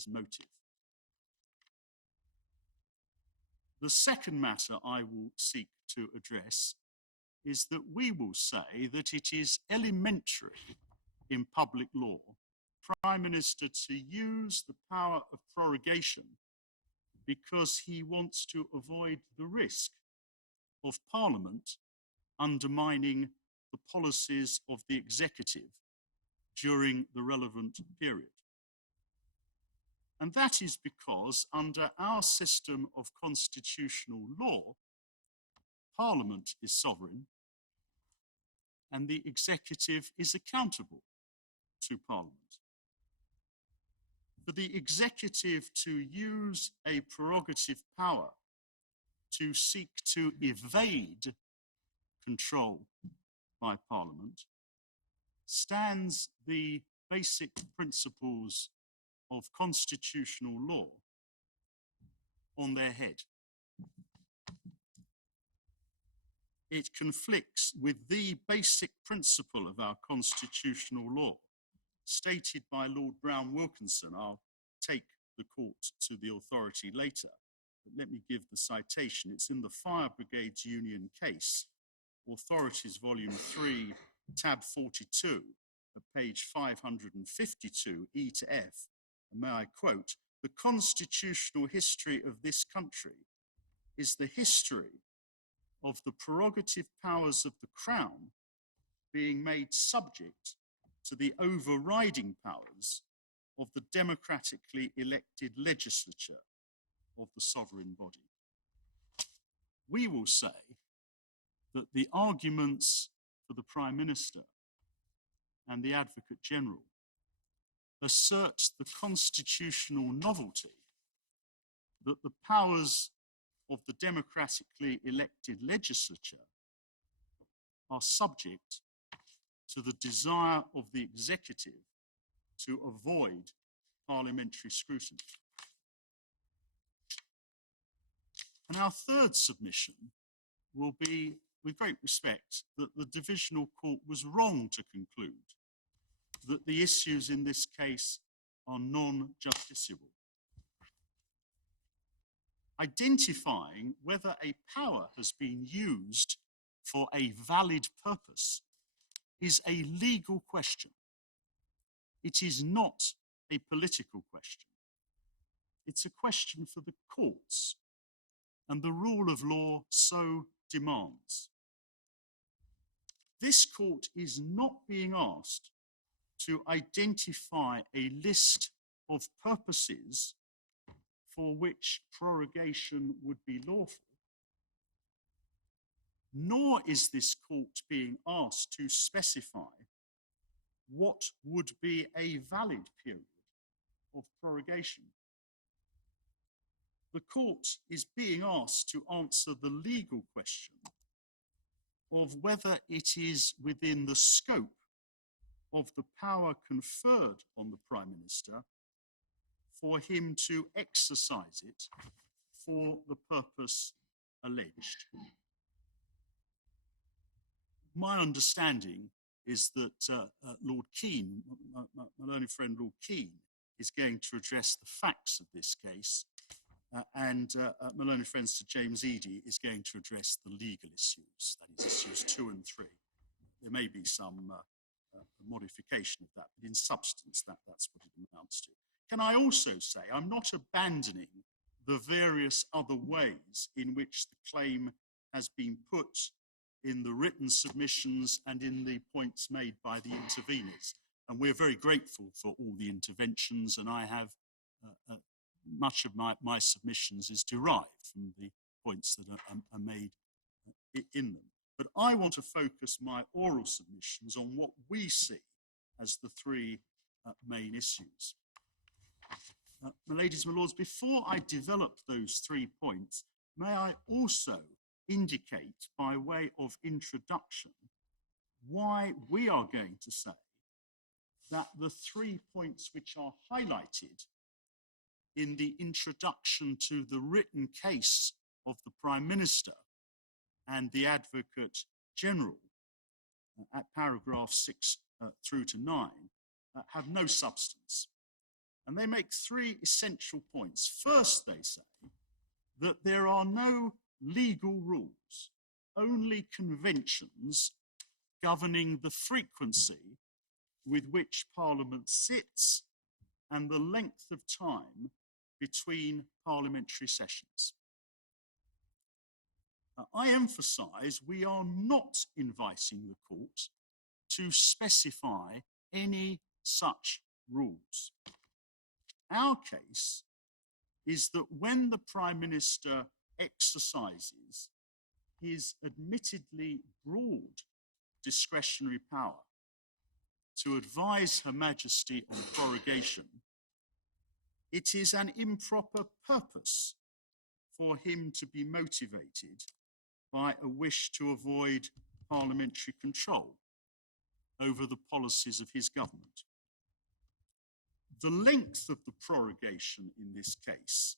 his motive. The second matter I will seek to address is that we will say that it is elementary in public law for the Prime Minister to use the power of prorogation because he wants to avoid the risk of Parliament undermining the policies of the executive during the relevant period. And that is because under our system of constitutional law, Parliament is sovereign and the executive is accountable to Parliament. For the executive to use a prerogative power to seek to evade control by Parliament stands the basic principles of constitutional law on their head. It conflicts with the basic principle of our constitutional law, stated by Lord Brown Wilkinson. I'll take the court to the authority later, but let me give the citation. It's in the Fire Brigades Union case, Authorities Volume 3, tab 42, at page 552, E to F. And may I quote, "The constitutional history of this country is the history of the prerogative powers of the Crown being made subject to the overriding powers of the democratically elected legislature of the sovereign body." We will say that the arguments for the Prime Minister and the Advocate General assert the constitutional novelty that the powers of the democratically elected legislature are subject to the desire of the executive to avoid parliamentary scrutiny. And our third submission will be, with great respect, that the Divisional Court was wrong to conclude that the issues in this case are non-justiciable. Identifying whether a power has been used for a valid purpose is a legal question. It is not a political question. It's a question for the courts, and the rule of law so demands. This court is not being asked to identify a list of purposes for which prorogation would be lawful, nor is this court being asked to specify what would be a valid period of prorogation. The court is being asked to answer the legal question of whether it is within the scope of the power conferred on the Prime Minister for him to exercise it for the purpose alleged. My understanding is that Lord Keane, my learned friend Lord Keane, is going to address the facts of this case, and my learned friend Sir James Eadie is going to address the legal issues, that is issues 2 and 3. There may be some modification of that, but in substance, that's what it amounts to. Can I also say I'm not abandoning the various other ways in which the claim has been put in the written submissions and in the points made by the interveners. And we're very grateful for all the interventions, and I have much of my submissions is derived from the points that are made in them. But I want to focus my oral submissions on what we see as the 3 main issues. My ladies, my lords, before I develop those 3 points, may I also indicate by way of introduction why we are going to say that the 3 points which are highlighted in the introduction to the written case of the Prime Minister and the Advocate General at paragraph 6 through to 9 have no substance. And they make three essential points. First, they say that there are no legal rules, only conventions governing the frequency with which Parliament sits and the length of time between parliamentary sessions. I emphasise we are not inviting the court to specify any such rules. Our case is that when the Prime Minister exercises his admittedly broad discretionary power to advise Her Majesty on prorogation, it is an improper purpose for him to be motivated by a wish to avoid parliamentary control over the policies of his government. The length of the prorogation in this case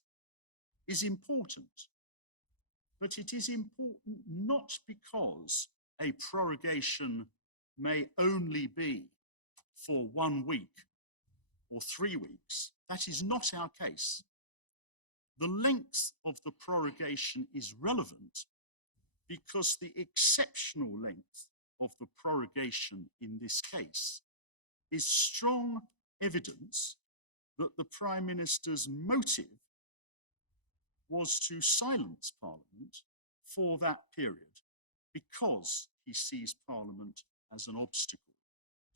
is important, but it is important not because a prorogation may only be for 1 week or 3 weeks. That is not our case. The length of the prorogation is relevant because the exceptional length of the prorogation in this case is strong evidence that the Prime Minister's motive was to silence Parliament for that period because he sees Parliament as an obstacle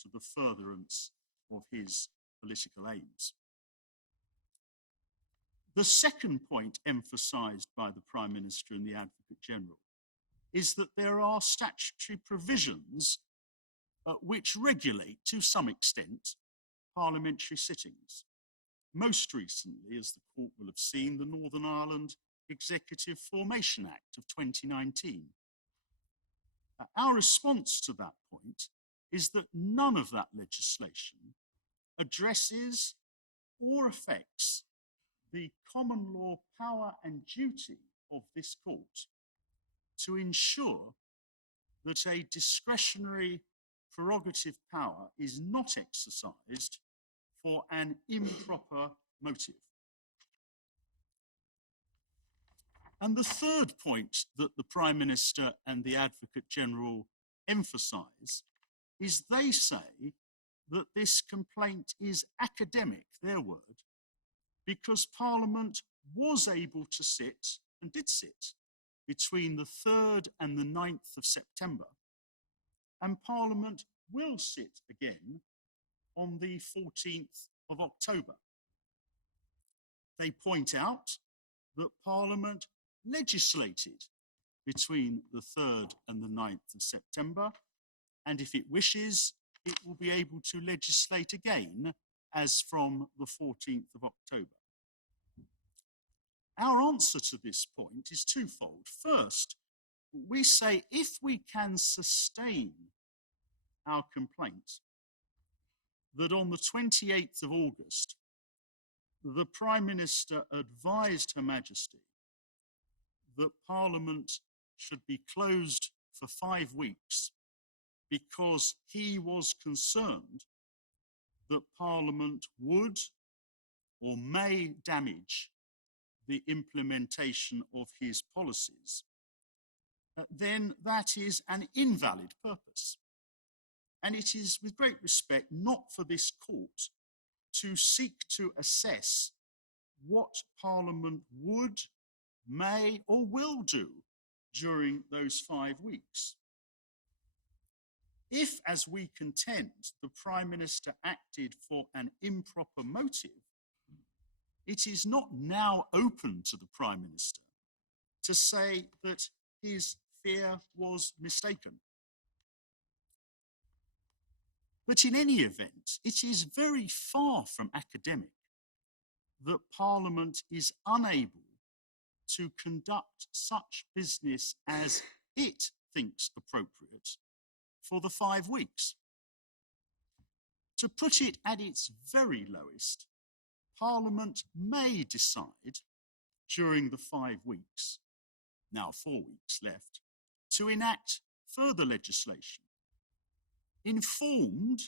to the furtherance of his political aims. The second point emphasised by the Prime Minister and the Advocate General is that there are statutory provisions which regulate, to some extent, parliamentary sittings. Most recently, as the court will have seen, the Northern Ireland Executive Formation Act of 2019. Our response to that point is that none of that legislation addresses or affects the common law power and duty of this court to ensure that a discretionary prerogative power is not exercised for an improper motive. And the third point that the Prime Minister and the Advocate General emphasise is they say that this complaint is academic, their word, because Parliament was able to sit, and did sit, between the 3rd and the 9th of September, and Parliament will sit again on the 14th of October. They point out that Parliament legislated between the 3rd and the 9th of September, and if it wishes, it will be able to legislate again as from the 14th of October. Our answer to this point is twofold. First, we say if we can sustain our complaint that on the 28th of August, the Prime Minister advised Her Majesty that Parliament should be closed for 5 weeks because he was concerned that Parliament would or may damage the implementation of his policies, then that is an invalid purpose. And it is, with great respect, not for this court to seek to assess what Parliament would, may, or will do during those 5 weeks. If, as we contend, the Prime Minister acted for an improper motive, it is not now open to the Prime Minister to say that his fear was mistaken. But in any event, it is very far from academic that Parliament is unable to conduct such business as it thinks appropriate for the 5 weeks. To put it at its very lowest, Parliament may decide during the 5 weeks, now 4 weeks left, to enact further legislation, informed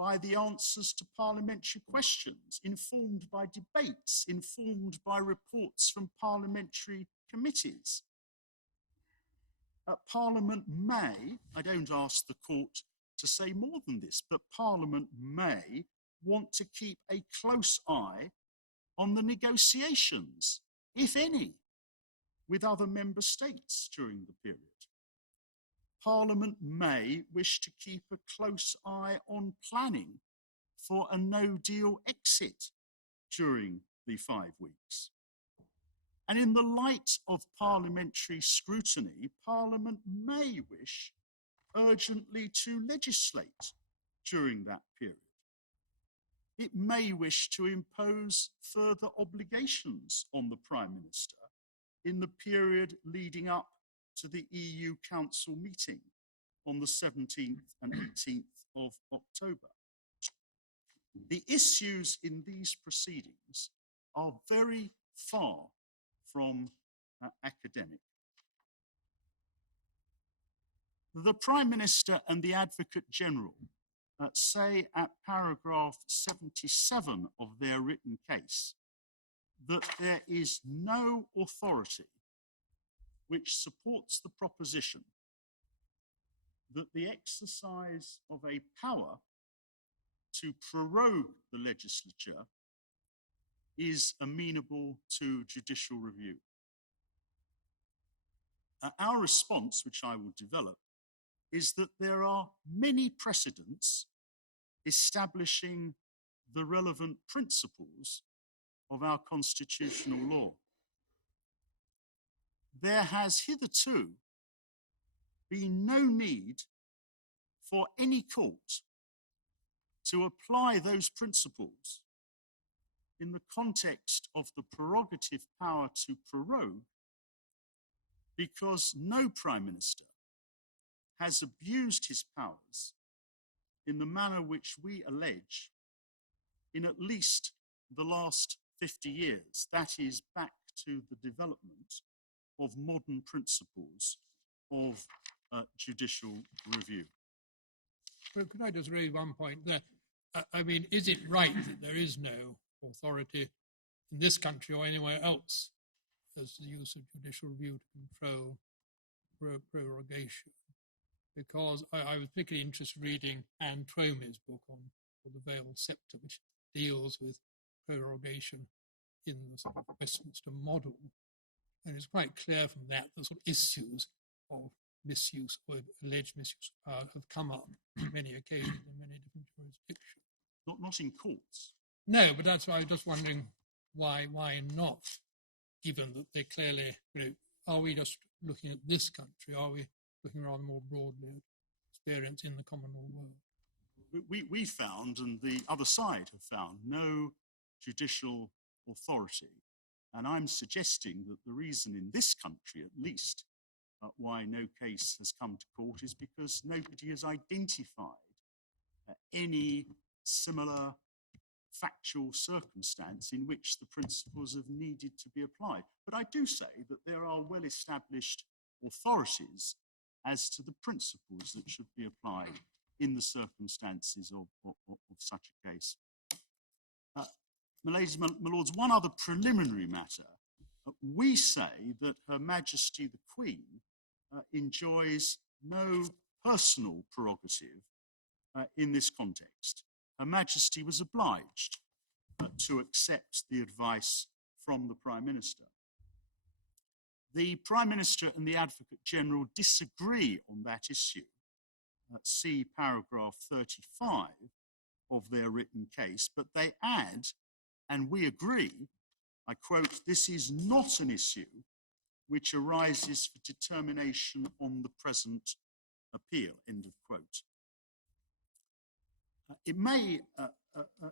by the answers to parliamentary questions, informed by debates, informed by reports from parliamentary committees. Parliament may, I don't ask the court to say more than this, but Parliament may want to keep a close eye on the negotiations, if any, with other member states during the period. Parliament may wish to keep a close eye on planning for a no-deal exit during the 5 weeks. And in the light of parliamentary scrutiny, Parliament may wish urgently to legislate during that period. It may wish to impose further obligations on the Prime Minister in the period leading up to the EU Council meeting on the 17th and 18th of October. The issues in these proceedings are very far from academic. The Prime Minister and the Advocate General say at paragraph 77 of their written case that there is no authority which supports the proposition that the exercise of a power to prorogue the legislature is amenable to judicial review. Our response, which I will develop, is that there are many precedents establishing the relevant principles of our constitutional law. There has hitherto been no need for any court to apply those principles in the context of the prerogative power to prorogue, because no Prime Minister has abused his powers in the manner which we allege in at least the last 50 years. That is back to the development of modern principles of judicial review. Well, can I just raise one point there? I mean, is it right that there is no authority in this country or anywhere else as the use of judicial review to control prorogation? Because I was particularly interested reading Anne Twomey's book on the Veiled Sceptre, which deals with prorogation in the sort of Westminster model. And it's quite clear from that the sort of issues of misuse or alleged misuse of power have come up on many occasions in many different jurisdictions. Not in courts. No, but that's why I was just wondering why not, given that they clearly, are we just looking at this country? Are we looking around more broadly at experience in the common law world? We found, and the other side have found, no judicial authority. And I'm suggesting that the reason in this country, at least, why no case has come to court is because nobody has identified any similar factual circumstance in which the principles have needed to be applied. But I do say that there are well-established authorities as to the principles that should be applied in the circumstances of such a case. My ladies and my lords, one other preliminary matter. We say that Her Majesty the Queen enjoys no personal prerogative in this context. Her Majesty was obliged to accept the advice from the Prime Minister. The Prime Minister and the Advocate General disagree on that issue. See paragraph 35 of their written case, but they add, and we agree, I quote, "This is not an issue which arises for determination on the present appeal," end of quote. It may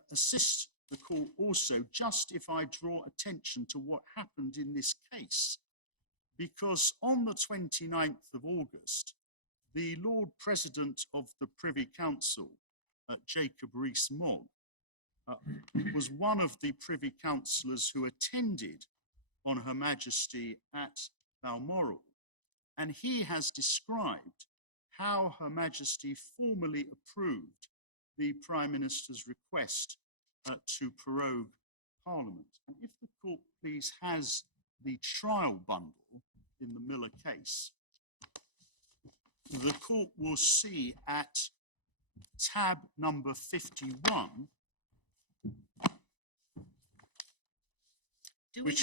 assist the court also just if I draw attention to what happened in this case, because on the 29th of August, the Lord President of the Privy Council, Jacob Rees-Mogg, was one of the Privy Councillors who attended on Her Majesty at Balmoral, and he has described how Her Majesty formally approved the Prime Minister's request to prorogue Parliament. And if the court, please, has the trial bundle in the Miller case, the court will see at tab number 51. Do we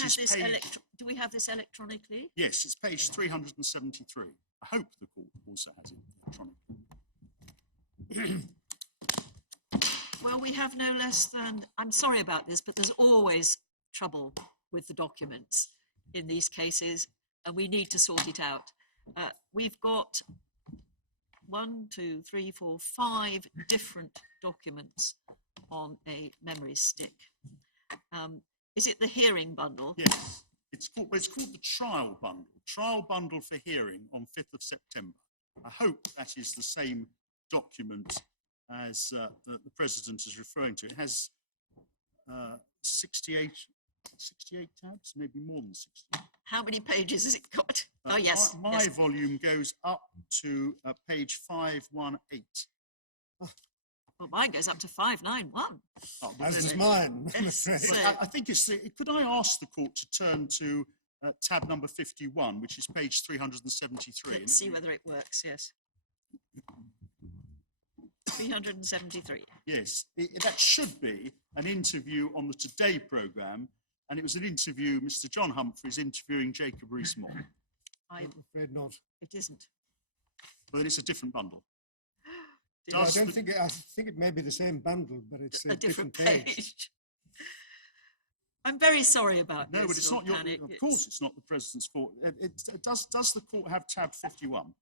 have this electronically? Yes, it's page 373. I hope the court also has it electronically. Well, we have no less than, I'm sorry about this, but there's always trouble with the documents in these cases, and we need to sort it out. We've got 5 different documents on a memory stick. Is it the hearing bundle? Yes, it's called the trial bundle for hearing on 5th of September. I hope that is the same document as the President is referring to. It has 68 tabs, maybe more than 60. How many pages has it got? Oh, yes. My volume goes up to page 518. Well, mine goes up to 591. As does mine, I'm afraid. I think it's could I ask the court to turn to tab number 51, which is page 373? Let's see whether it works, yes. 373. Yes, that should be an interview on the Today programme, and it was an interview, Mr. John Humphreys interviewing Jacob Rees-Mogg. I'm afraid not. It isn't. But it's a different bundle. I think it may be the same bundle, but it's a different page. I'm very sorry about this. No, but it's not your. Of course, it's not the President's fault. Does the court have tab 51?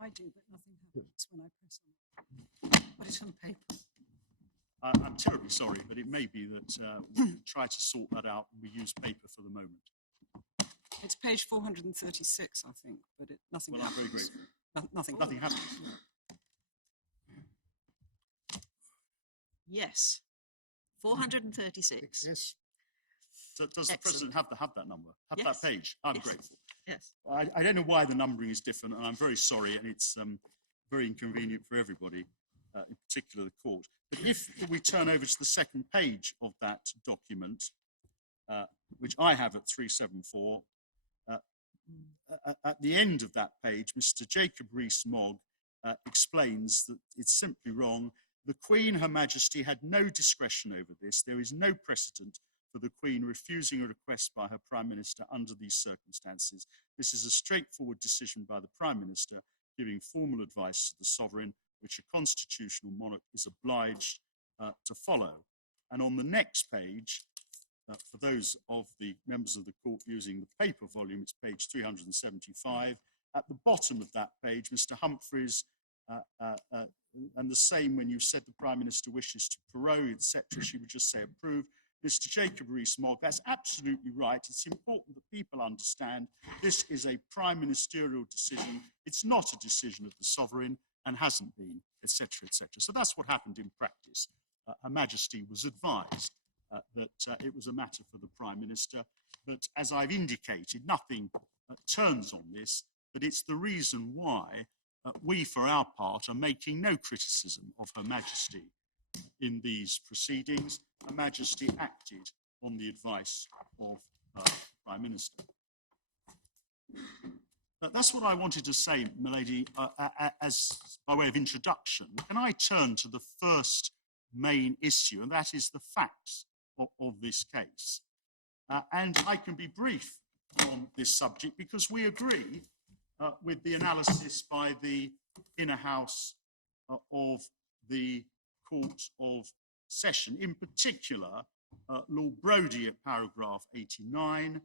I do, but nothing happens when I press on it. Put it on paper. I'm terribly sorry, but it may be that we try to sort that out and we use paper for the moment. It's page 436, I think, but nothing happens. I'm very grateful. Nothing happens. Yes. 436. Yes. So does the President have that number? Yes. That page? I'm grateful. Yes. I don't know why the numbering is different, and I'm very sorry, and it's very inconvenient for everybody, in particular the court. But if we turn over to the second page of that document, which I have at 374, at the end of that page, Mr. Jacob Rees-Mogg explains that it's simply wrong. The Queen, Her Majesty, had no discretion over this. There is no precedent for the Queen refusing a request by her Prime Minister under these circumstances. This is a straightforward decision by the Prime Minister giving formal advice to the Sovereign, which a constitutional monarch is obliged to follow. And on the next page, for those of the members of the court using the paper volume, it's page 375. At the bottom of that page, Mr. Humphreys, and the same when you said the Prime Minister wishes to prorogue, etc., she would just say approve. Mr. Jacob Rees-Mogg, that's absolutely right. It's important that people understand this is a prime ministerial decision. It's not a decision of the Sovereign and hasn't been, etc., etc. So that's what happened in practice. Her Majesty was advised that it was a matter for the Prime Minister. But as I've indicated, nothing turns on this, but it's the reason why we, for our part, are making no criticism of Her Majesty in these proceedings. Her Majesty acted on the advice of Prime Minister. That's what I wanted to say, Milady, as by way of introduction. Can I turn to the first main issue, and that is the facts of this case? And I can be brief on this subject because we agree with the analysis by the Inner House of the Court of Session, in particular Lord Brodie at paragraph 89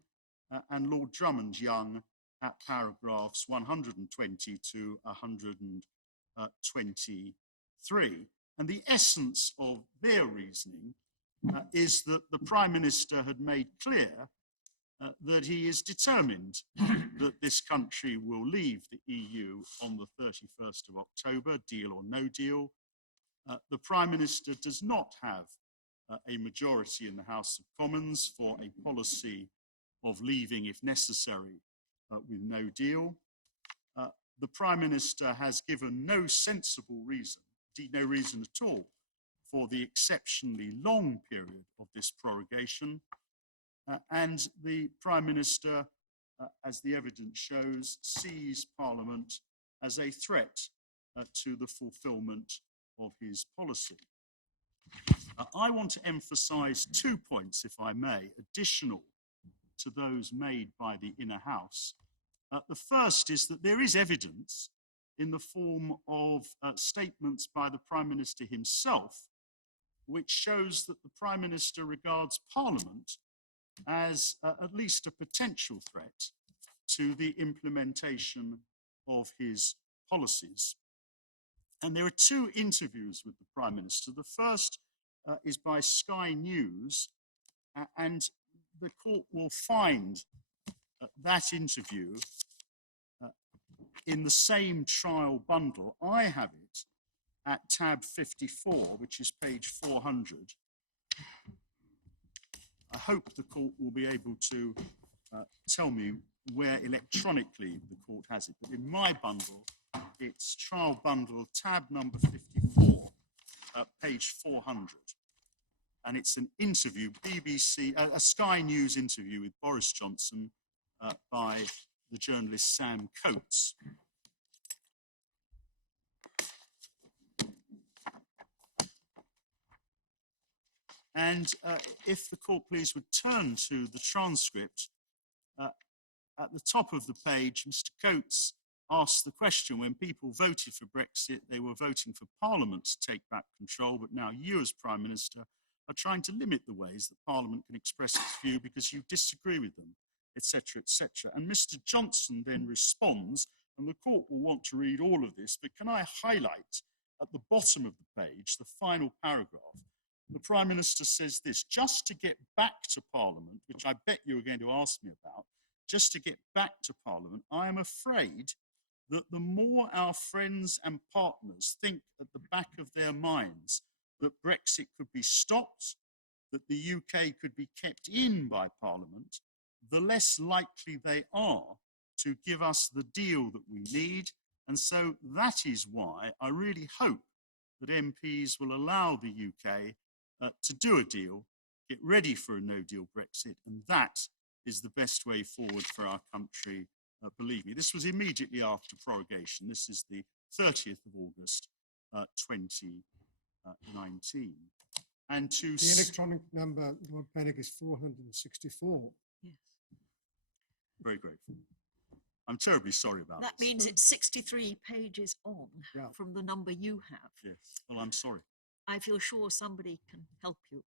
and Lord Drummond-Young at paragraphs 120 to 123. And the essence of their reasoning is that the Prime Minister had made clear that he is determined that this country will leave the EU on the 31st of October, deal or no deal. The Prime Minister does not have a majority in the House of Commons for a policy of leaving, if necessary, with no deal. the Prime Minister has given no sensible reason, indeed no reason at all, for the exceptionally long period of this prorogation. And the Prime Minister, as the evidence shows, sees Parliament as a threat to the fulfilment of his policy. I want to emphasise 2 points, if I may, additional to those made by the Inner House. The first is that there is evidence in the form of statements by the Prime Minister himself, which shows that the Prime Minister regards Parliament as at least a potential threat to the implementation of his policies. And there are 2 interviews with the Prime Minister. The first is by Sky News, and the court will find that interview in the same trial bundle. I have it at tab 54, which is page 400. I hope the court will be able to tell me where electronically the court has it, but in my bundle, it's trial bundle tab number 54, page 400. And it's an interview, BBC, a Sky News interview with Boris Johnson by the journalist Sam Coates. And if the court please would turn to the transcript, at the top of the page, Mr. Coates asked the question, when people voted for Brexit, they were voting for Parliament to take back control, but now you as Prime Minister are trying to limit the ways that Parliament can express its view because you disagree with them, etc., etc. And Mr. Johnson then responds, and the court will want to read all of this, but can I highlight at the bottom of the page, the final paragraph? The Prime Minister says this: just to get back to Parliament, which I bet you are going to ask me about, just to get back to Parliament, I am afraid that the more our friends and partners think at the back of their minds that Brexit could be stopped, that the UK could be kept in by Parliament, the less likely they are to give us the deal that we need. And so that is why I really hope that MPs will allow the UK to do a deal, get ready for a no-deal Brexit, and that is the best way forward for our country, believe me. This was immediately after prorogation. This is the 30th of August, 2019. And to the electronic number, Lord Pennick, is 464. Yes. Very grateful. I'm terribly sorry about that. That means it's 63 pages on from the number you have. Yes. Well, I'm sorry. I feel sure somebody can help you.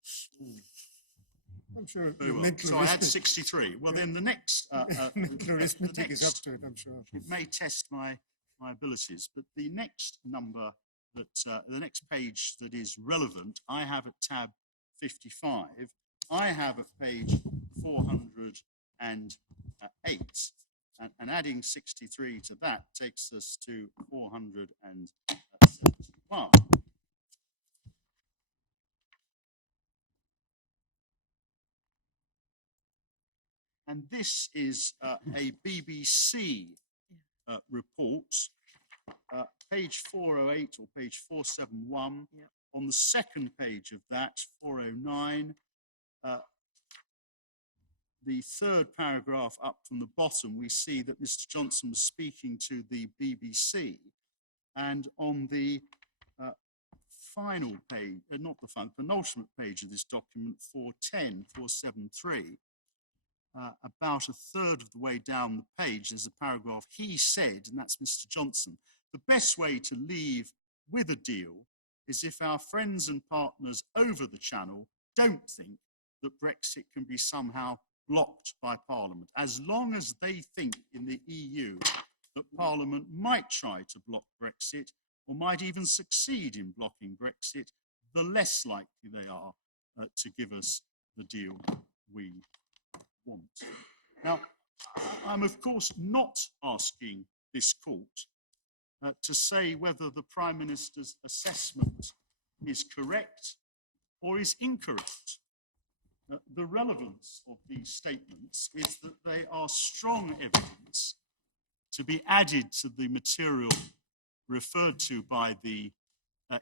I'm sure. Well. So I had 63. Well, then the next... mental arithmetic is up to it, I'm sure. It may test my abilities, but the next number, that the next page that is relevant, I have at tab 55. I have at page 408. And adding 63 to that takes us to 471. And this is a BBC report, page 408 or page 471. Yeah. On the second page of that, 409, the third paragraph up from the bottom, we see that Mr. Johnson was speaking to the BBC. And on the final page, not the final, penultimate page of this document, 410, 473, about a third of the way down the page, there's a paragraph, he said, and that's Mr. Johnson, the best way to leave with a deal is if our friends and partners over the channel don't think that Brexit can be somehow blocked by Parliament. As long as they think in the EU that Parliament might try to block Brexit or might even succeed in blocking Brexit, the less likely they are to give us the deal we want. Now, I'm of course not asking this court to say whether the Prime Minister's assessment is correct or is incorrect. The relevance of these statements is that they are strong evidence to be added to the material referred to by the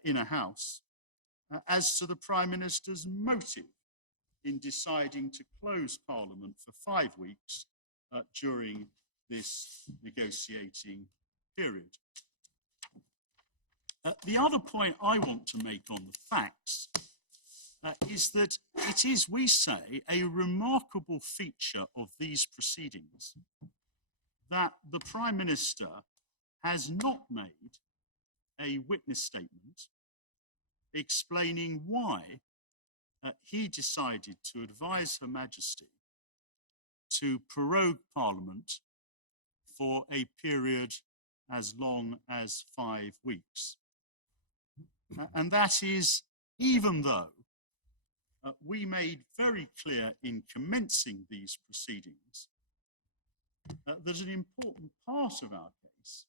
Inner House as to the Prime Minister's motive in deciding to close Parliament for 5 weeks during this negotiating period. The other point I want to make on the facts is that it is, we say, a remarkable feature of these proceedings that the Prime Minister has not made a witness statement explaining why he decided to advise Her Majesty to prorogue Parliament for a period as long as 5 weeks. And that is even though we made very clear in commencing these proceedings that an important part of our case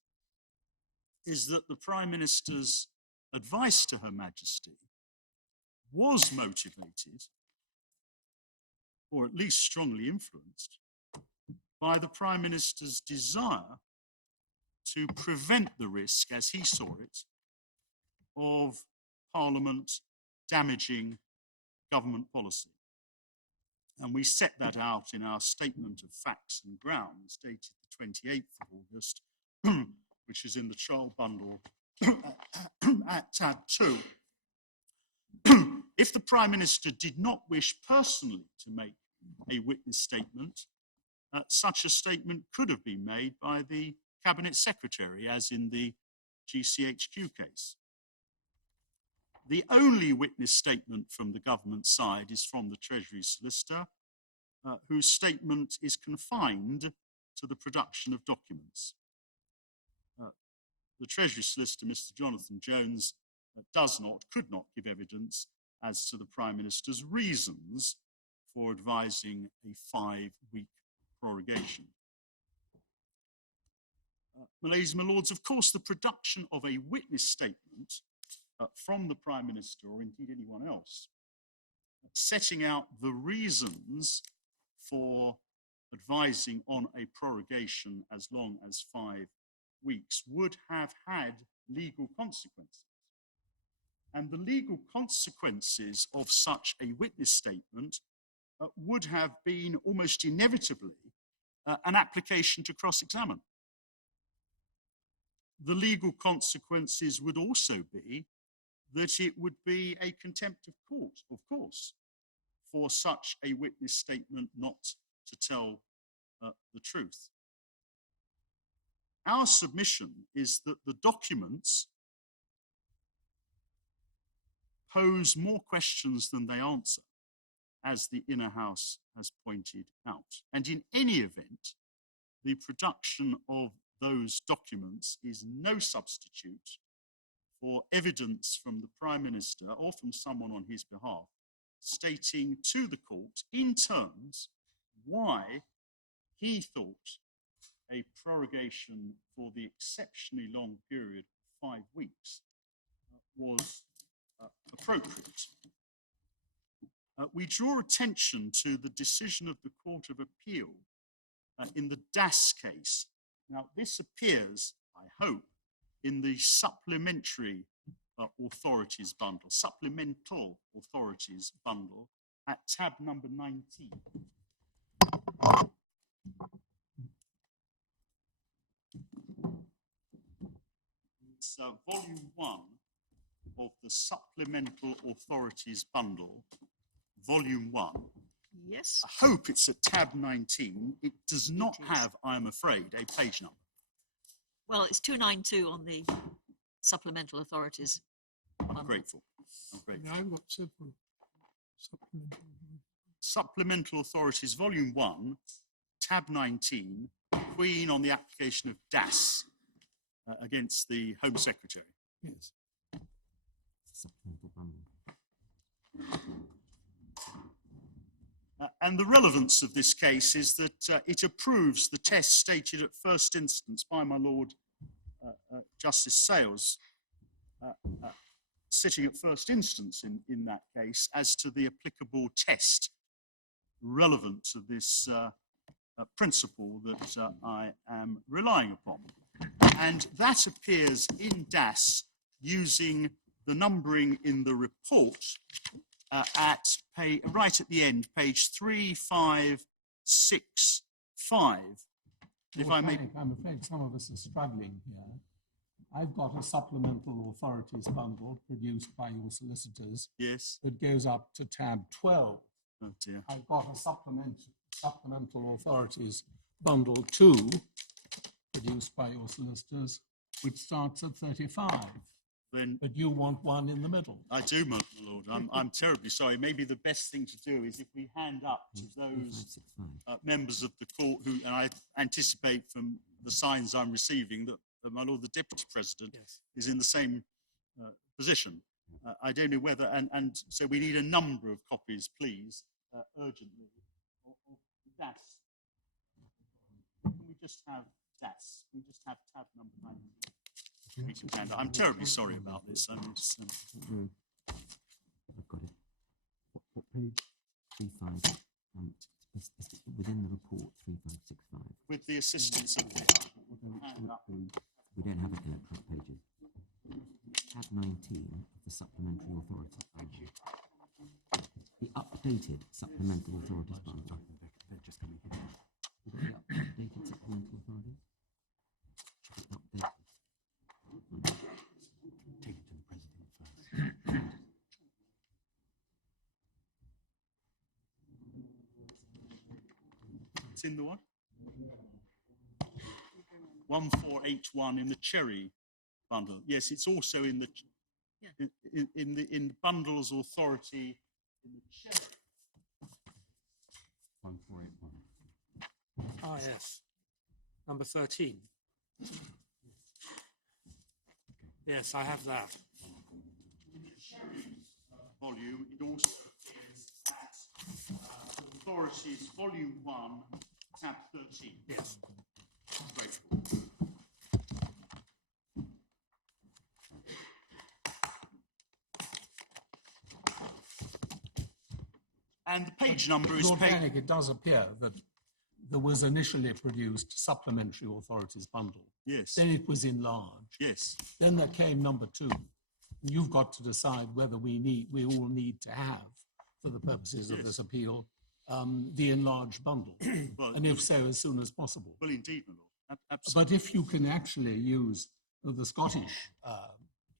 is that the Prime Minister's advice to Her Majesty was motivated, or at least strongly influenced, by the Prime Minister's desire to prevent the risk, as he saw it, of Parliament damaging government policy. And we set that out in our Statement of Facts and Grounds, dated the 28th of August, which is in the trial bundle at tab 2. If the Prime Minister did not wish personally to make a witness statement, such a statement could have been made by the Cabinet Secretary, as in the GCHQ case. The only witness statement from the government side is from the Treasury Solicitor, whose statement is confined to the production of documents. The Treasury Solicitor, Mr. Jonathan Jones, could not give evidence as to the Prime Minister's reasons for advising a 5-week prorogation. My ladies and my lords, of course, the production of a witness statement from the Prime Minister, or indeed anyone else, setting out the reasons for advising on a prorogation as long as 5 weeks would have had legal consequences. And the legal consequences of such a witness statement would have been almost inevitably an application to cross-examine. The legal consequences would also be that it would be a contempt of court, of course, for such a witness statement not to tell the truth. Our submission is that the documents pose more questions than they answer, as the Inner House has pointed out. And in any event, the production of those documents is no substitute for evidence from the Prime Minister or from someone on his behalf stating to the court in terms why he thought a prorogation for the exceptionally long period of 5 weeks was appropriate. We draw attention to the decision of the Court of Appeal in the Das case. Now, this appears, I hope, in the supplementary authorities bundle, supplemental authorities bundle at tab number 19. It's volume 1 of the supplemental authorities bundle, volume 1. Yes. I hope it's at tab 19. It does not have, I'm afraid, a page number. Well, it's 292 on the supplemental authorities. I'm grateful. I'm grateful. I've got several supplemental. Supplemental Authorities, Volume 1, tab 19, Queen on the application of DAS against the Home Secretary. Yes. And the relevance of this case is that it approves the test stated at first instance by my Lord Justice Sales, sitting at first instance in that case, as to the applicable test relevant to this principle that I am relying upon. And that appears in DAS using the numbering in the report right at the end, page 3565. If I may... I'm afraid some of us are struggling here. I've got a supplemental authorities bundle produced by your solicitors. Yes. That goes up to tab 12. Oh dear. I've got a supplemental authorities bundle 2 produced by your solicitors, which starts at 35. Then, but you want one in the middle. I do, my lord. I'm terribly sorry. Maybe the best thing to do is if we hand up to those members of the court who, and I anticipate from the signs I'm receiving that my lord, the deputy president, is in the same position. I don't know whether, and so we need a number of copies, please, urgently. Of DAS. Can we just have DAS? We just have tab number 9. I'm terribly sorry about this. I've got it. What page? 35. It's within the report, 3565. With the assistance of the we don't have electronic pages. Tab 19 of the supplementary authorities bundle. The updated supplemental authorities bundle. They're just coming here. We've got the updated supplemental authorities. Updated. Take it to the president first. It's in the one? 1481 in the cherry bundle. Yes, it's also in the in the bundles authority in the cherry. 1481. Ah, yes. Number 13. Yes, I have that. In the cherry volume, it also appears at authorities, volume 1, tab 13. Yes. Great. And the page number is Lord Bannock, it does appear that there was initially produced supplementary authorities bundle. Yes. Then it was enlarged. Yes. Then there came number 2. You've got to decide whether we all need to have, for the purposes of this appeal, the enlarged bundle. Well, and if so, as soon as possible. Well, indeed, my lord. Absolutely. But if you can actually use the Scottish...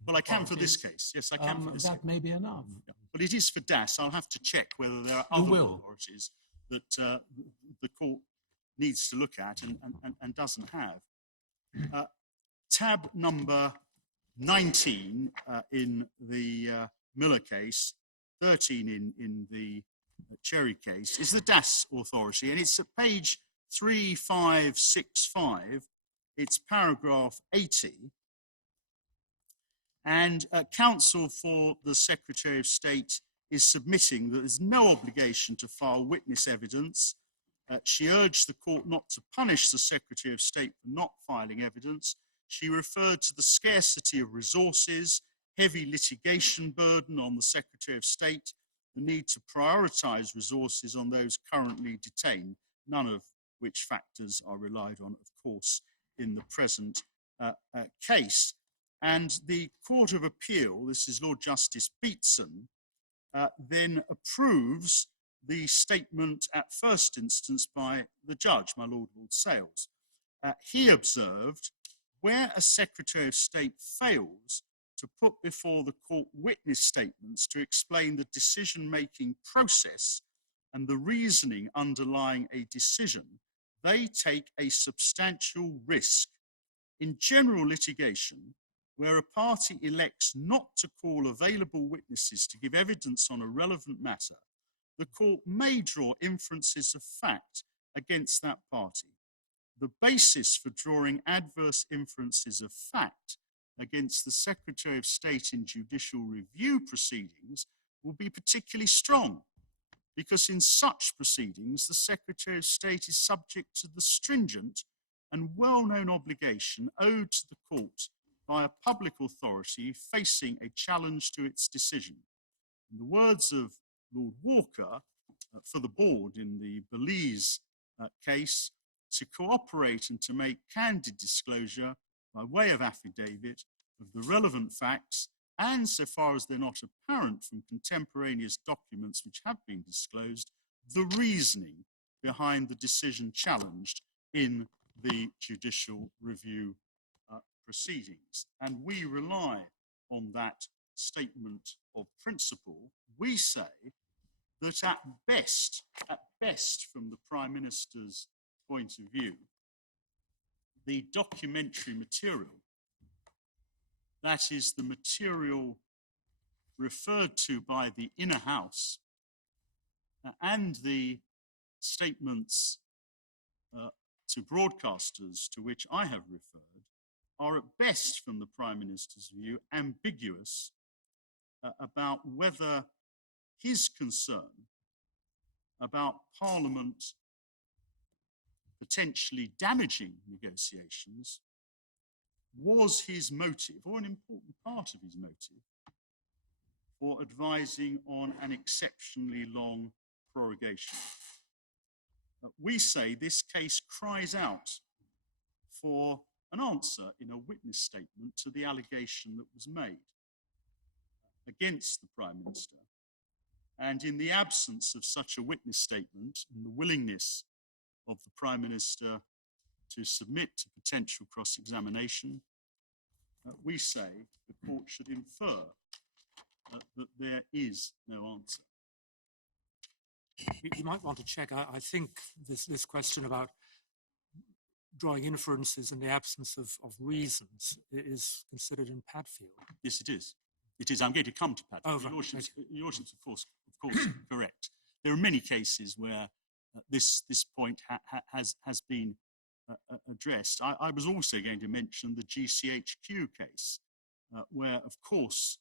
well, I can for this case. Yes, I can for this case. That may be enough. Yeah. But it is for DAS. I'll have to check whether there are other authorities that the court needs to look at and doesn't have. Tab number 19 in the Miller case, 13 in the Cherry case, is the DAS authority, and it's at page 3565. It's paragraph 80. And counsel for the Secretary of State is submitting that there's no obligation to file witness evidence. She urged the court not to punish the Secretary of State for not filing evidence. She referred to the scarcity of resources, heavy litigation burden on the Secretary of State, the need to prioritise resources on those currently detained, none of which factors are relied on, of course, in the present case. And the Court of Appeal, this is Lord Justice Beatson, then approves the statement at first instance by the judge, my Lord Sales. He observed, where a Secretary of State fails to put before the court witness statements to explain the decision-making process and the reasoning underlying a decision, they take a substantial risk. In general litigation, where a party elects not to call available witnesses to give evidence on a relevant matter, the court may draw inferences of fact against that party. The basis for drawing adverse inferences of fact against the Secretary of State in judicial review proceedings will be particularly strong, because in such proceedings, the Secretary of State is subject to the stringent and well-known obligation owed to the court by a public authority facing a challenge to its decision. In the words of Lord Walker for the board in the Belize case to cooperate and to make candid disclosure by way of affidavit of the relevant facts, and so far as they're not apparent from contemporaneous documents which have been disclosed, the reasoning behind the decision challenged in the judicial review proceedings. And we rely on that statement of principle. We say that at best from the Prime Minister's point of view, the documentary material, that is the material referred to by the Inner House and the statements to broadcasters to which I have referred, are at best from the Prime Minister's view ambiguous about whether his concern about Parliament potentially damaging negotiations was his motive, or an important part of his motive, for advising on an exceptionally long prorogation. We say this case cries out for an answer in a witness statement to the allegation that was made against the Prime Minister. And in the absence of such a witness statement and the willingness of the Prime Minister to submit to potential cross-examination, we say the court should infer that there is no answer. You might want to check. I think this question about drawing inferences in the absence of reasons is considered in Padfield. Yes, it is. It is. I'm going to come to Padfield. Oh, right. Your Lordship's, of course, correct. There are many cases where this point has been addressed. I was also going to mention the GCHQ case, where, of course,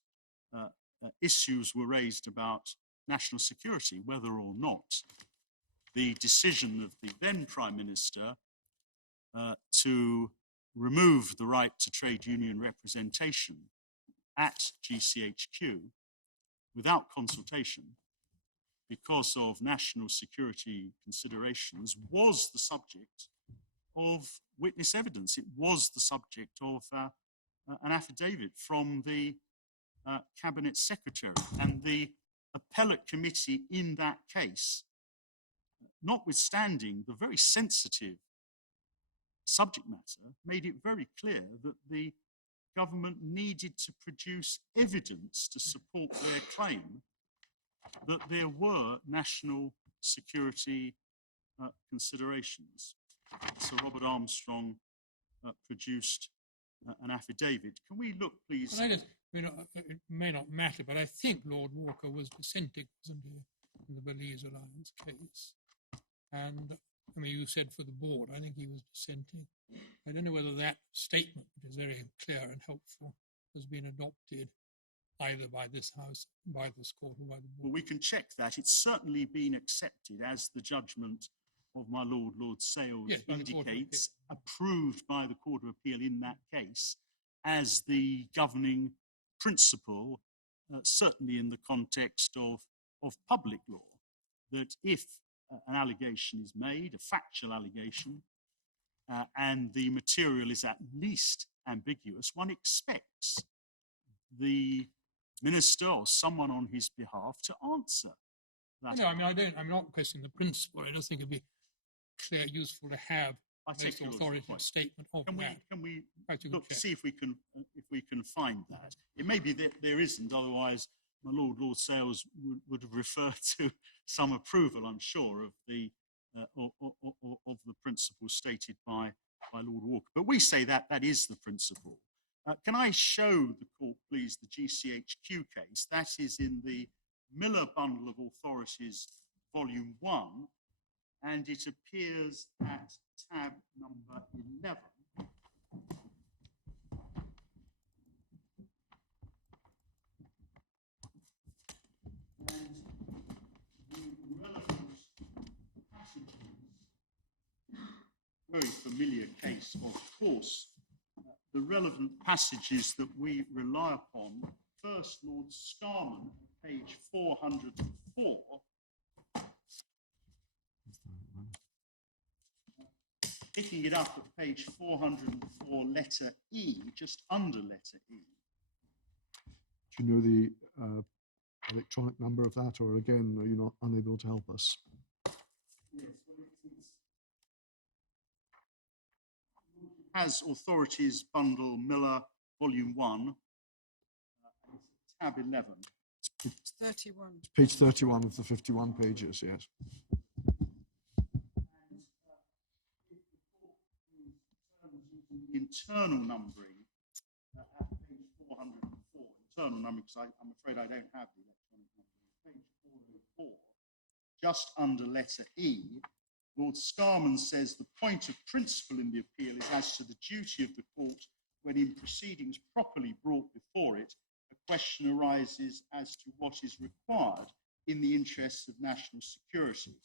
issues were raised about national security, whether or not the decision of the then Prime Minister to remove the right to trade union representation at GCHQ without consultation because of national security considerations was the subject of witness evidence. It was the subject of an affidavit from the Cabinet Secretary, and the appellate committee in that case, notwithstanding the very sensitive subject matter, made it very clear that the government needed to produce evidence to support their claim that there were national security considerations. Sir Robert Armstrong produced an affidavit. Can we look, please? It may not matter, but I think Lord Walker was dissenting, wasn't he, in the Belize Alliance case? And, I mean, you said for the board, I think he was dissenting. I don't know whether that statement, which is very clear and helpful, has been adopted either by this House, by this court, or by the board. Well, we can check that. It's certainly been accepted as the judgment of my Lord Sales indicates, approved by the Court of Appeal in that case as the governing principle, certainly in the context of public law, that if an allegation is made, a factual allegation, and the material is at least ambiguous, one expects the minister or someone on his behalf to answer that. No, I mean, I'm not questioning the principle. I just think it'd be clear, useful to have a authoritative statement of that. Can we look to see if we can find that? It may be that there isn't, otherwise my Lord Sales would have referred to some approval, I'm sure, of the principle stated by Lord Walker. But we say that is the principle. Can I show the court, please, the GCHQ case? That is in the Miller Bundle of Authorities, Volume 1, and it appears at tab number 11. And the relevant passages, very familiar case, of course, the relevant passages that we rely upon, first Lord Scarman, page 404, picking it up at page 404, letter E, just under letter E. Do you know the electronic number of that, or again, are you not unable to help us? Yes, well, has Authorities Bundle Miller, Volume 1, tab 11. It's 31. It's page 31 of the 51 pages, yes. Internal numbering at page 404, internal numbering, because I'm afraid I don't have the electronic numbering, page 404, just under letter E, Lord Scarman says the point of principle in the appeal is as to the duty of the court when in proceedings properly brought before it, a question arises as to what is required in the interests of national security.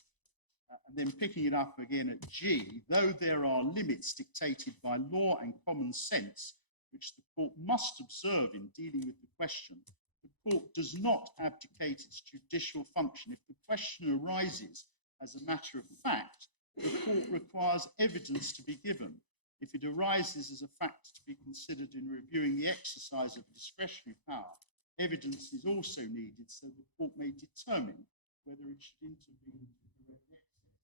And then picking it up again at G, though there are limits dictated by law and common sense, which the court must observe in dealing with the question, the court does not abdicate its judicial function. If the question arises as a matter of fact, the court requires evidence to be given. If it arises as a fact to be considered in reviewing the exercise of discretionary power, evidence is also needed so the court may determine whether it should intervene to correct excess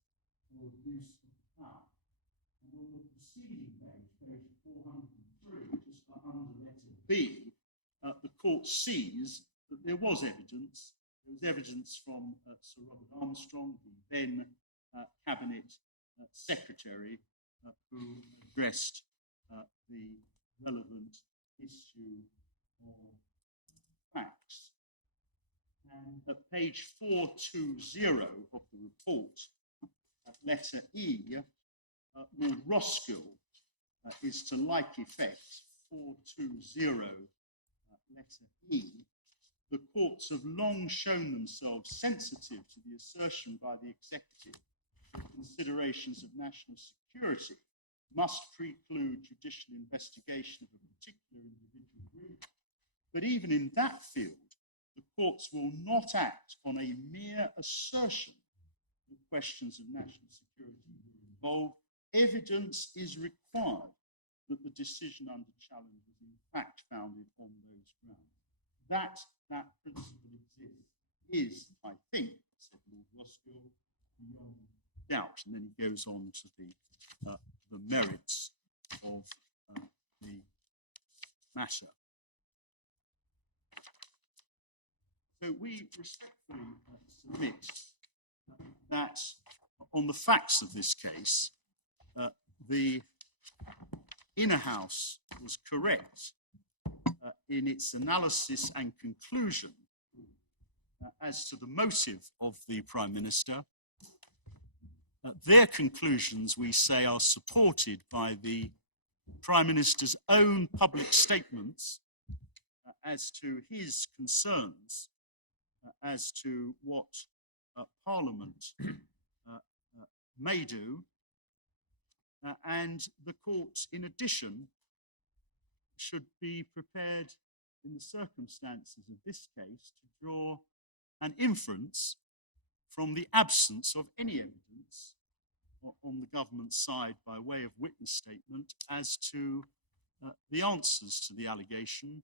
or abuse of power. And on the preceding page, page 403, just under letter B, the court sees that there was evidence. There was evidence from Sir Robert Armstrong, the then Cabinet Secretary, who addressed the relevant issue of facts. And at page 420 of the report, letter E, Lord Roskill is to like effect, 420 letter E. The courts have long shown themselves sensitive to the assertion by the executive that considerations of national security must preclude judicial investigation of a particular individual group. But even in that field, the courts will not act on a mere assertion that questions of national security will involve. Evidence is required that the decision under challenge is in fact founded on those grounds. That principle exists is, I think, said Lord Roskill, beyond doubt. And then he goes on to the merits of the matter. So we respectfully submit that on the facts of this case, the Inner House was correct in its analysis and conclusion as to the motive of the Prime Minister. Their conclusions, we say, are supported by the Prime Minister's own public statements as to his concerns as to what Parliament may do. And the court, in addition, should be prepared in the circumstances of this case to draw an inference from the absence of any evidence on the government side by way of witness statement as to the answers to the allegation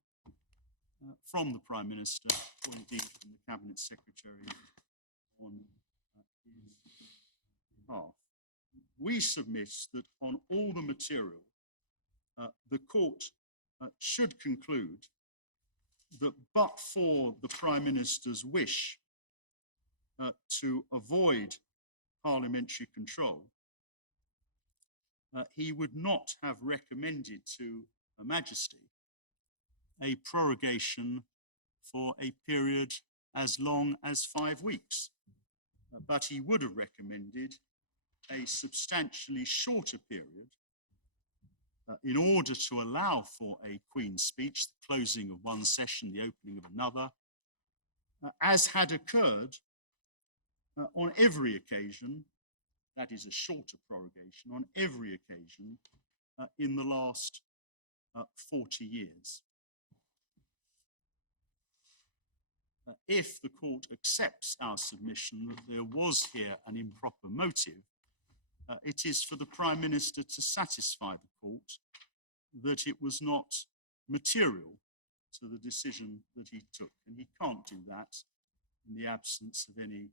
from the Prime Minister, or indeed from the Cabinet Secretary on his behalf. We submit that on all the material, the court should conclude that but for the Prime Minister's wish to avoid parliamentary control, he would not have recommended to Her Majesty a prorogation for a period as long as 5 weeks, but he would have recommended a substantially shorter period in order to allow for a Queen's speech, the closing of one session, the opening of another, as had occurred on every occasion, that is a shorter prorogation, on every occasion in the last 40 years. If the court accepts our submission that there was here an improper motive, it is for the Prime Minister to satisfy the court that it was not material to the decision that he took. And he can't do that in the absence of any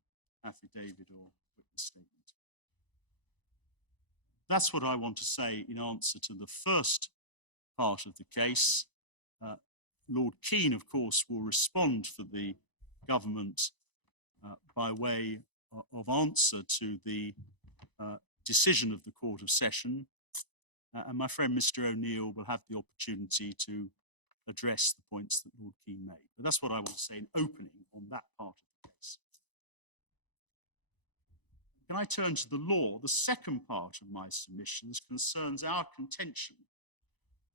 affidavit or witness statement. That's what I want to say in answer to the first part of the case. Lord Keane, of course, will respond for the government by way of answer to the decision of the Court of Session. And my friend Mr. O'Neill will have the opportunity to address the points that Lord Keane made. But that's what I want to say in opening on that part of the case. Can I turn to the law? The second part of my submissions concerns our contention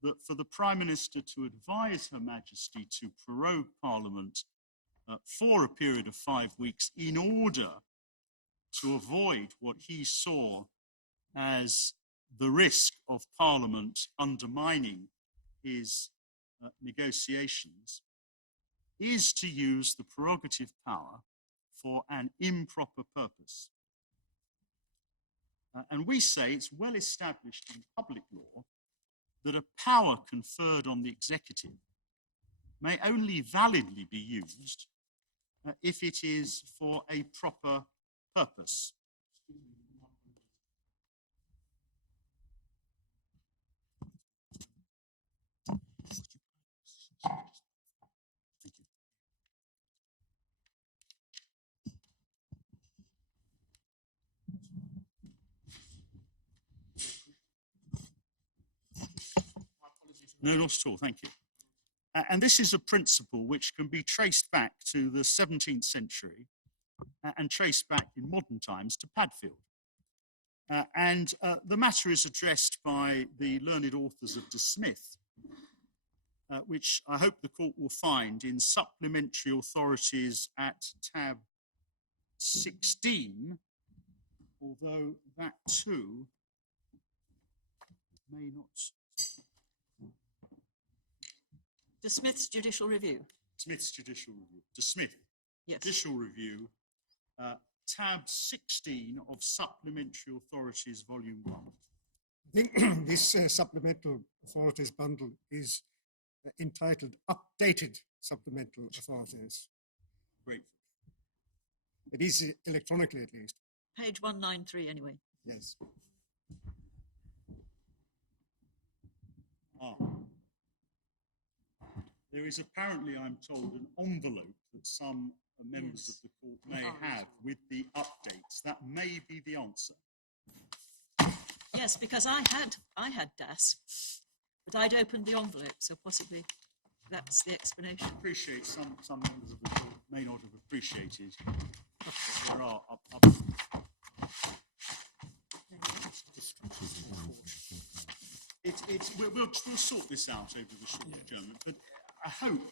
that for the Prime Minister to advise Her Majesty to prorogue Parliament for a period of 5 weeks in order to avoid what he saw as the risk of Parliament undermining his negotiations is to use the prerogative power for an improper purpose. And we say it's well established in public law that a power conferred on the executive may only validly be used if it is for a proper purpose. No, not at all, thank you. And this is a principle which can be traced back to the 17th century and traced back in modern times to Padfield. The matter is addressed by the learned authors of De Smith, which I hope the court will find in supplementary authorities at tab 16, although that too may not. De Smith's Judicial Review. Smith's Judicial Review. De Smith. Yes. Judicial Review, tab 16 of Supplementary Authorities, Volume 1. I think this supplemental authorities bundle is entitled Updated Supplemental Authorities. Great. It is electronically, at least. Page 193, anyway. Yes. There is apparently, I'm told, an envelope that some members of the court may have with the updates. That may be the answer. Yes, because I had DAS, but I'd opened the envelope, so possibly that's the explanation. I appreciate some members of the court may not have appreciated that there are we'll sort this out over the short adjournment, but I hope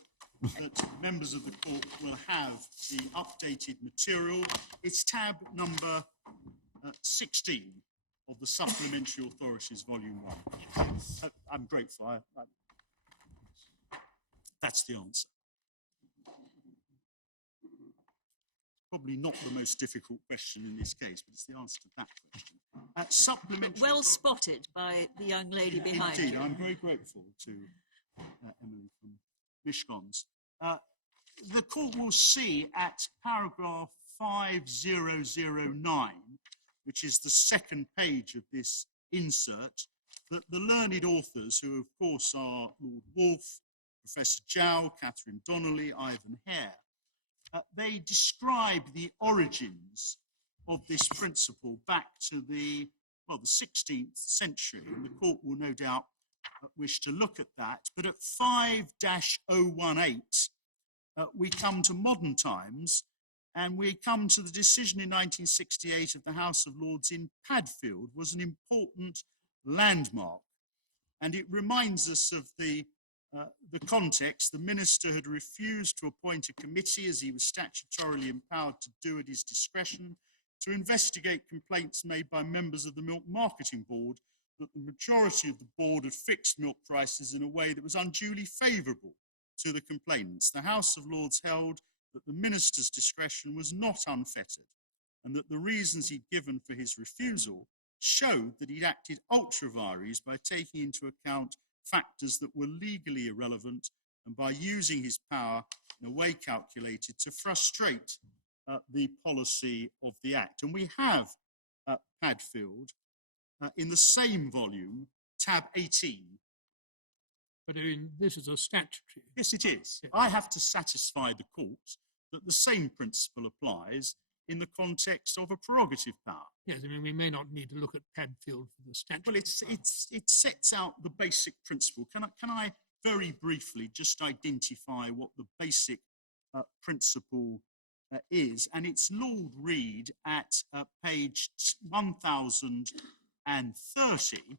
that members of the court will have the updated material. It's tab number 16 of the Supplementary Authorities, Volume 1. I'm grateful. That's the answer. Probably not the most difficult question in this case, but it's the answer to that question. Supplementary. Well spotted by the young lady behind Indeed, you. I'm very grateful to Emily from Mishcons. The court will see at paragraph 5009, which is the second page of this insert, that the learned authors, who of course are Lord Wolfe, Professor Jow, Catherine Donnelly, Ivan Hare, they describe the origins of this principle back to the 16th century, and the court will no doubt wish to look at that. But at 5-018, we come to modern times, and we come to the decision in 1968 of the House of Lords in Padfield was an important landmark. And it reminds us of the context. The minister had refused to appoint a committee, as he was statutorily empowered to do at his discretion, to investigate complaints made by members of the Milk Marketing Board that the majority of the board had fixed milk prices in a way that was unduly favourable to the complainants. The House of Lords held that the minister's discretion was not unfettered, and that the reasons he'd given for his refusal showed that he'd acted ultra vires by taking into account factors that were legally irrelevant and by using his power in a way calculated to frustrate the policy of the Act. And we have Padfield in the same volume, tab 18. But I mean, this is a statutory. Yes, it is. I have to satisfy the court that the same principle applies in the context of a prerogative power. Yes, I mean, we may not need to look at Padfield for the statute. Well, it sets out the basic principle. Can I very briefly just identify what the basic principle is? And it's Lord Reid at page 1030.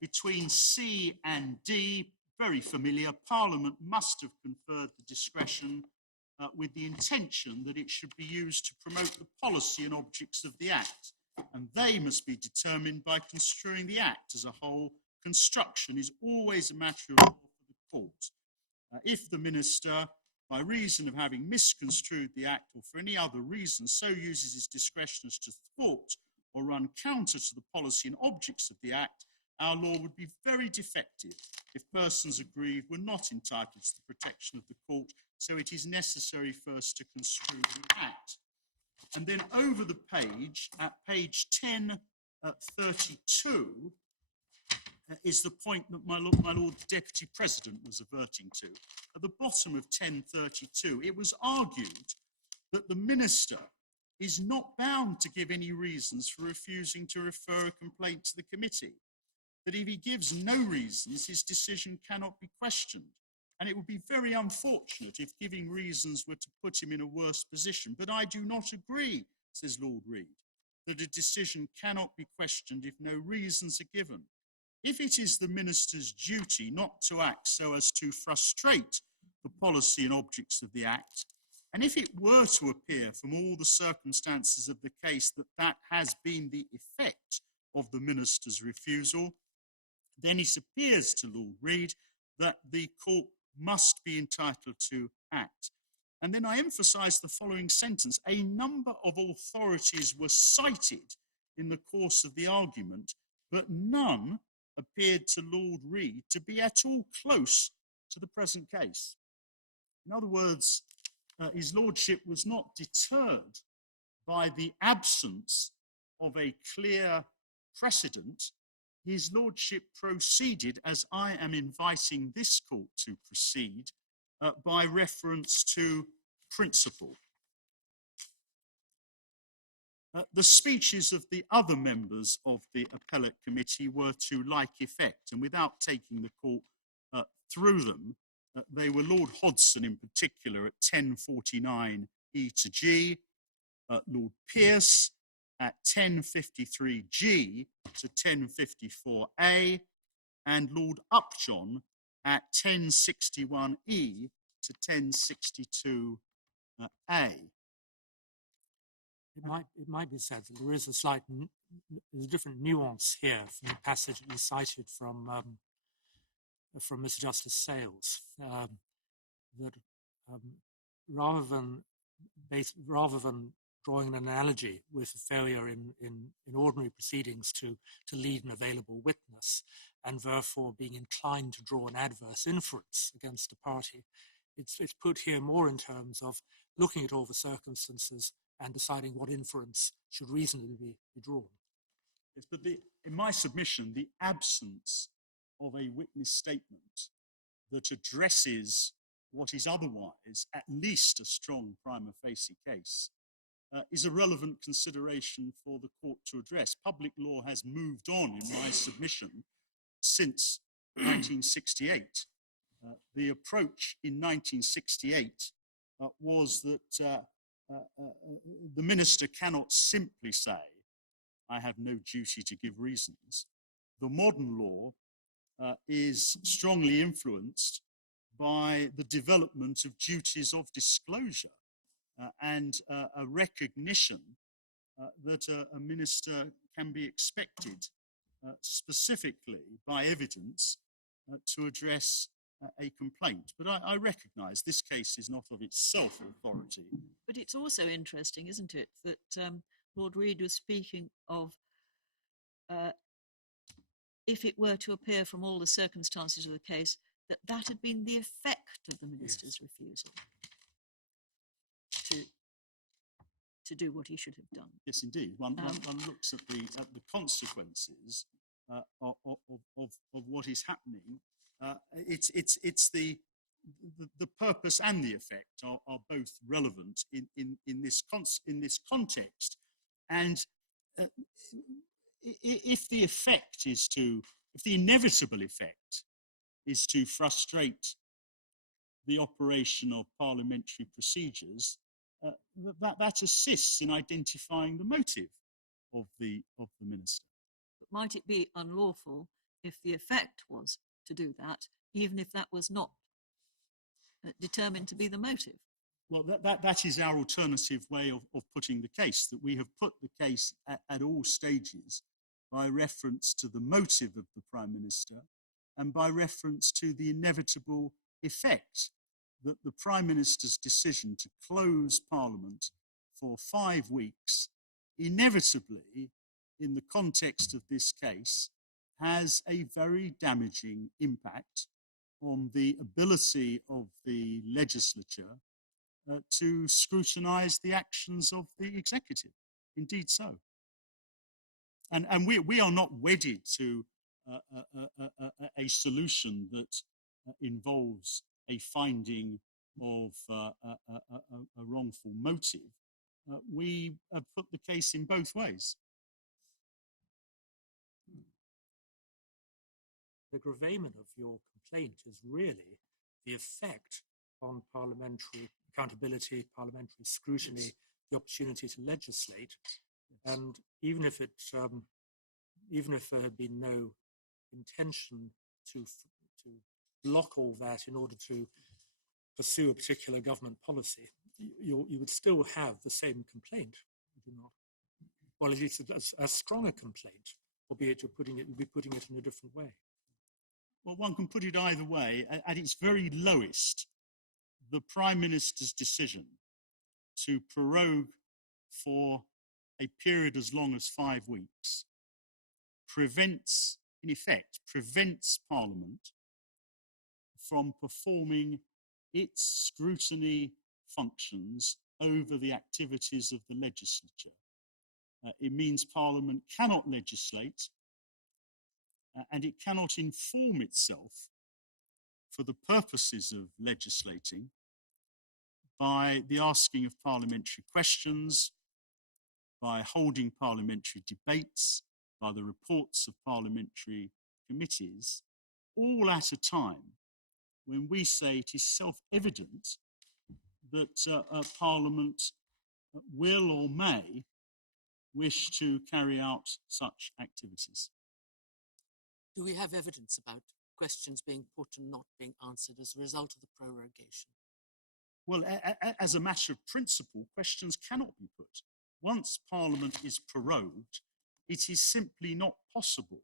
Between C and D, very familiar, Parliament must have conferred the discretion with the intention that it should be used to promote the policy and objects of the Act, and they must be determined by construing the Act as a whole. Construction is always a matter of law for the court. If the minister, by reason of having misconstrued the Act or for any other reason, so uses his discretion as to thwart or run counter to the policy and objects of the Act, our law would be very defective if persons aggrieved were not entitled to the protection of the court, so it is necessary first to construe the Act. And then over the page, at page 1032, is the point that my Lord Deputy President was averting to. At the bottom of 1032, it was argued that the minister is not bound to give any reasons for refusing to refer a complaint to the committee, that if he gives no reasons, his decision cannot be questioned. And it would be very unfortunate if giving reasons were to put him in a worse position. But I do not agree, says Lord Reid, that a decision cannot be questioned if no reasons are given. If it is the minister's duty not to act so as to frustrate the policy and objects of the Act, and if it were to appear from all the circumstances of the case that that has been the effect of the minister's refusal, then it appears to Lord Reid that the court must be entitled to act. And then I emphasise the following sentence. A number of authorities were cited in the course of the argument, but none appeared to Lord Reid to be at all close to the present case. In other words, his lordship was not deterred by the absence of a clear precedent. His lordship proceeded, as I am inviting this court to proceed, by reference to principle. The speeches of the other members of the appellate committee were to like effect, and without taking the court through them, they were Lord Hodson in particular at 1049 E to G, Lord Pearce at 1053 G to 1054 A, and Lord Upjohn at 1061 E to 1062 A. It might be said that there is there's a different nuance here from the passage that you cited from Mr. Justice Sales, that rather than drawing an analogy with a failure in ordinary proceedings to lead an available witness, and therefore being inclined to draw an adverse inference against a party, it's put here more in terms of looking at all the circumstances and deciding what inference should reasonably be drawn. Yes, but in my submission, the absence of a witness statement that addresses what is otherwise at least a strong prima facie case is a relevant consideration for the court to address. Public law has moved on in my submission since 1968. The approach in 1968 was that the minister cannot simply say, I have no duty to give reasons. The modern law is strongly influenced by the development of duties of disclosure and a recognition that a minister can be expected specifically by evidence to address a complaint. But I recognise this case is not of itself authority. But it's also interesting, isn't it, that Lord Reid was speaking of if it were to appear from all the circumstances of the case that had been the effect of the minister's refusal to do what he should have done. Yes, indeed. One looks at the consequences of what is happening. It's the purpose and the effect are both relevant in this context. And if the inevitable effect is to frustrate the operation of parliamentary procedures, that assists in identifying the motive of the minister. But might it be unlawful if the effect was to do that, even if that was not determined to be the motive? Well, that is our alternative way of putting the case, that we have put the case at all stages by reference to the motive of the Prime Minister and by reference to the inevitable effect that the Prime Minister's decision to close Parliament for 5 weeks, inevitably, in the context of this case, has a very damaging impact on the ability of the legislature to scrutinise the actions of the executive. Indeed so. And we are not wedded to a solution that involves a finding of a wrongful motive. We have put the case in both ways. The gravamen of your complaint is really the effect on parliamentary accountability, parliamentary scrutiny, yes, the opportunity to legislate, and even if there had been no intention to block all that in order to pursue a particular government policy, you would still have the same complaint, would you not? Well, at least a stronger complaint, albeit you'd be putting it in a different way. Well, one can put it either way. At its very lowest, the Prime Minister's decision to prorogue for a period as long as 5 weeks prevents Parliament from performing its scrutiny functions over the activities of the legislature. It means Parliament cannot legislate and it cannot inform itself for the purposes of legislating by the asking of parliamentary questions, by holding parliamentary debates, by the reports of parliamentary committees, all at a time when we say it is self-evident that Parliament will or may wish to carry out such activities. Do we have evidence about questions being put and not being answered as a result of the prorogation? Well, as a matter of principle, questions cannot be put. Once Parliament is prorogued, it is simply not possible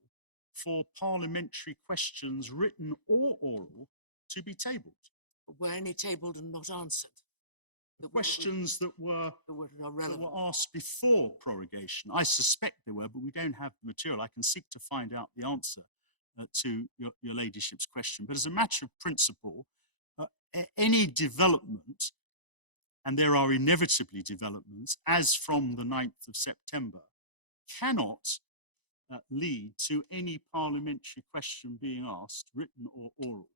for parliamentary questions, written or oral, to be tabled. But were any tabled and not answered? The questions that were asked before prorogation, I suspect there were, but we don't have the material. I can seek to find out the answer to your ladyship's question. But as a matter of principle, any development, and there are inevitably developments, as from the 9th of September, cannot lead to any parliamentary question being asked, written or oral,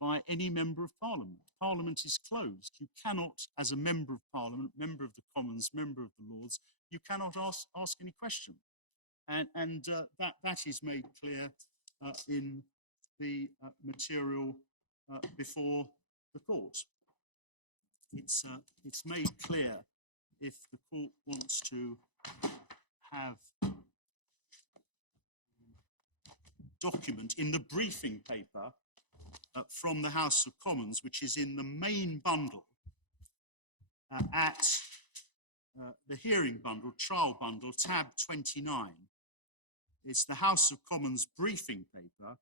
by any member of Parliament. Parliament is closed. You cannot, as a member of Parliament, member of the Commons, member of the Lords, you cannot ask any question. And that is made clear in the material before the court. It's made clear if the court wants to have document in the briefing paper from the House of Commons, which is in the main bundle at the hearing bundle, trial bundle, tab 29. It's the House of Commons briefing paper,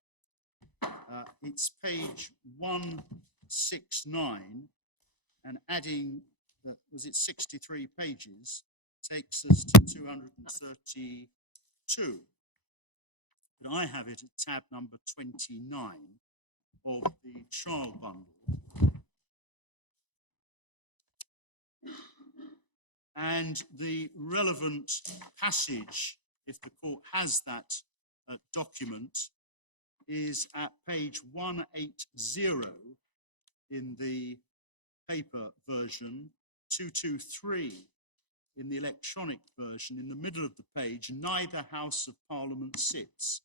It's page 169, and adding, was it 63 pages, takes us to 232. But I have it at tab number 29 of the trial bundle. And the relevant passage, if the court has that document, is at page 180 in the paper version, 223 in the electronic version. In the middle of the page, neither House of Parliament sits.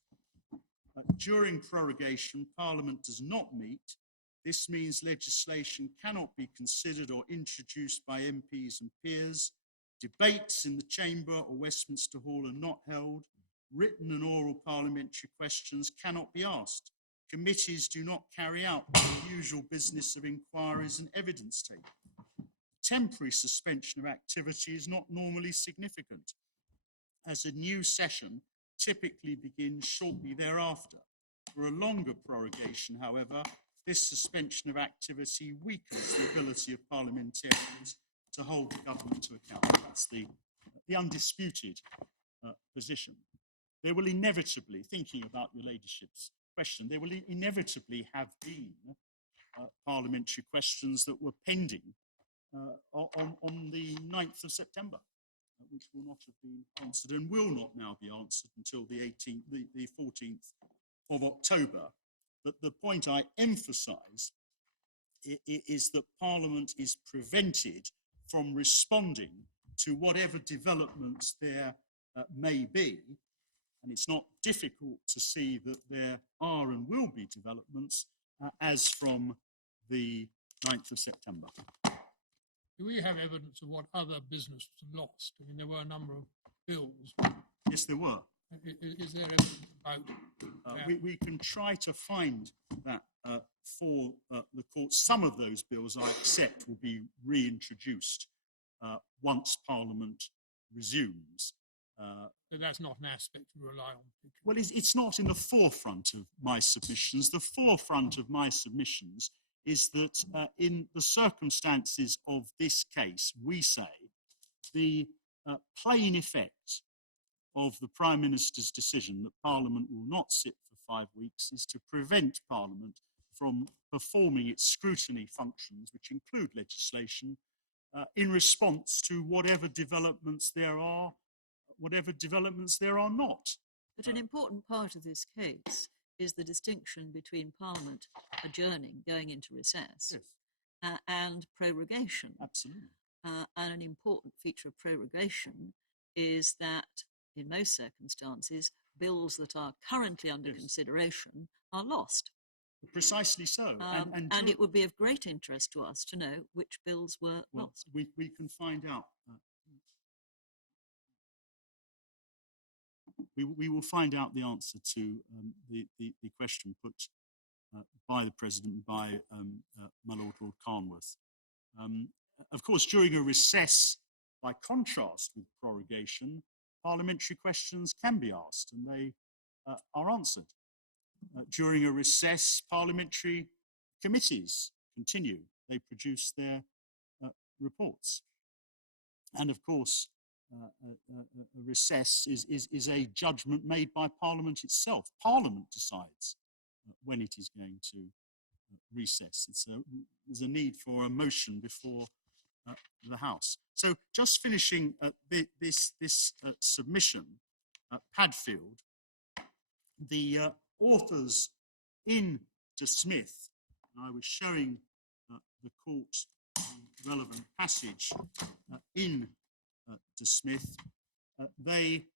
During prorogation, Parliament does not meet. This means legislation cannot be considered or introduced by MPs and peers. Debates in the Chamber or Westminster Hall are not held. Written and oral parliamentary questions cannot be asked. Committees do not carry out the usual business of inquiries and evidence taking. Temporary suspension of activity is not normally significant, as a new session typically begins shortly thereafter. For a longer prorogation, however, this suspension of activity weakens the ability of parliamentarians to hold the government to account. That's the undisputed position. There will inevitably, thinking about your ladyship's question, there will inevitably have been parliamentary questions that were pending on the 9th of September, which will not have been answered and will not now be answered until the 14th of October. But the point I emphasise is that Parliament is prevented from responding to whatever developments there may be, and it's not difficult to see that there are and will be developments as from the 9th of September. Do we have evidence of what other business was lost? I mean, there were a number of bills. Yes, there were. Is there evidence about we can try to find that for the court. Some of those bills, I accept, will be reintroduced once Parliament resumes. So that's not an aspect to rely on. Well, it's not in the forefront of my submissions. The forefront of my submissions is that in the circumstances of this case, we say the plain effect of the Prime Minister's decision that Parliament will not sit for 5 weeks is to prevent Parliament from performing its scrutiny functions, which include legislation, in response to whatever developments there are not. But an important part of this case is the distinction between Parliament adjourning, going into recess, yes, and prorogation. Absolutely. And an important feature of prorogation is that, in most circumstances, bills that are currently under yes, consideration are lost. Precisely so. And it would be of great interest to us to know which bills were lost. We can find out. We will find out the answer to the question put by the President and by my Lord Carnworth. Of course, during a recess, by contrast with prorogation, parliamentary questions can be asked and they are answered. During a recess, parliamentary committees continue. They produce their reports. And of course, a recess is a judgment made by Parliament itself. Parliament decides when it is going to recess. There's a need for a motion before the House. So just finishing this submission, Padfield, the authors in De Smith, and I was showing the court the relevant passage in De Smith, they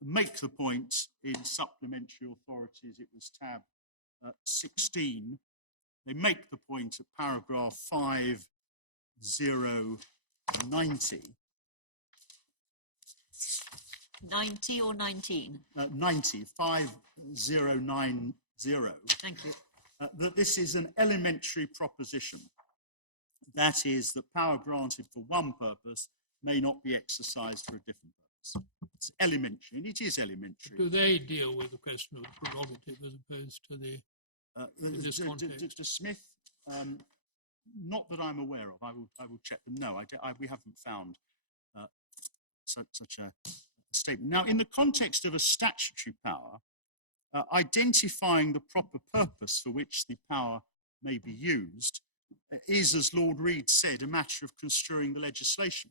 make the point in supplementary authorities, it was tab 16, they make the point at paragraph 5090. 90 or 19? 90, 5090. Thank you. That this is an elementary proposition. That is, that power granted for one purpose may not be exercised for a different purpose. it's elementary, and it is elementary. Do they deal with the question of prerogative as opposed to the in this context? Smith, not that I'm aware of. I will check them. No, we haven't found such a statement. Now, in the context of a statutory power, identifying the proper purpose for which the power may be used is, as Lord Reid said, a matter of construing the legislation,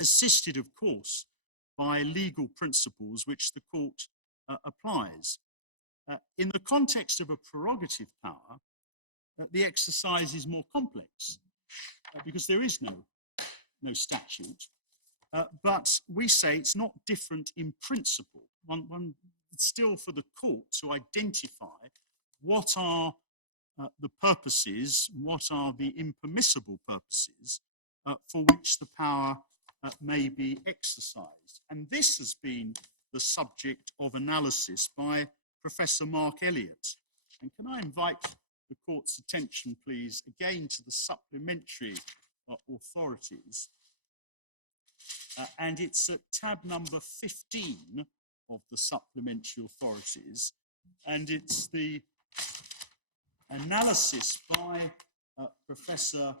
assisted, of course, by legal principles which the court applies. In the context of a prerogative power, the exercise is more complex because there is no statute. But we say it's not different in principle. It's still for the court to identify what are the purposes, what are the impermissible purposes for which the power may be exercised. And this has been the subject of analysis by Professor Mark Elliott. And can I invite the court's attention, please, again to the supplementary authorities. And it's at tab number 15 of the supplementary authorities. And it's the analysis by Professor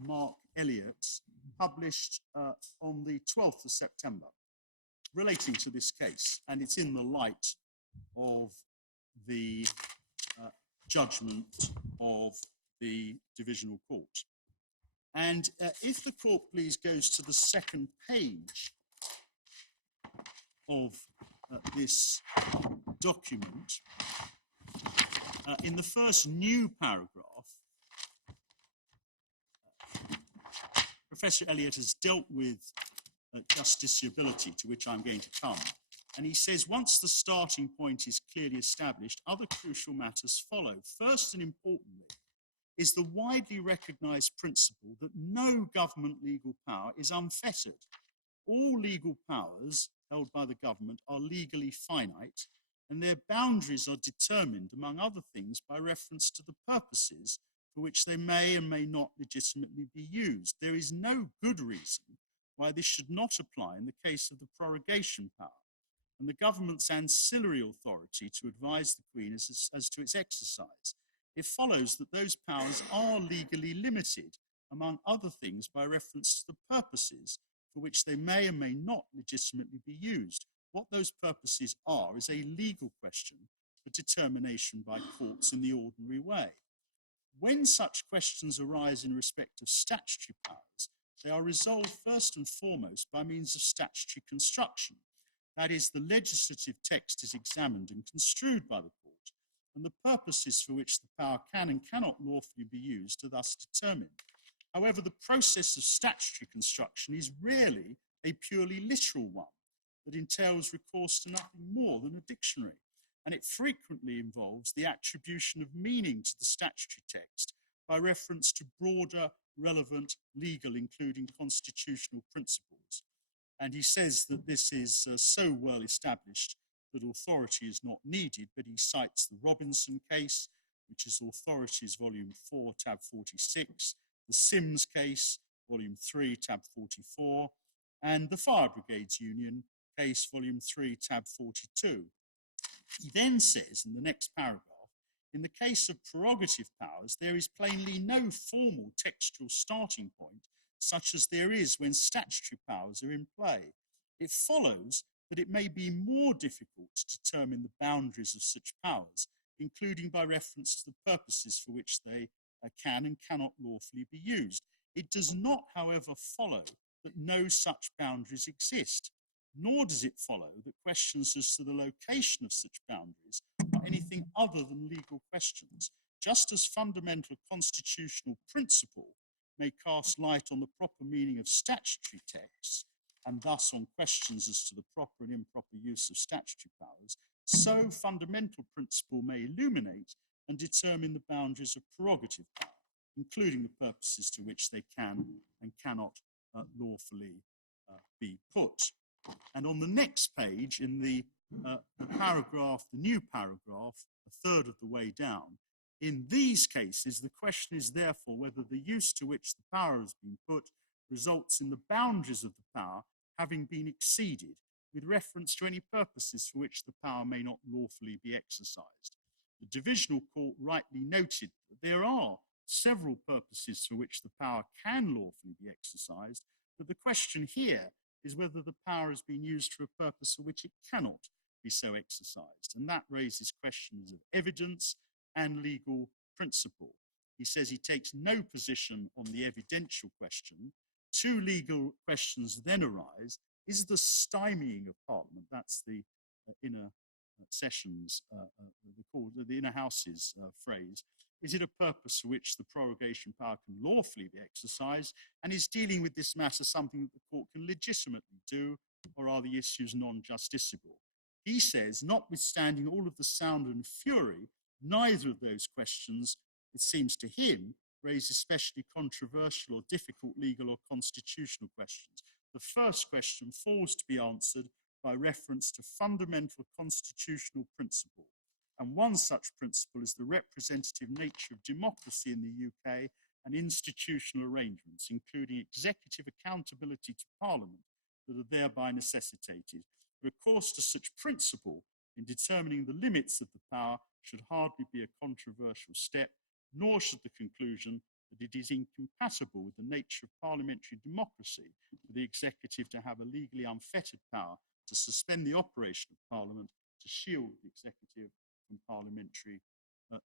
Mark Elliott, published on the 12th of September, relating to this case. And it's in the light of the judgment of the Divisional Court. And if the court, please, goes to the second page of this document, in the first new paragraph, Professor Elliott has dealt with justiciability, to which I'm going to come. And he says, once the starting point is clearly established, other crucial matters follow. First and importantly, is the widely recognised principle that no government legal power is unfettered. All legal powers held by the government are legally finite, and their boundaries are determined, among other things, by reference to the purposes for which they may and may not legitimately be used. There is no good reason why this should not apply in the case of the prorogation power and the government's ancillary authority to advise the Queen as to its exercise. It follows that those powers are legally limited, among other things, by reference to the purposes for which they may and may not legitimately be used. What those purposes are is a legal question for determination by courts in the ordinary way. When such questions arise in respect of statutory powers, they are resolved first and foremost by means of statutory construction. That is, the legislative text is examined and construed by the court, and the purposes for which the power can and cannot lawfully be used are thus determined. However, the process of statutory construction is rarely a purely literal one that entails recourse to nothing more than a dictionary, and it frequently involves the attribution of meaning to the statutory text by reference to broader, relevant, legal, including constitutional principles. And he says that this is so well established that authority is not needed, but he cites the Robinson case, which is Authorities, Volume 4, tab 46, the Sims case, Volume 3, tab 44, and the Fire Brigades Union case, Volume 3, tab 42. He then says, in the next paragraph, in the case of prerogative powers, there is plainly no formal textual starting point, such as there is when statutory powers are in play. It follows that it may be more difficult to determine the boundaries of such powers, including by reference to the purposes for which they can and cannot lawfully be used. It does not, however, follow that no such boundaries exist, nor does it follow that questions as to the location of such boundaries are anything other than legal questions, just as fundamental constitutional principle may cast light on the proper meaning of statutory texts, and thus on questions as to the proper and improper use of statutory powers, so fundamental principle may illuminate and determine the boundaries of prerogative power, including the purposes to which they can and cannot lawfully be put. And on the next page, in the paragraph, the new paragraph, a third of the way down, in these cases, the question is therefore whether the use to which the power has been put results in the boundaries of the power having been exceeded, with reference to any purposes for which the power may not lawfully be exercised. The Divisional Court rightly noted that there are several purposes for which the power can lawfully be exercised, but the question here is whether the power has been used for a purpose for which it cannot be so exercised, and that raises questions of evidence and legal principle. He says he takes no position on the evidential question. Two legal questions then arise. Is the stymieing of Parliament, that's the inner sessions, the inner houses phrase, is it a purpose for which the prorogation power can lawfully be exercised? And is dealing with this matter something that the court can legitimately do, or are the issues non-justiciable? He says, notwithstanding all of the sound and fury, neither of those questions, it seems to him, raise especially controversial or difficult legal or constitutional questions. The first question falls to be answered by reference to fundamental constitutional principle. And one such principle is the representative nature of democracy in the UK and institutional arrangements, including executive accountability to Parliament, that are thereby necessitated. Recourse to such principle in determining the limits of the power should hardly be a controversial step, nor should the conclusion that it is incompatible with the nature of parliamentary democracy for the executive to have a legally unfettered power to suspend the operation of Parliament to shield the executive from parliamentary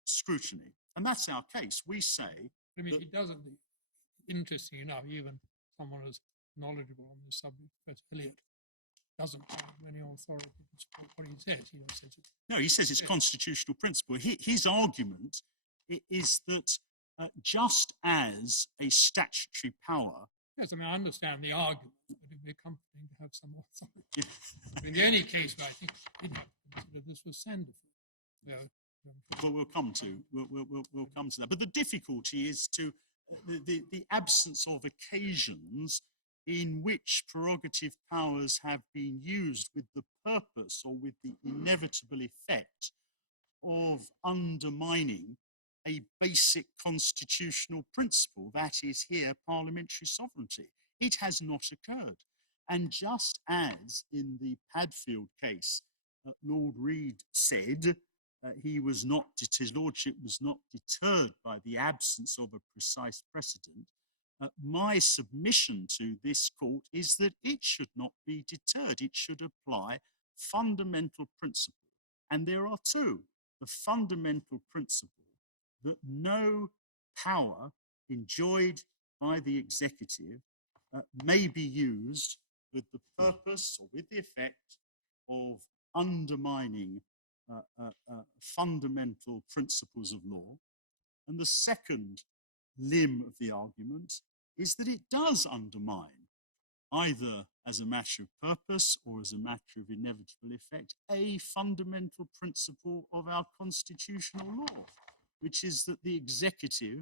scrutiny. And that's our case. We say... I mean, it doesn't, interesting enough, even someone as knowledgeable on the subject as Eliot doesn't have any authority to support what he says. He says it. No, he says it's constitutional principle. His argument is that just as a statutory power... Yes, I mean, I understand the argument, but it'd be comforting to have some authority. I mean, the only case where I think didn't have to consider this was Sanderford. Well, we'll come to that. But the difficulty is to the absence of occasions in which prerogative powers have been used with the purpose or with the inevitable effect of undermining a basic constitutional principle, that is here parliamentary sovereignty. It has not occurred. And just as in the Padfield case, Lord Reid said his lordship was not deterred by the absence of a precise precedent, my submission to this court is that it should not be deterred. It should apply fundamental principle. And there are two. The fundamental principle that no power enjoyed by the executive may be used with the purpose or with the effect of undermining fundamental principles of law. And the second limb of the argument is that it does undermine, either as a matter of purpose or as a matter of inevitable effect, a fundamental principle of our constitutional law, which is that the executive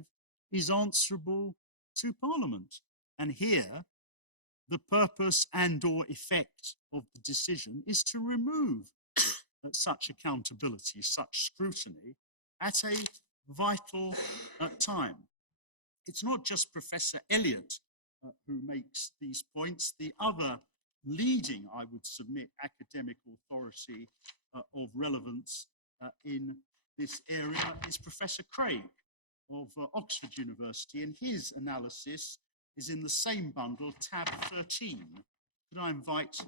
is answerable to Parliament. And here, the purpose and or effect of the decision is to remove such accountability, such scrutiny at a vital time. It's not just Professor Eliot who makes these points. The other leading, I would submit, academic authority of relevance in this area is Professor Craig of Oxford University, and his analysis is in the same bundle, tab 13. Could I invite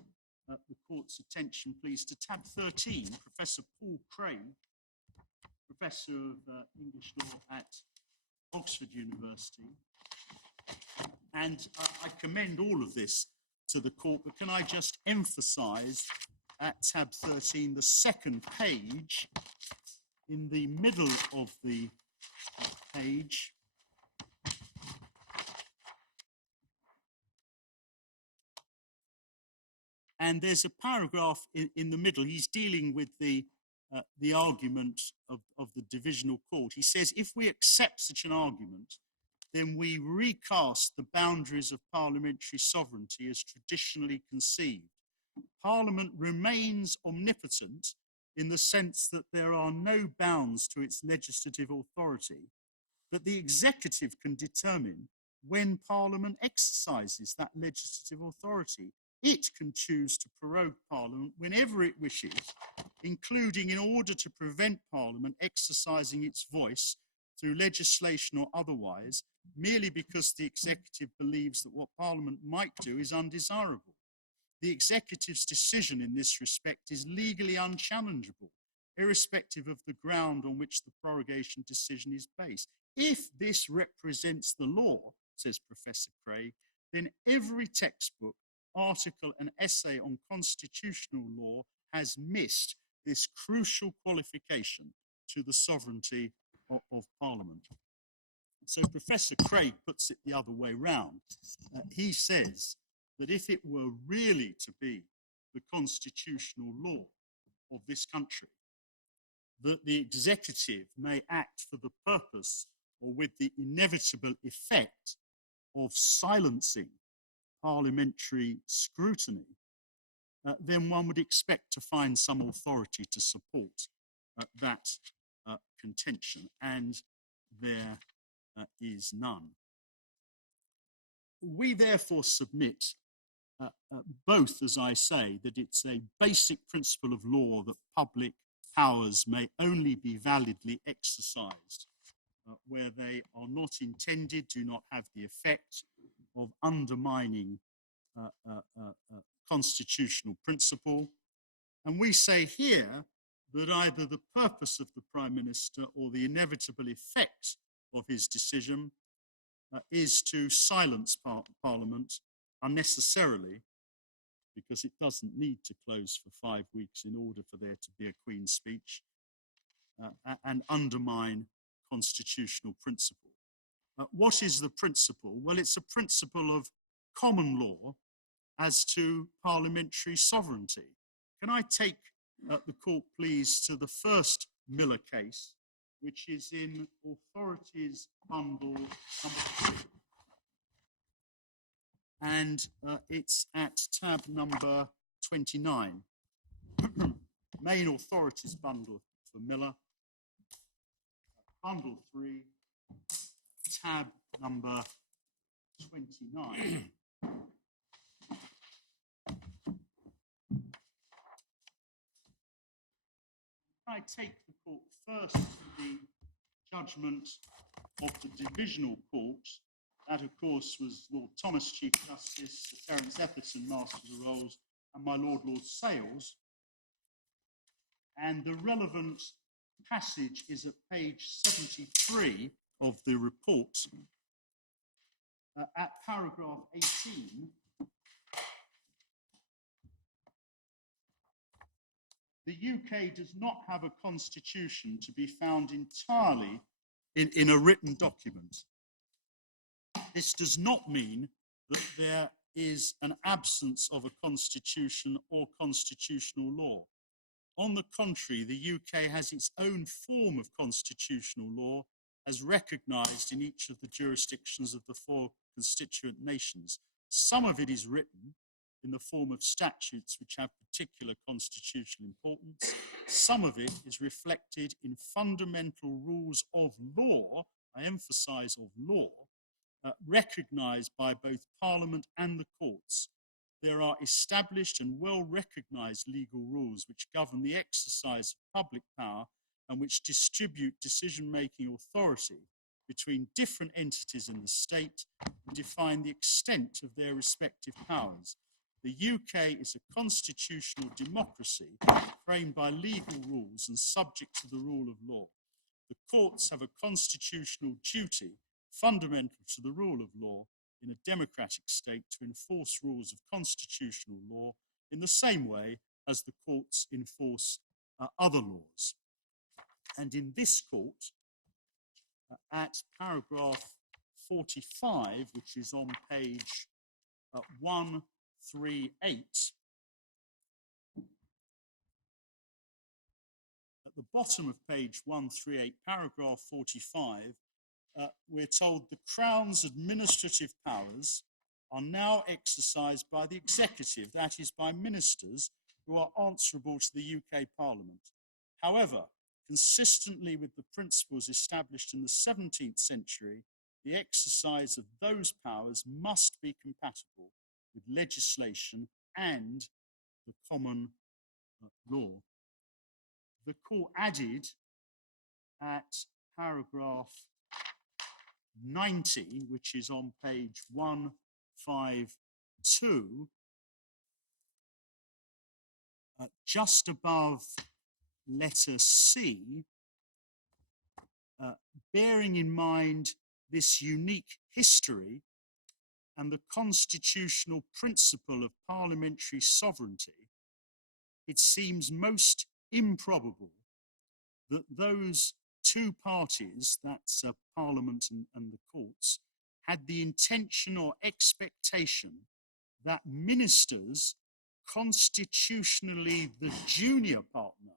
the court's attention, please, to tab 13, Professor Paul Craig, Professor of English Law at Oxford University. And I commend all of this to the court, but can I just emphasize at tab 13, the second page, in the middle of the page, and there's a paragraph in the middle. He's dealing with the argument of the divisional court. He says, if we accept such an argument, then we recast the boundaries of parliamentary sovereignty as traditionally conceived. Parliament remains omnipotent in the sense that there are no bounds to its legislative authority, but the executive can determine when Parliament exercises that legislative authority it can choose to prorogue Parliament whenever it wishes, including in order to prevent Parliament exercising its voice through legislation or otherwise, merely because the executive believes that what Parliament might do is undesirable. The executive's decision in this respect is legally unchallengeable, irrespective of the ground on which the prorogation decision is based. If this represents the law, says Professor Craig, then every textbook, article and essay on constitutional law has missed this crucial qualification to the sovereignty of Parliament. So Professor Craig puts it the other way round. He says that if it were really to be the constitutional law of this country, that the executive may act for the purpose or with the inevitable effect of silencing parliamentary scrutiny, then one would expect to find some authority to support that contention, and there is none. We therefore submit both, as I say, that it's a basic principle of law that public powers may only be validly exercised where they are not intended, do not have the effect of undermining constitutional principle. And we say here that either the purpose of the Prime Minister or the inevitable effect of his decision is to silence Parliament unnecessarily, because it doesn't need to close for 5 weeks in order for there to be a Queen's speech, and undermine constitutional principle. What is the principle? Well, it's a principle of common law as to parliamentary sovereignty. Can I take the court, please, to the first Miller case, which is in Authorities Bundle number 2. And it's at tab number 29. Main Authorities Bundle for Miller. Bundle 3, tab number 29. I take the court first to the judgment of the Divisional Court. That, of course, was Lord Thomas, Chief Justice, Sir Terence Epperton, Master of the Rolls, and my Lord Sales. And the relevant passage is at page 73 of the report, at paragraph 18. The UK does not have a constitution to be found entirely in a written document. This does not mean that there is an absence of a constitution or constitutional law. On the contrary, the UK has its own form of constitutional law as recognised in each of the jurisdictions of the 4 constituent nations. Some of it is written in the form of statutes which have particular constitutional importance. Some of it is reflected in fundamental rules of law, I emphasise of law, recognised by both Parliament and the courts. There are established and well-recognised legal rules which govern the exercise of public power and which distribute decision-making authority between different entities in the state and define the extent of their respective powers. The UK is a constitutional democracy framed by legal rules and subject to the rule of law. The courts have a constitutional duty fundamental to the rule of law in a democratic state to enforce rules of constitutional law in the same way as the courts enforce other laws. And in this court, at paragraph 45, which is on page 138, at the bottom of page 138, paragraph 45, we're told the Crown's administrative powers are now exercised by the executive, that is, by ministers who are answerable to the UK Parliament. However, consistently with the principles established in the 17th century, the exercise of those powers must be compatible with legislation and the common law. The court added at paragraph 90, which is on page 152, just above letter C, bearing in mind this unique history and the constitutional principle of parliamentary sovereignty, it seems most improbable that those two parties, that's Parliament and the courts, had the intention or expectation that ministers, constitutionally the junior partner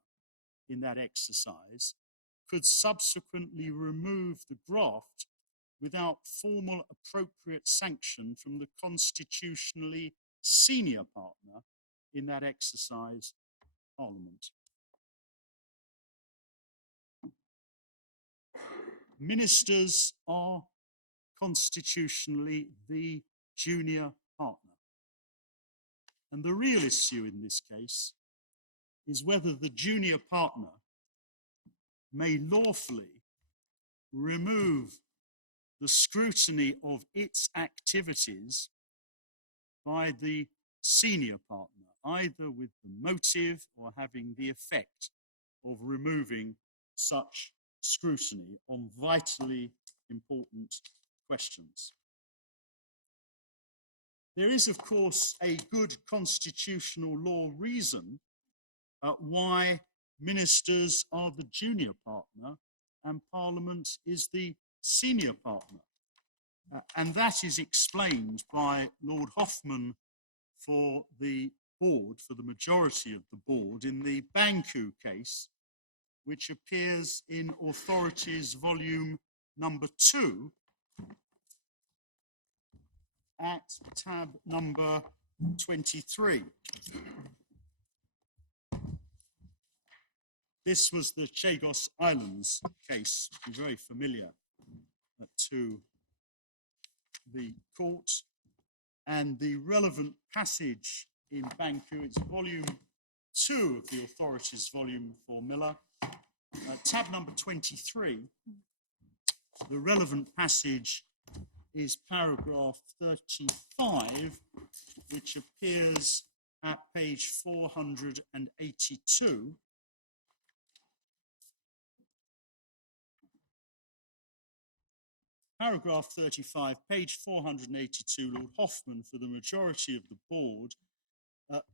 in that exercise, could subsequently remove the graft without formal appropriate sanction from the constitutionally senior partner in that exercise, Parliament. Ministers are constitutionally the junior partner. And the real issue in this case is whether the junior partner may lawfully remove the scrutiny of its activities by the senior partner, either with the motive or having the effect of removing such scrutiny on vitally important questions. There is, of course, a good constitutional law reason why ministers are the junior partner and Parliament is the senior partner. And that is explained by Lord Hoffman for the board, for the majority of the board, in the Banku case, which appears in Authorities Volume number 2 at tab number 23. This was the Chagos Islands case, very familiar to the court, and the relevant passage in Banku, it's volume 2 of the Authorities volume for Miller, tab number 23. The relevant passage is paragraph 35, which appears at page 482. Paragraph 35, page 482, Lord Hoffman for the majority of the board.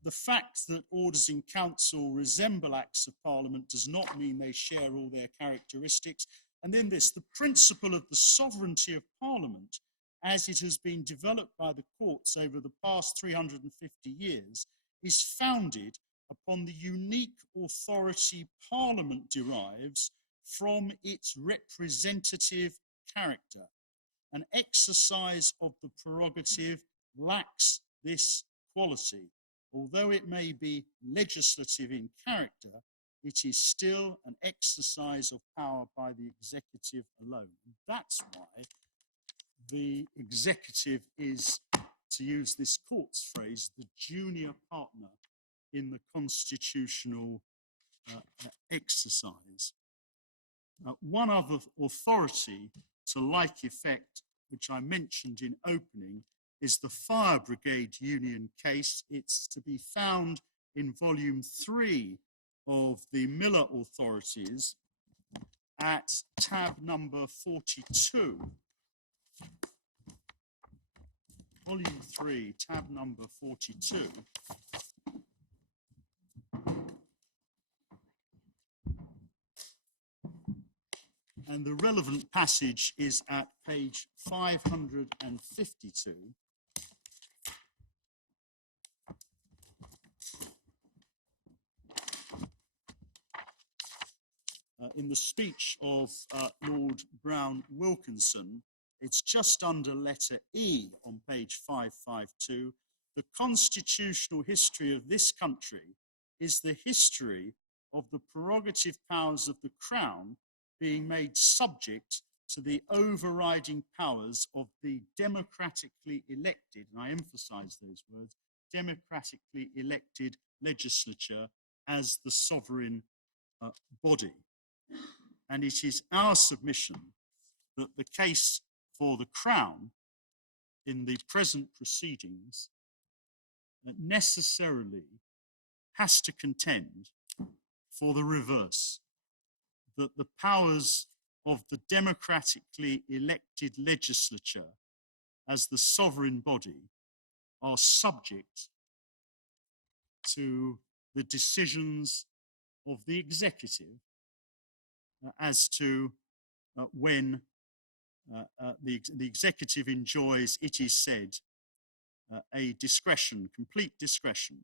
The fact that orders in council resemble acts of parliament does not mean they share all their characteristics. And then this, the principle of the sovereignty of parliament, as it has been developed by the courts over the past 350 years, is founded upon the unique authority parliament derives from its representative character. An exercise of the prerogative lacks this quality. Although it may be legislative in character, it is still an exercise of power by the executive alone. And that's why the executive is, to use this court's phrase, the junior partner in the constitutional exercise. One other authority to like effect, which I mentioned in opening, is the Fire Brigade Union case. It's to be found in volume 3 of the Miller Authorities at tab number 42. Volume 3, tab number 42. And the relevant passage is at page 552. In the speech of Lord Brown Wilkinson, it's just under letter E on page 552. The constitutional history of this country is the history of the prerogative powers of the Crown being made subject to the overriding powers of the democratically elected, and I emphasize those words, democratically elected legislature as the sovereign body. And it is our submission that the case for the Crown in the present proceedings necessarily has to contend for the reverse, that the powers of the democratically elected legislature as the sovereign body are subject to the decisions of the executive as to when the executive enjoys, it is said, a discretion, complete discretion,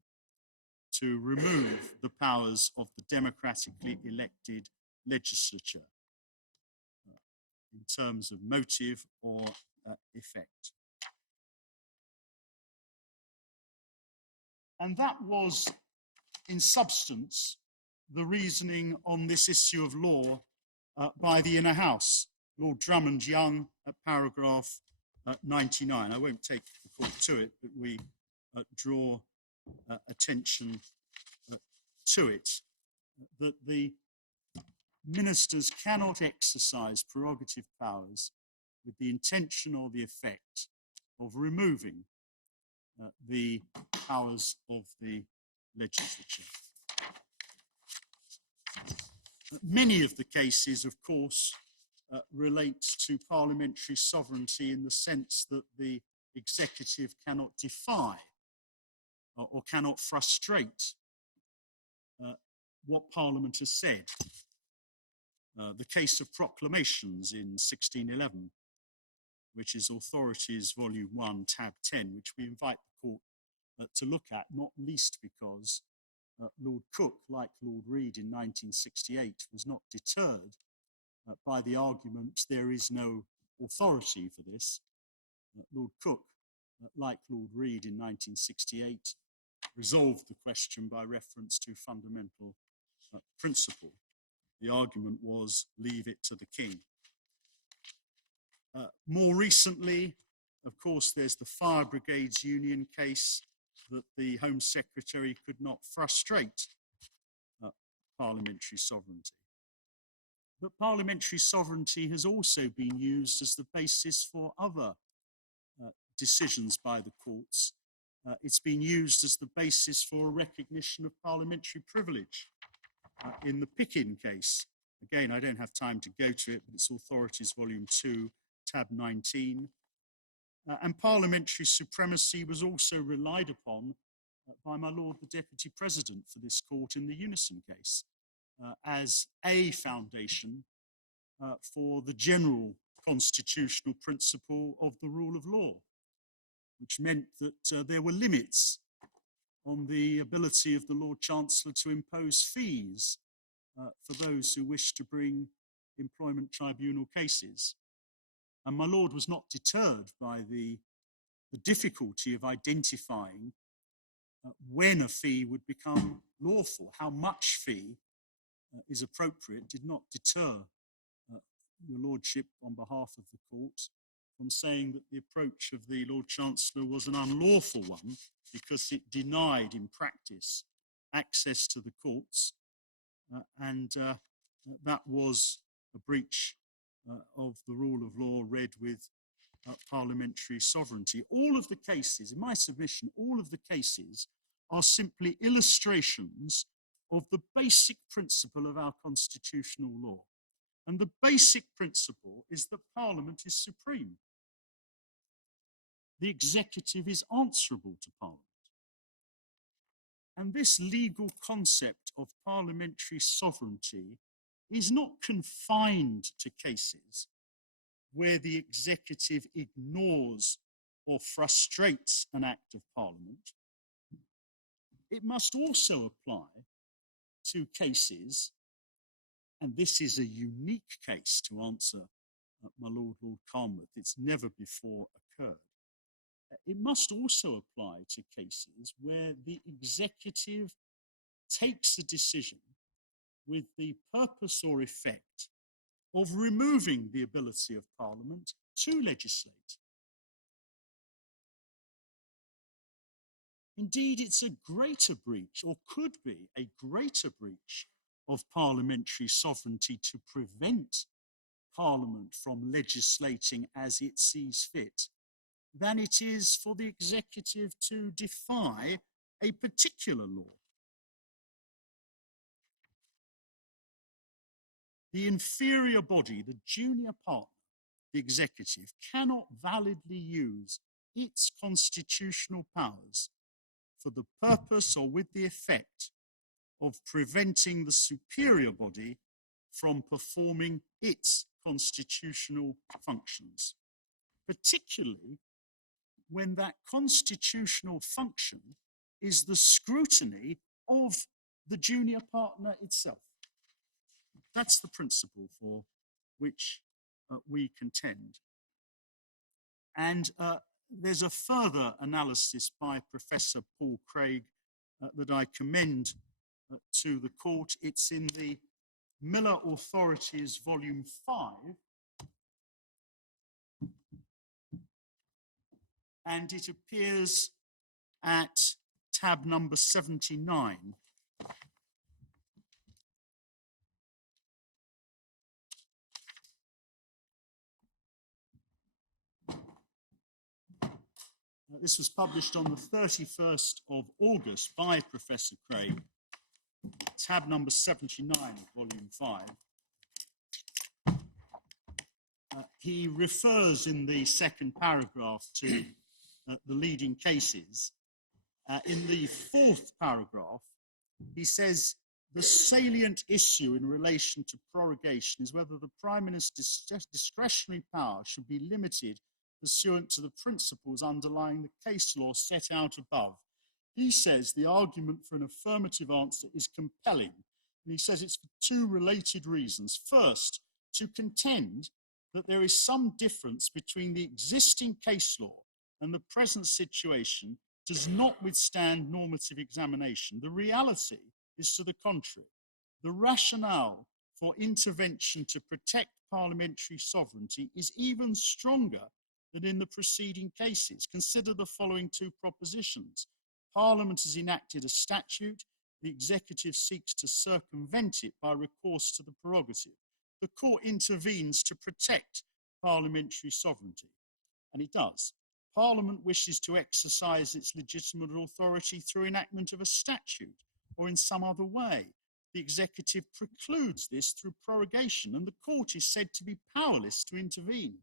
to remove the powers of the democratically elected legislature in terms of motive or effect. And that was, in substance, the reasoning on this issue of law by the Inner House, Lord Drummond Young at paragraph 99. I won't take the court to it, but we draw attention to it, that the ministers cannot exercise prerogative powers with the intention or the effect of removing the powers of the legislature. Many of the cases, of course, relate to parliamentary sovereignty in the sense that the executive cannot defy or cannot frustrate what Parliament has said. The case of proclamations in 1611, which is Authorities Volume 1, Tab 10, which we invite the court to look at, not least because Lord Cook, like Lord Reid in 1968, was not deterred by the argument there is no authority for this. Lord Cook, like Lord Reid in 1968, resolved the question by reference to fundamental principle. The argument was, leave it to the king. More recently, of course, there's the Fire Brigades Union case that the Home Secretary could not frustrate parliamentary sovereignty. But parliamentary sovereignty has also been used as the basis for other decisions by the courts. It's been used as the basis for a recognition of parliamentary privilege. In the Picken case, again, I don't have time to go to it, but it's Authorities Volume 2, Tab 19. And parliamentary supremacy was also relied upon by my Lord the Deputy President for this court in the Unison case as a foundation for the general constitutional principle of the rule of law, which meant that there were limits on the ability of the Lord Chancellor to impose fees for those who wished to bring employment tribunal cases. And my Lord was not deterred by the difficulty of identifying when a fee would become lawful. How much fee is appropriate did not deter your Lordship on behalf of the court from saying that the approach of the Lord Chancellor was an unlawful one because it denied in practice access to the courts and that was a breach of the rule of law read with parliamentary sovereignty. All of the cases, in my submission, all of the cases are simply illustrations of the basic principle of our constitutional law. And the basic principle is that Parliament is supreme. The executive is answerable to Parliament. And this legal concept of parliamentary sovereignty is not confined to cases where the executive ignores or frustrates an act of Parliament. It must also apply to cases, and this is a unique case to answer my Lord Carnwath, it's never before occurred. It must also apply to cases where the executive takes a decision with the purpose or effect of removing the ability of Parliament to legislate. Indeed, it's a greater breach, or could be a greater breach, of parliamentary sovereignty to prevent Parliament from legislating as it sees fit than it is for the executive to defy a particular law. The inferior body, the junior partner, the executive, cannot validly use its constitutional powers for the purpose or with the effect of preventing the superior body from performing its constitutional functions, particularly when that constitutional function is the scrutiny of the junior partner itself. That's the principle for which we contend. And there's a further analysis by Professor Paul Craig that I commend to the court. It's in the Miller Authorities, Volume 5, and it appears at tab number 79. This was published on the 31st of August by Professor Craig, tab number 79 of Volume 5. He refers in the second paragraph to the leading cases. In the fourth paragraph, he says, the salient issue in relation to prorogation is whether the Prime Minister's discretionary power should be limited pursuant to the principles underlying the case law set out above. He says the argument for an affirmative answer is compelling, and he says it's for two related reasons. First, to contend that there is some difference between the existing case law and the present situation does not withstand normative examination. The reality is to the contrary. The rationale for intervention to protect parliamentary sovereignty is even stronger than in the preceding cases. Consider the following two propositions. Parliament has enacted a statute, the executive seeks to circumvent it by recourse to the prerogative. The court intervenes to protect parliamentary sovereignty, and it does. Parliament wishes to exercise its legitimate authority through enactment of a statute or in some other way. The executive precludes this through prorogation, and the court is said to be powerless to intervene.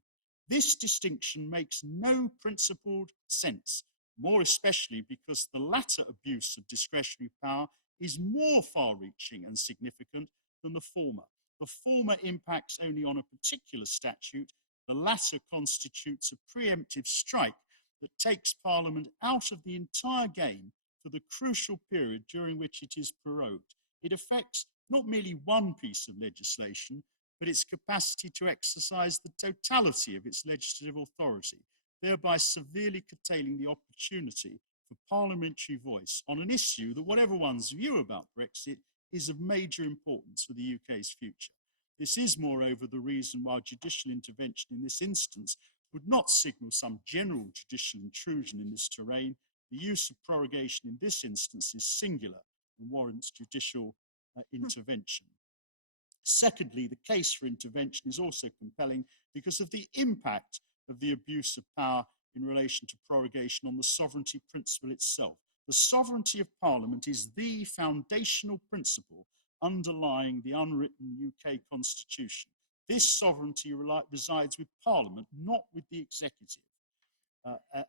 This distinction makes no principled sense, more especially because the latter abuse of discretionary power is more far-reaching and significant than the former. The former impacts only on a particular statute. The latter constitutes a preemptive strike that takes Parliament out of the entire game for the crucial period during which it is prorogued. It affects not merely one piece of legislation, but its capacity to exercise the totality of its legislative authority, thereby severely curtailing the opportunity for parliamentary voice on an issue that, whatever one's view about Brexit, is of major importance for the UK's future. This is, moreover, the reason why judicial intervention in this instance would not signal some general judicial intrusion in this terrain. The use of prorogation in this instance is singular and warrants judicial intervention. Secondly, the case for intervention is also compelling because of the impact of the abuse of power in relation to prorogation on the sovereignty principle itself. The sovereignty of Parliament is the foundational principle underlying the unwritten UK Constitution. This sovereignty resides with Parliament, not with the executive.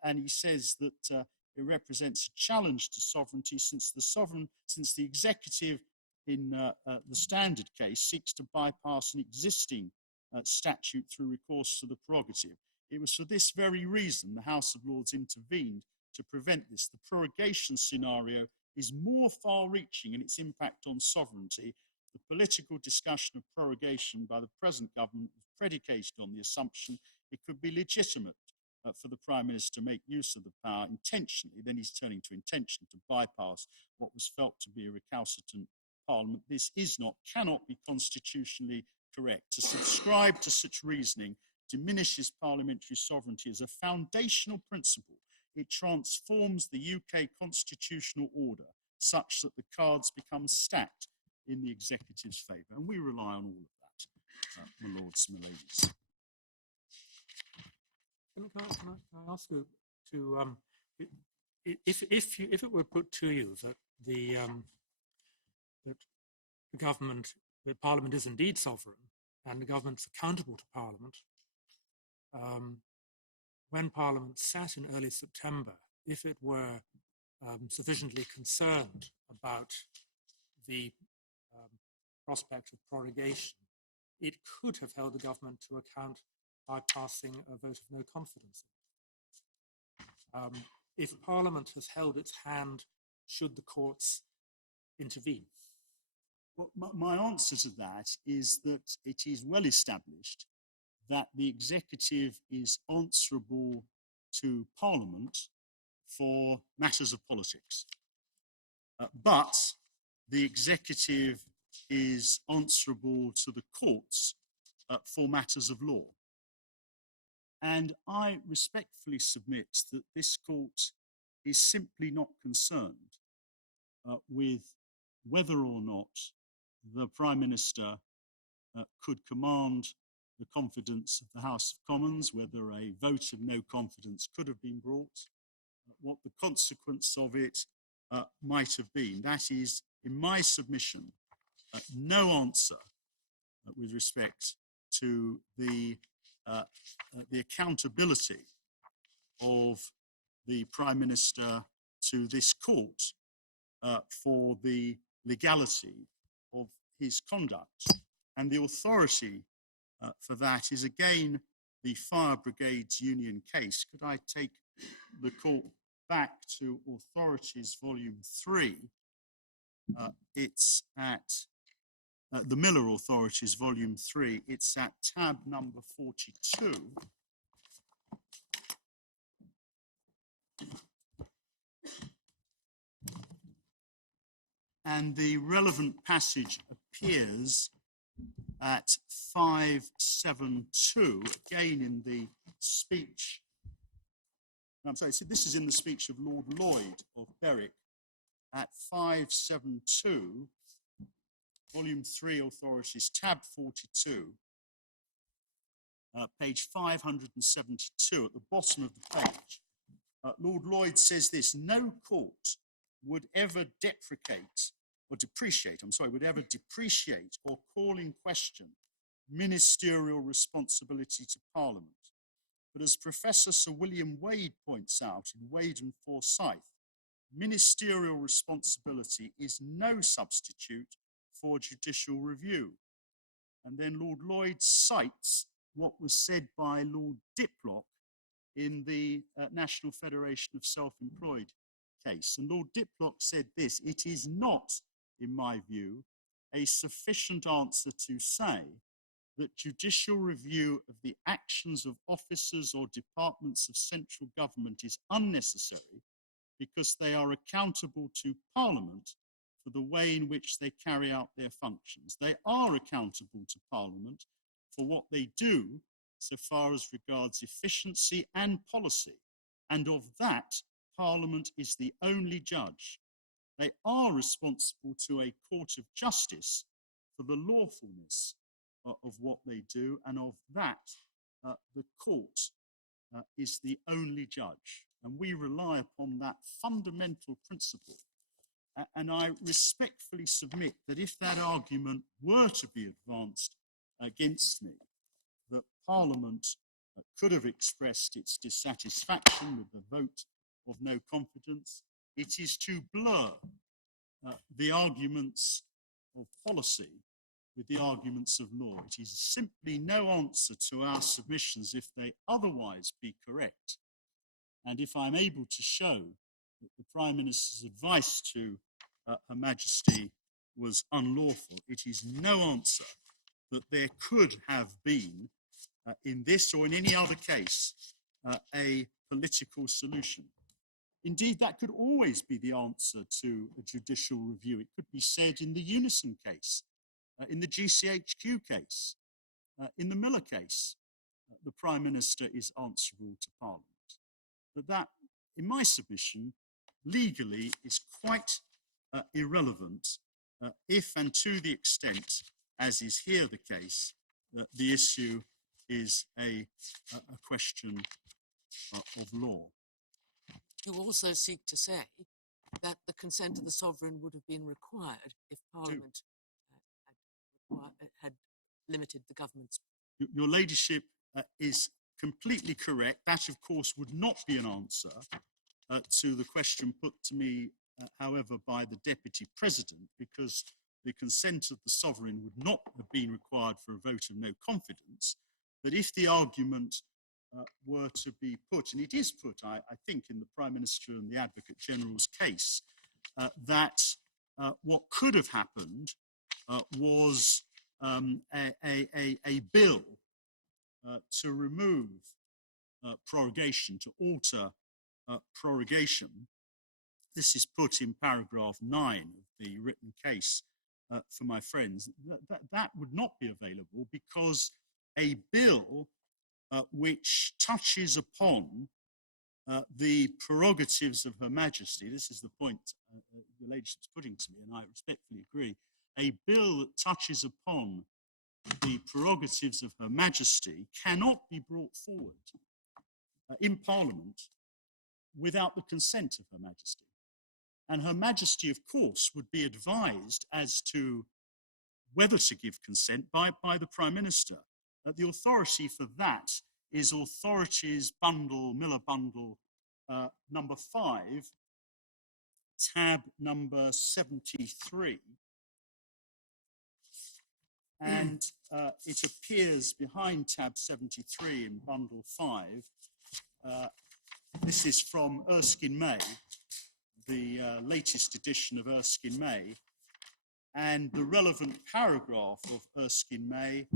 And he says that it represents a challenge to sovereignty since the executive in the standard case seeks to bypass an existing statute through recourse to the prerogative. It was for this very reason the House of Lords intervened to prevent this. The prorogation scenario is more far-reaching in its impact on sovereignty. The political discussion of prorogation by the present government was predicated on the assumption it could be legitimate for the Prime Minister to make use of the power intentionally. Then he's turning to intention to bypass what was felt to be a recalcitrant Parliament. This cannot be constitutionally correct. To subscribe to such reasoning diminishes parliamentary sovereignty as a foundational principle it transforms the UK constitutional order such that the cards become stacked in the executive's favour. And we rely on all of that, my lords and my ladies. Can I ask you to, if it were put to you that that the government, that Parliament is indeed sovereign and the government's accountable to Parliament, when Parliament sat in early September, if it were sufficiently concerned about the prospect of prorogation, it could have held the government to account by passing a vote of no confidence. If Parliament has held its hand, should the courts intervene? Well, my answer to that is that it is well established that the executive is answerable to Parliament for matters of politics. But the executive is answerable to the courts for matters of law. And I respectfully submit that this court is simply not concerned with whether or not the Prime Minister could command the confidence of the House of Commons, whether a vote of no confidence could have been brought, what the consequence of it might have been. That is, in my submission, no answer with respect to the accountability of the Prime Minister to this court for the legality of his conduct. And the authority for that is again the Fire Brigades Union case. Could I take the court back to Authorities Volume 3? It's at the Miller Authorities Volume 3. It's at tab number 42. And the relevant passage appears at 572, again in the speech. I'm sorry, so this is in the speech of Lord Lloyd of Berwick at 572, Volume 3, Authorities, tab 42, page 572, at the bottom of the page. Lord Lloyd says this: no court would ever depreciate or call in question ministerial responsibility to Parliament. But as Professor Sir William Wade points out in Wade and Forsyth, ministerial responsibility is no substitute for judicial review. And then Lord Lloyd cites what was said by Lord Diplock in the National Federation of Self-Employed case. And Lord Diplock said this: it is not, in my view, a sufficient answer to say that judicial review of the actions of officers or departments of central government is unnecessary because they are accountable to Parliament for the way in which they carry out their functions. They are accountable to Parliament for what they do so far as regards efficiency and policy, and of that, Parliament is the only judge. They are responsible to a court of justice for the lawfulness of what they do, and of that, the court is the only judge. And we rely upon that fundamental principle. And I respectfully submit that if that argument were to be advanced against me, that Parliament could have expressed its dissatisfaction with the vote of no confidence, it is to blur the arguments of policy with the arguments of law. It is simply no answer to our submissions if they otherwise be correct. And if I'm able to show that the Prime Minister's advice to Her Majesty was unlawful, it is no answer that there could have been, in this or in any other case, a political solution. Indeed, that could always be the answer to a judicial review. It could be said in the Unison case, in the GCHQ case, in the Miller case, the Prime Minister is answerable to Parliament. But that in my submission, legally is quite irrelevant if and to the extent, as is here the case, that the issue is a question of law. You also seek to say that the consent of the sovereign would have been required if Parliament had limited the government's. Your Ladyship is completely correct. That, of course, would not be an answer to the question put to me, however, by the Deputy President, because the consent of the sovereign would not have been required for a vote of no confidence. But if the argument were to be put, and it is put, I think, in the Prime Minister and the Advocate General's case, that what could have happened was a bill to remove prorogation, to alter prorogation. This is put in paragraph 9 of the written case for my friends. That would not be available because a bill which touches upon the prerogatives of Her Majesty, this is the point your Ladyship's putting to me, and I respectfully agree, a bill that touches upon the prerogatives of Her Majesty cannot be brought forward in Parliament without the consent of Her Majesty. And Her Majesty, of course, would be advised as to whether to give consent by the Prime Minister. The authority for that is Authorities Bundle, Miller Bundle, number 5, tab number 73. And it appears behind tab 73 in Bundle 5. This is from Erskine May, the latest edition of Erskine May. And the relevant paragraph of Erskine May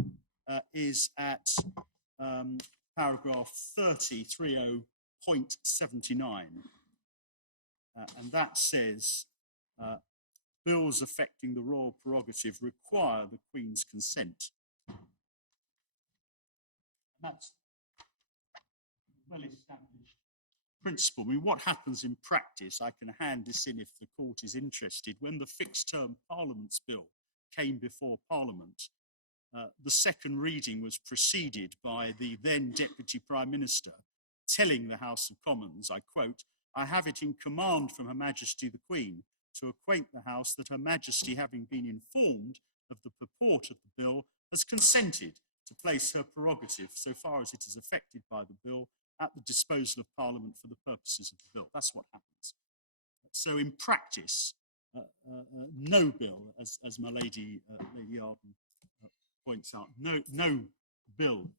is at paragraph 30.79. And that says, bills affecting the royal prerogative require the Queen's consent. And that's a well-established principle. I mean, what happens in practice, I can hand this in if the court is interested. When the fixed-term Parliaments Bill came before Parliament, the second reading was preceded by the then Deputy Prime Minister telling the House of Commons, I quote, "I have it in command from Her Majesty the Queen to acquaint the House that Her Majesty, having been informed of the purport of the bill, has consented to place her prerogative, so far as it is affected by the bill, at the disposal of Parliament for the purposes of the bill." That's what happens. So in practice, no bill, as my Lady Arden points out, no bill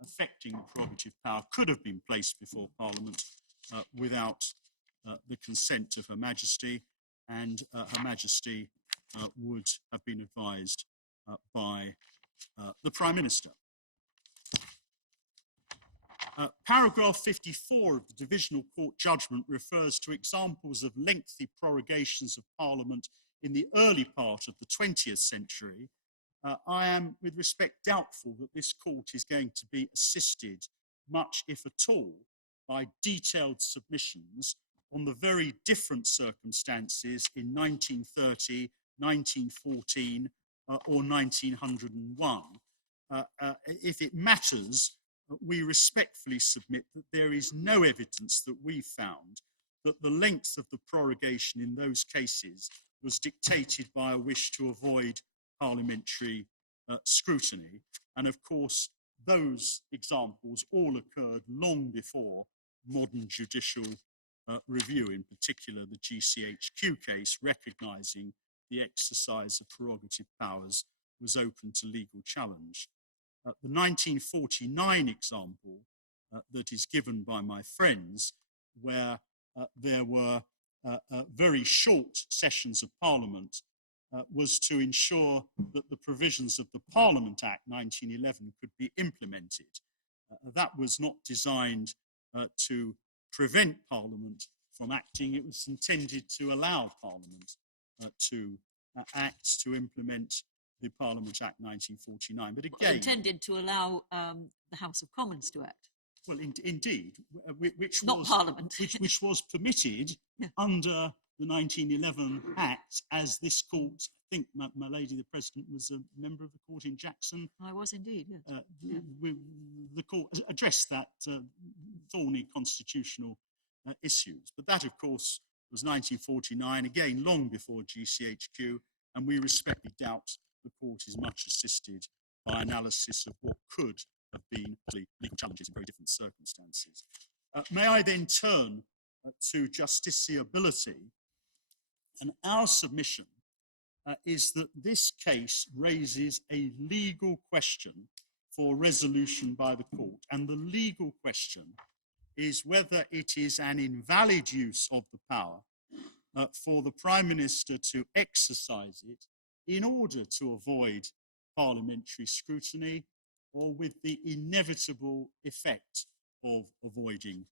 affecting the prerogative power could have been placed before Parliament without the consent of Her Majesty, and Her Majesty would have been advised by the Prime Minister. Paragraph 54 of the Divisional Court judgment refers to examples of lengthy prorogations of Parliament in the early part of the 20th century. I am, with respect, doubtful that this court is going to be assisted, much if at all, by detailed submissions on the very different circumstances in 1930, 1914, or 1901. If it matters, we respectfully submit that there is no evidence that we found that the length of the prorogation in those cases was dictated by a wish to avoid parliamentary scrutiny. And of course, those examples all occurred long before modern judicial review, in particular the GCHQ case, recognising the exercise of prerogative powers was open to legal challenge. The 1949 example that is given by my friends, where there were very short sessions of Parliament, was to ensure that the provisions of the Parliament Act 1911 could be implemented. That was not designed to prevent Parliament from acting. It was intended to allow Parliament to act, to implement the Parliament Act 1949. But again, intended to allow the House of Commons to act. Well, indeed, which Not was Parliament. which was permitted Yeah. under the 1911 Act, as this court, I think my lady the President was a member of the court in Jackson. I was indeed, yes. The court addressed that thorny constitutional issues. But that, of course, was 1949, again, long before GCHQ, and we respectfully doubt the court is much assisted by analysis of what could have been legal challenges in very different circumstances. May I then turn to justiciability? And our submission is that this case raises a legal question for resolution by the court. And the legal question is whether it is an invalid use of the power for the Prime Minister to exercise it in order to avoid parliamentary scrutiny, or with the inevitable effect of avoiding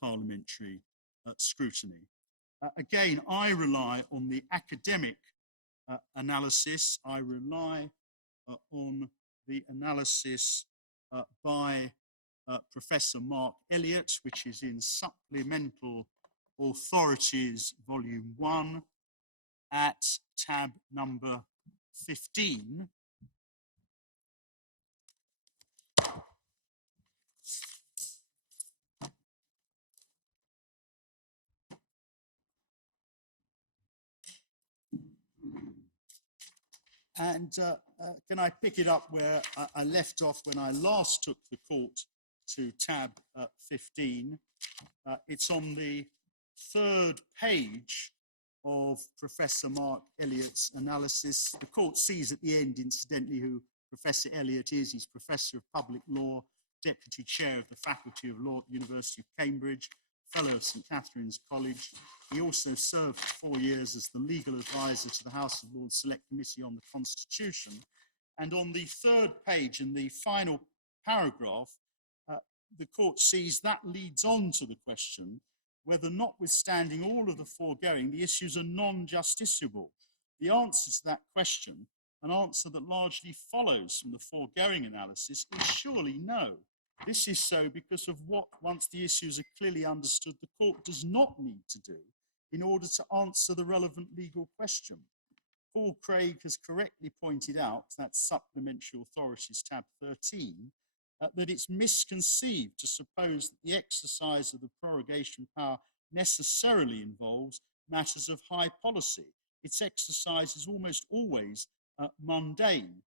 parliamentary scrutiny. Again, I rely on the academic analysis. I rely on the analysis by Professor Mark Elliott, which is in Supplemental Authorities, Volume 1, at tab number 15. And can I pick it up where I left off when I last took the court to tab 15? It's on the third page of Professor Mark Elliott's analysis. The court sees at the end, incidentally, who Professor Elliott is. He's Professor of Public Law, Deputy Chair of the Faculty of Law at the University of Cambridge, Fellow of St Catherine's College. He also served for 4 years as the legal advisor to the House of Lords Select Committee on the Constitution. And on the third page, in the final paragraph, the court sees that leads on to the question whether, notwithstanding all of the foregoing, the issues are non-justiciable. The answer to that question, an answer that largely follows from the foregoing analysis, is surely no. This is so because of what, once the issues are clearly understood, the court does not need to do in order to answer the relevant legal question. Paul Craig has correctly pointed out, that's Supplementary Authorities, tab 13, that it's misconceived to suppose that the exercise of the prorogation power necessarily involves matters of high policy. Its exercise is almost always mundane.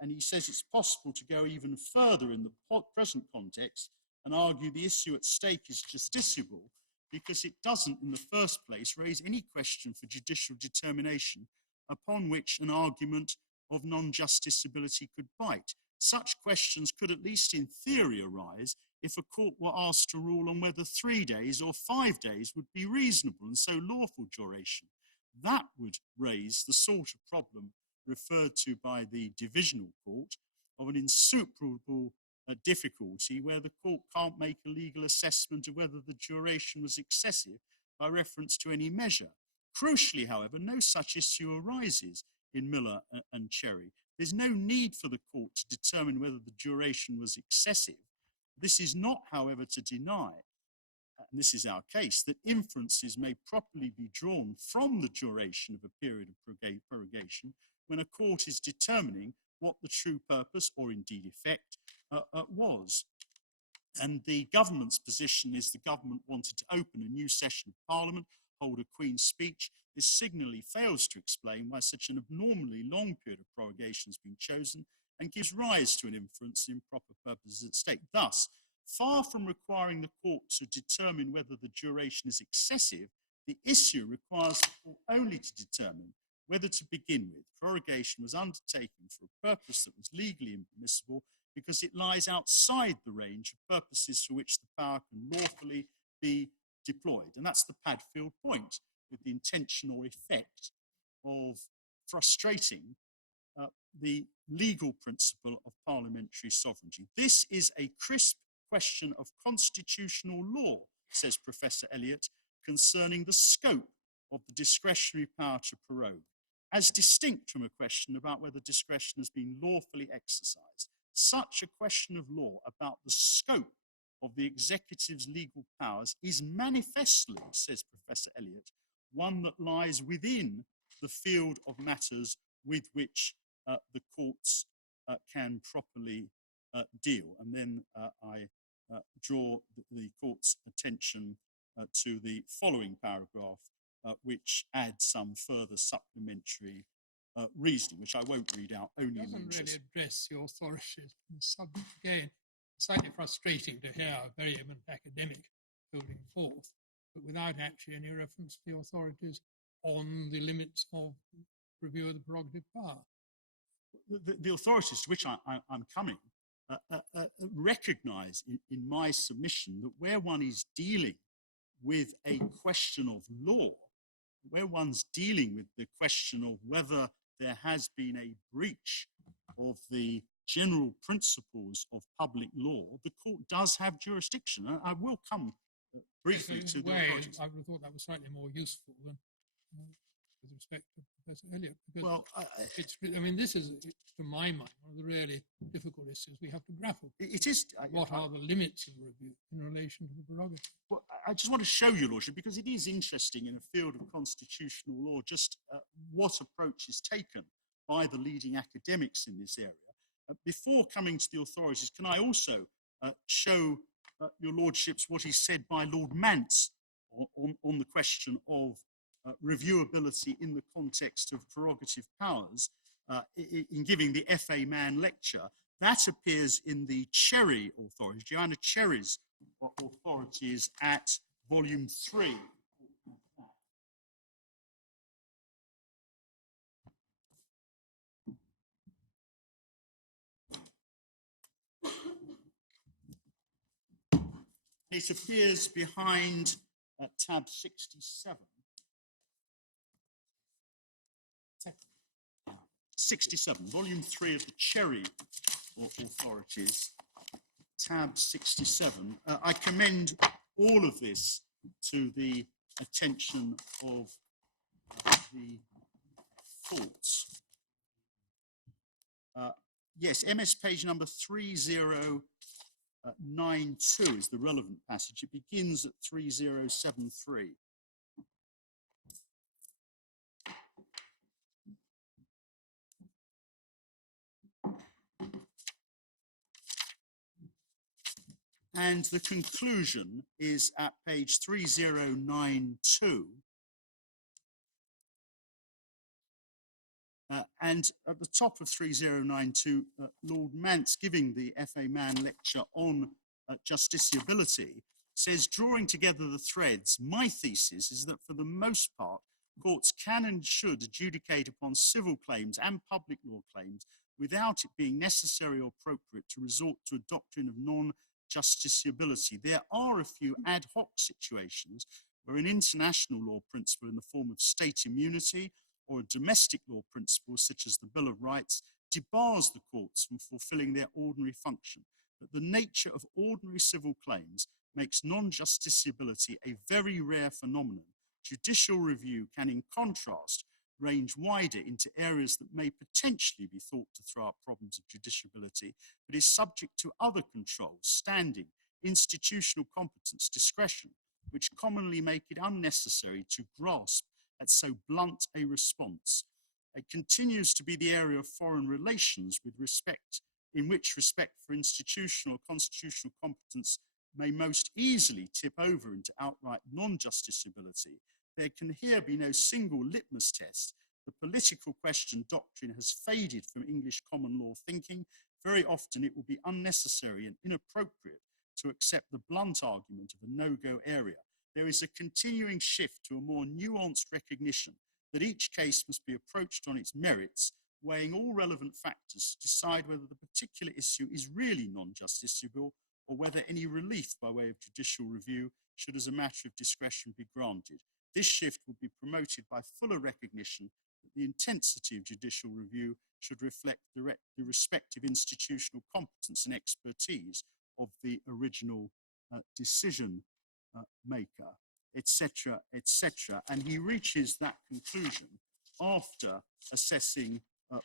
And he says it's possible to go even further in the present context and argue the issue at stake is justiciable because it doesn't, in the first place, raise any question for judicial determination upon which an argument of non-justiciability could bite. Such questions could, at least in theory, arise if a court were asked to rule on whether 3 days or 5 days would be reasonable and so lawful duration. That would raise the sort of problem referred to by the divisional court of an insuperable difficulty where the court can't make a legal assessment of whether the duration was excessive by reference to any measure. Crucially, however, no such issue arises in Miller and Cherry. There's no need for the court to determine whether the duration was excessive. This is not, however, to deny, and this is our case, that inferences may properly be drawn from the duration of a period of prorogation when a court is determining what the true purpose, or indeed effect, was. And the government's position is the government wanted to open a new session of Parliament, hold a Queen's speech. This signally fails to explain why such an abnormally long period of prorogation has been chosen and gives rise to an inference in proper purposes at stake. Thus, far from requiring the court to determine whether the duration is excessive, the issue requires the court only to determine whether to begin with. Prorogation was undertaken for a purpose that was legally impermissible because it lies outside the range of purposes for which the power can lawfully be deployed. And that's the Padfield point, with the intention or effect of frustrating the legal principle of parliamentary sovereignty. This is a crisp question of constitutional law, says Professor Elliott, concerning the scope of the discretionary power to prorogue, as distinct from a question about whether discretion has been lawfully exercised. Such a question of law about the scope of the executive's legal powers is manifestly, says Professor Elliott, one that lies within the field of matters with which the courts can properly deal. And then I draw the court's attention to the following paragraph, which adds some further supplementary reasoning, which I won't read out, only in the Doesn't interest. really address the authorities on the subject. Again, it's slightly frustrating to hear a very eminent academic holding forth, but without actually any reference to the authorities on the limits of review of the prerogative power. The authorities to which I'm coming recognise in my submission that where one is dealing with a question of law, where one's dealing with the question of whether there has been a breach of the general principles of public law, the court does have jurisdiction. I will come briefly to the authorities. I would have thought that was slightly more useful than with respect to Professor Elliott. Because Well, I mean, this is, to my mind, one of the really difficult issues we have to grapple with. it is. What are the limits of review in relation to the prerogative? Well, I just want to show you, Lordship, because it is interesting in a field of constitutional law, just what approach is taken by the leading academics in this area. Before coming to the authorities, can I also show your Lordships what is said by Lord Mance on the question of reviewability in the context of prerogative powers in giving the FA Mann lecture? That appears in the Cherry authority, Joanna Cherry's authorities at volume 3. It appears behind tab 67. 67, volume 3 of the Cherry authorities, tab 67. I commend all of this to the attention of the courts. Yes, MS page number 3092 is the relevant passage. It begins at 3073. And the conclusion is at page 3092. And at the top of 3092, Lord Mance, giving the FA Mann lecture on justiciability, says, drawing together the threads, my thesis is that for the most part, courts can and should adjudicate upon civil claims and public law claims without it being necessary or appropriate to resort to a doctrine of non-justiciability. There are a few ad hoc situations where an international law principle in the form of state immunity or a domestic law principle such as the Bill of Rights debars the courts from fulfilling their ordinary function. But the nature of ordinary civil claims makes non-justiciability a very rare phenomenon. Judicial review can, in contrast, range wider into areas that may potentially be thought to throw up problems of judiciability, but is subject to other controls, standing, institutional competence, discretion, which commonly make it unnecessary to grasp at so blunt a response. It continues to be the area of foreign relations in which respect for institutional or constitutional competence may most easily tip over into outright non-justiciability. There can here be no single litmus test. The political question doctrine has faded from English common law thinking. Very often it will be unnecessary and inappropriate to accept the blunt argument of a no-go area. There is a continuing shift to a more nuanced recognition that each case must be approached on its merits, weighing all relevant factors to decide whether the particular issue is really non-justiciable or whether any relief by way of judicial review should as a matter of discretion be granted. This shift will be promoted by fuller recognition that the intensity of judicial review should reflect the respective institutional competence and expertise of the original decision maker, etc., etc. And he reaches that conclusion after assessing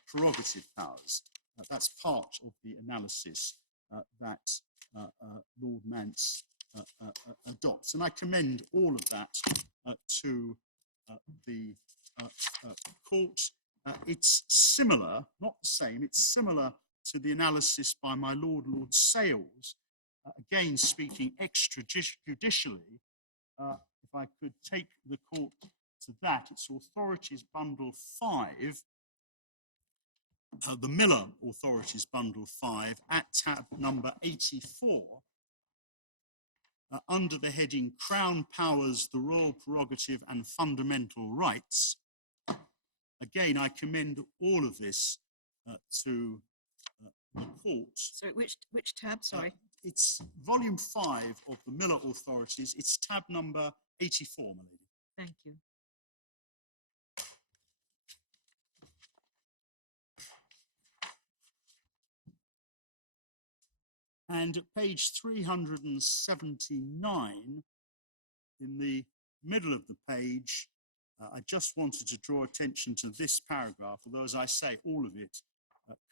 prerogative powers. That's part of the analysis that Lord Mance adopts. And I commend all of that to the court. It's similar, not the same, it's similar to the analysis by my Lord Sales, again speaking extrajudicially. If I could take the court to that, it's Authorities Bundle 5, the Miller Authorities Bundle 5 at tab number 84, under the heading Crown Powers, the Royal Prerogative and Fundamental Rights. Again, I commend all of this to the court. So which tab, sorry? It's volume 5 of the Miller Authorities. It's tab number 84, my lady. Thank you. And at page 379, in the middle of the page, I just wanted to draw attention to this paragraph, although, as I say, all of it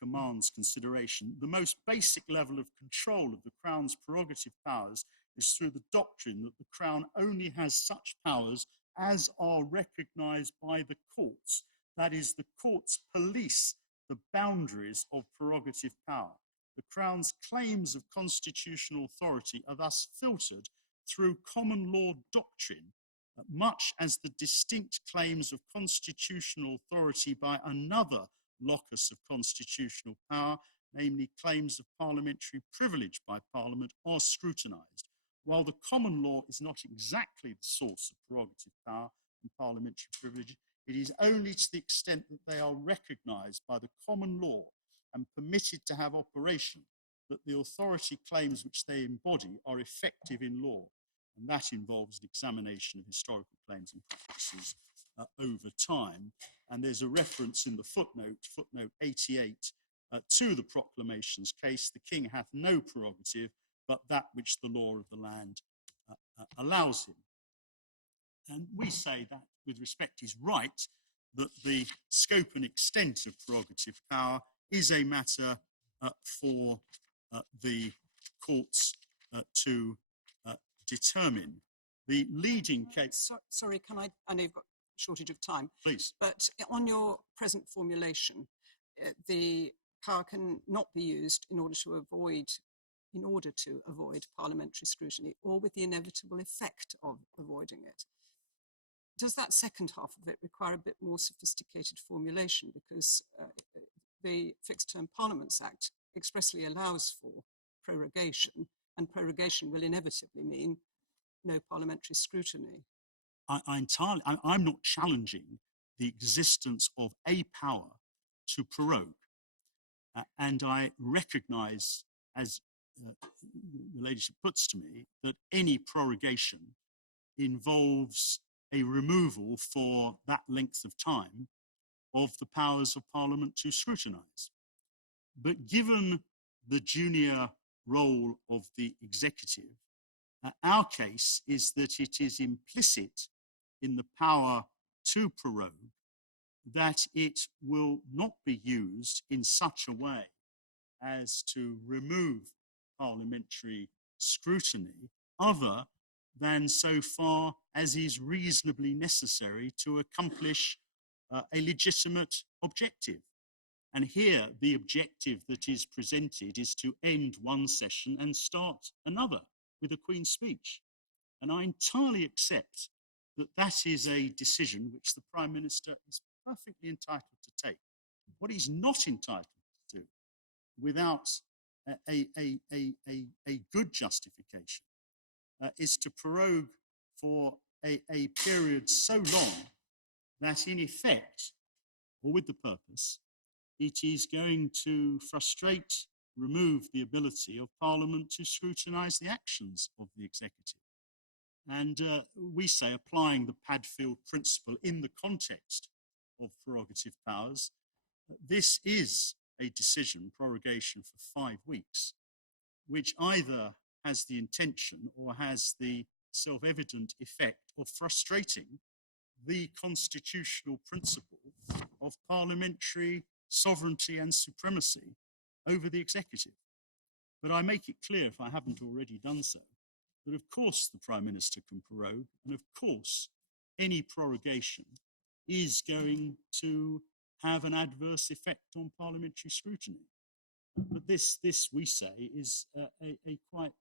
commands consideration. The most basic level of control of the Crown's prerogative powers is through the doctrine that the Crown only has such powers as are recognised by the courts. That is, the courts police the boundaries of prerogative power. The Crown's claims of constitutional authority are thus filtered through common law doctrine, much as the distinct claims of constitutional authority by another locus of constitutional power, namely claims of parliamentary privilege by Parliament, are scrutinised. While the common law is not exactly the source of prerogative power and parliamentary privilege, it is only to the extent that they are recognised by the common law and permitted to have operation that the authority claims which they embody are effective in law. And that involves an examination of historical claims and practices over time. And there's a reference in the footnote 88, to the proclamations case. The king hath no prerogative but that which the law of the land allows him. And we say that, with respect, is right, that the scope and extent of prerogative power is a matter for the courts to determine. The leading case... Sorry, can I know you've got a shortage of time. Please. But on your present formulation, the power can not be used in order to avoid parliamentary scrutiny or with the inevitable effect of avoiding it. Does that second half of it require a bit more sophisticated formulation? Because the Fixed Term Parliaments Act expressly allows for prorogation, and prorogation will inevitably mean no parliamentary scrutiny. I'm not challenging the existence of a power to prorogue. And I recognise, as the Ladyship puts to me, that any prorogation involves a removal for that length of time of the powers of Parliament to scrutinise. But given the junior role of the executive, our case is that it is implicit in the power to prorogue that it will not be used in such a way as to remove parliamentary scrutiny other than so far as is reasonably necessary to accomplish a legitimate objective. And here, the objective that is presented is to end one session and start another with a Queen's speech. And I entirely accept that that is a decision which the Prime Minister is perfectly entitled to take. What he's not entitled to do, without a good justification, is to prorogue for a period so long that in effect, or with the purpose, it is going to frustrate, remove the ability of Parliament to scrutinise the actions of the executive. And we say, applying the Padfield principle in the context of prerogative powers, this is a decision, prorogation for 5 weeks, which either has the intention or has the self-evident effect of frustrating the constitutional principle of parliamentary sovereignty and supremacy over the executive. But I make it clear, if I haven't already done so, that of course the Prime Minister can prorogue, and of course any prorogation is going to have an adverse effect on parliamentary scrutiny. But this we say, is a quite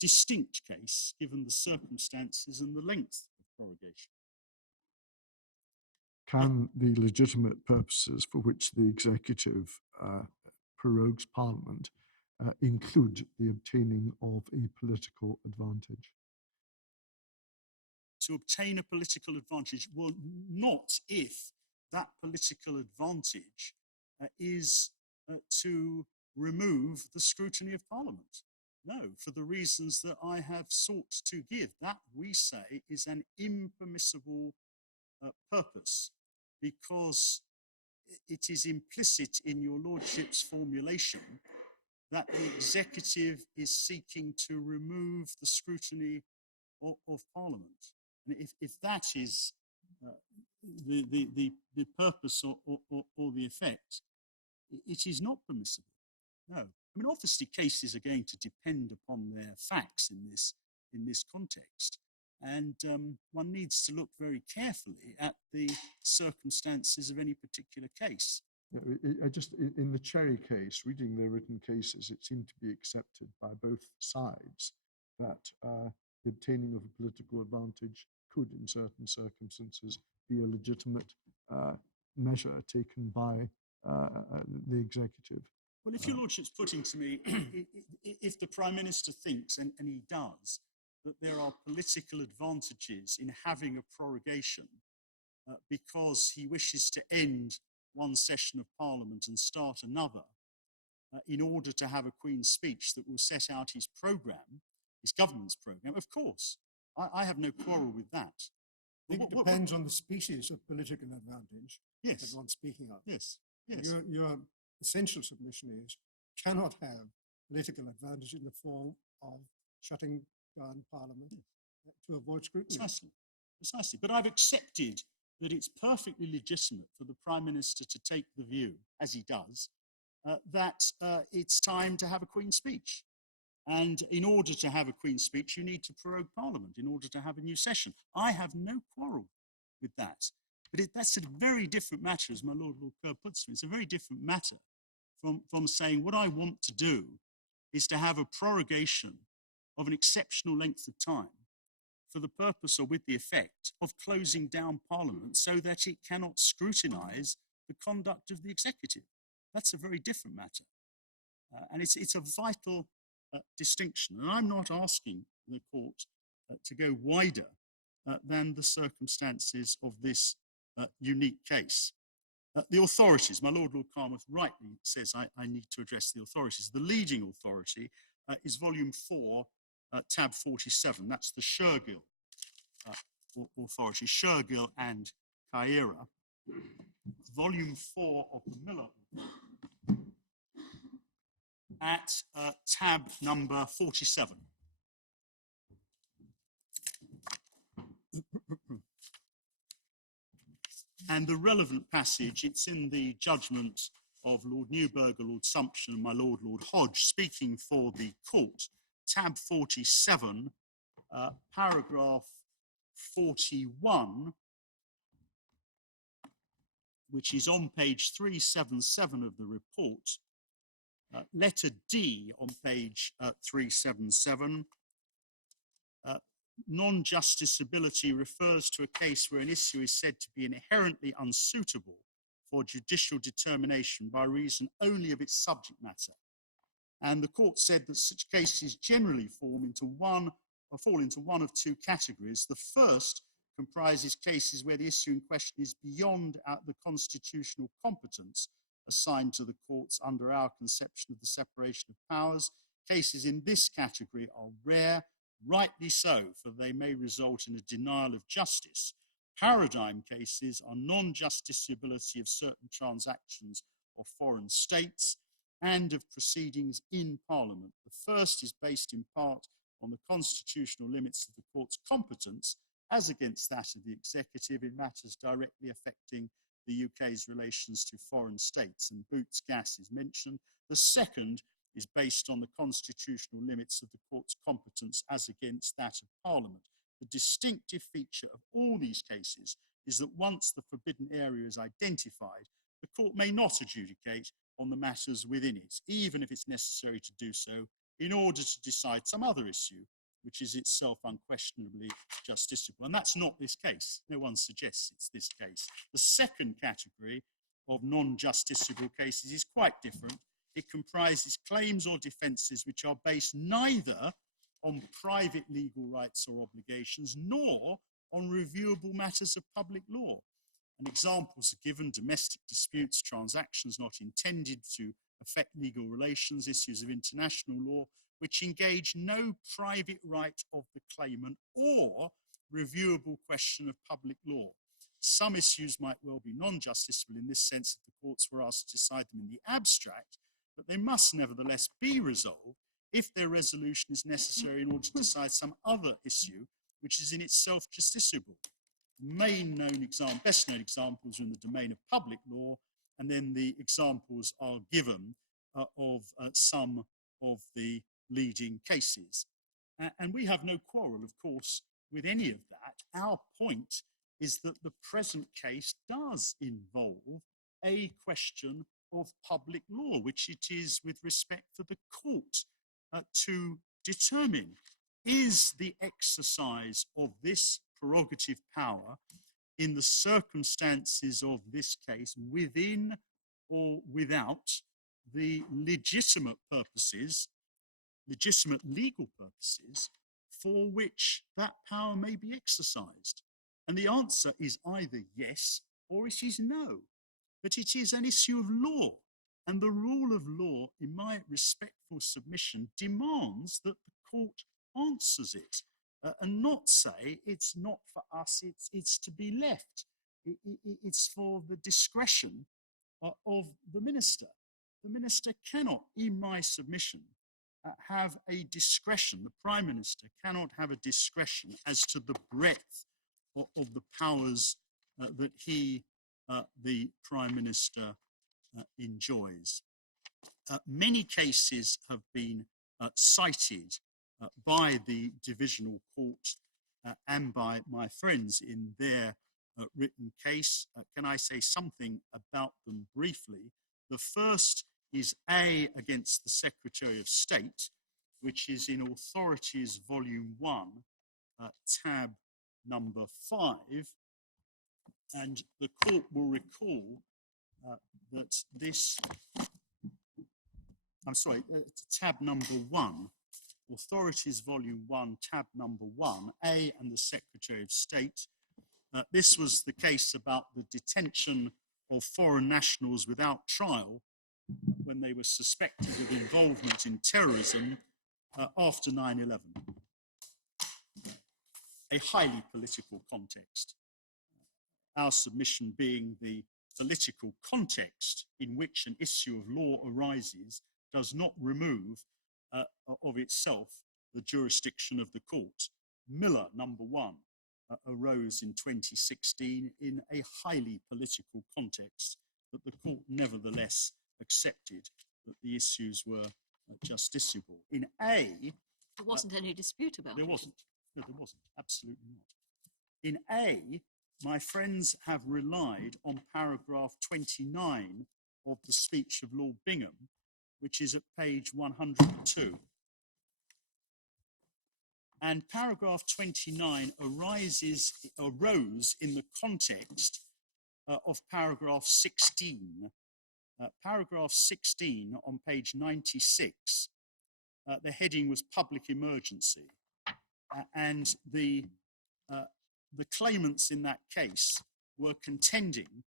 distinct case, given the circumstances and the length of prorogation. Can the legitimate purposes for which the executive prorogues Parliament include the obtaining of a political advantage? To obtain a political advantage? Well, not if that political advantage is to remove the scrutiny of Parliament. No, for the reasons that I have sought to give. That, we say, is an impermissible purpose, because it is implicit in your Lordship's formulation that the executive is seeking to remove the scrutiny of Parliament. And if that is the purpose or the effect, it is not permissible. No. I mean, obviously, cases are going to depend upon their facts in this context, and one needs to look very carefully at the circumstances of any particular case. I just, in the Cherry case, reading their written cases, it seemed to be accepted by both sides that the obtaining of a political advantage could, in certain circumstances, be a legitimate measure taken by the executive. Well, if your Lordship's putting to me, if the Prime Minister thinks, and he does, that there are political advantages in having a prorogation because he wishes to end one session of Parliament and start another in order to have a Queen's speech that will set out his programme, his government's programme, of course, I have no quarrel with that. I think it depends on the species of political advantage that one's speaking of. Yes. Your essential submission is cannot have political advantage in the form of shutting down Parliament to avoid scrutiny. Precisely. But I've accepted that it's perfectly legitimate for the Prime Minister to take the view, as he does, that it's time to have a Queen's speech. And in order to have a Queen's speech, you need to prorogue Parliament in order to have a new session. I have no quarrel with that. But that's a very different matter, as my Lord Kerr puts it. It's a very different matter from saying what I want to do is to have a prorogation of an exceptional length of time for the purpose or with the effect of closing down Parliament so that it cannot scrutinise the conduct of the executive. That's a very different matter. And it's a vital distinction. And I'm not asking the court to go wider than the circumstances of this unique case. The authorities, my Lord Carmouth rightly says I need to address the authorities. The leading authority is volume 4, tab 47. That's the Shergill authority, Shergill and Caira. Volume 4 of the Miller at tab number 47. And the relevant passage, it's in the judgment of Lord Newburgh, Lord Sumption, and my Lord Hodge, speaking for the court, tab 47, paragraph 41, which is on page 377 of the report, letter D on page 377, non-justiciability refers to a case where an issue is said to be inherently unsuitable for judicial determination by reason only of its subject matter. And the court said that such cases generally fall into one of two categories. The first comprises cases where the issue in question is beyond the constitutional competence assigned to the courts under our conception of the separation of powers. Cases in this category are rare, rightly so, for they may result in a denial of justice. Paradigm cases are non-justiciability of certain transactions of foreign states and of proceedings in Parliament. The first is based in part on the constitutional limits of the court's competence as against that of the executive in matters directly affecting the UK's relations to foreign states, and Boots Gas is mentioned. The second is based on the constitutional limits of the court's competence as against that of Parliament. The distinctive feature of all these cases is that once the forbidden area is identified, the court may not adjudicate on the matters within it, even if it's necessary to do so in order to decide some other issue, which is itself unquestionably justiciable. And that's not this case. No one suggests it's this case. The second category of non-justiciable cases is quite different. It comprises claims or defences which are based neither on private legal rights or obligations, nor on reviewable matters of public law. And examples are given: domestic disputes, transactions not intended to affect legal relations, issues of international law, which engage no private right of the claimant or reviewable question of public law. Some issues might well be non-justiciable in this sense if the courts were asked to decide them in the abstract, but they must nevertheless be resolved if their resolution is necessary in order to decide some other issue which is in itself justiciable. Best known examples are in the domain of public law, and then the examples are given of some of the leading cases. And we have no quarrel, of course, with any of that. Our point is that the present case does involve a question of public law, which it is with respect for the court to determine. Is the exercise of this prerogative power in the circumstances of this case within or without the legitimate legal purposes for which that power may be exercised? And the answer is either yes or it is no. But it is an issue of law. And the rule of law, in my respectful submission, demands that the court answers it and not say it's not for us, it's to be left. It's for the discretion of the minister. The minister cannot, in my submission, have a discretion. The Prime Minister cannot have a discretion as to the breadth of the powers that he, the Prime Minister, enjoys. Many cases have been cited by the divisional court and by my friends in their written case. Can I say something about them briefly? The first is A against the Secretary of State, which is in Authorities Volume 1, tab number 5. And the court will recall that this, tab number 1, Authorities Volume 1, tab number 1, A and the Secretary of State. This was the case about the detention of foreign nationals without trial when they were suspected of involvement in terrorism after 9/11. A highly political context. Our submission being the political context in which an issue of law arises does not remove of itself the jurisdiction of the court. Miller, number 1, arose in 2016 in a highly political context that the court nevertheless accepted that the issues were justiciable. In A... There wasn't any dispute about it. There wasn't. No, there wasn't. Absolutely not. In A, my friends have relied on paragraph 29 of the speech of Lord Bingham, which is at page 102. And paragraph 29 arose in the context of paragraph 16. Paragraph 16 on page 96, the heading was public emergency. And the claimants in that case were contending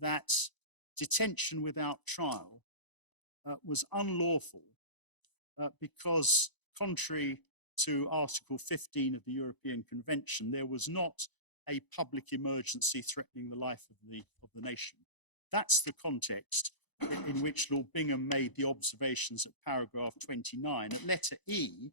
that detention without trial was unlawful because, contrary to Article 15 of the European Convention, there was not a public emergency threatening the life of the nation. That's the context in which Lord Bingham made the observations at paragraph 29. At letter E,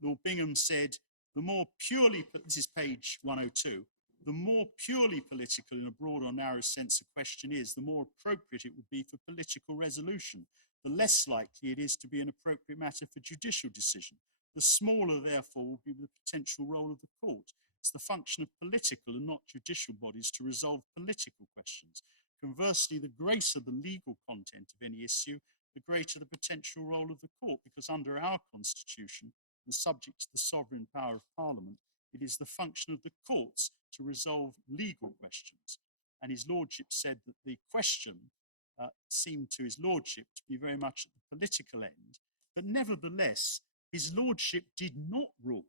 Lord Bingham said, the more purely, this is page 102, the more purely political in a broad or narrow sense a question is, the more appropriate it would be for political resolution. The less likely it is to be an appropriate matter for judicial decision. The smaller, therefore, will be the potential role of the court. It's the function of political and not judicial bodies to resolve political questions. Conversely, the greater the legal content of any issue, the greater the potential role of the court, because under our constitution, and subject to the sovereign power of Parliament, it is the function of the courts to resolve legal questions. And his lordship said that the question seemed to his lordship to be very much at the political end, but nevertheless, his lordship did not rule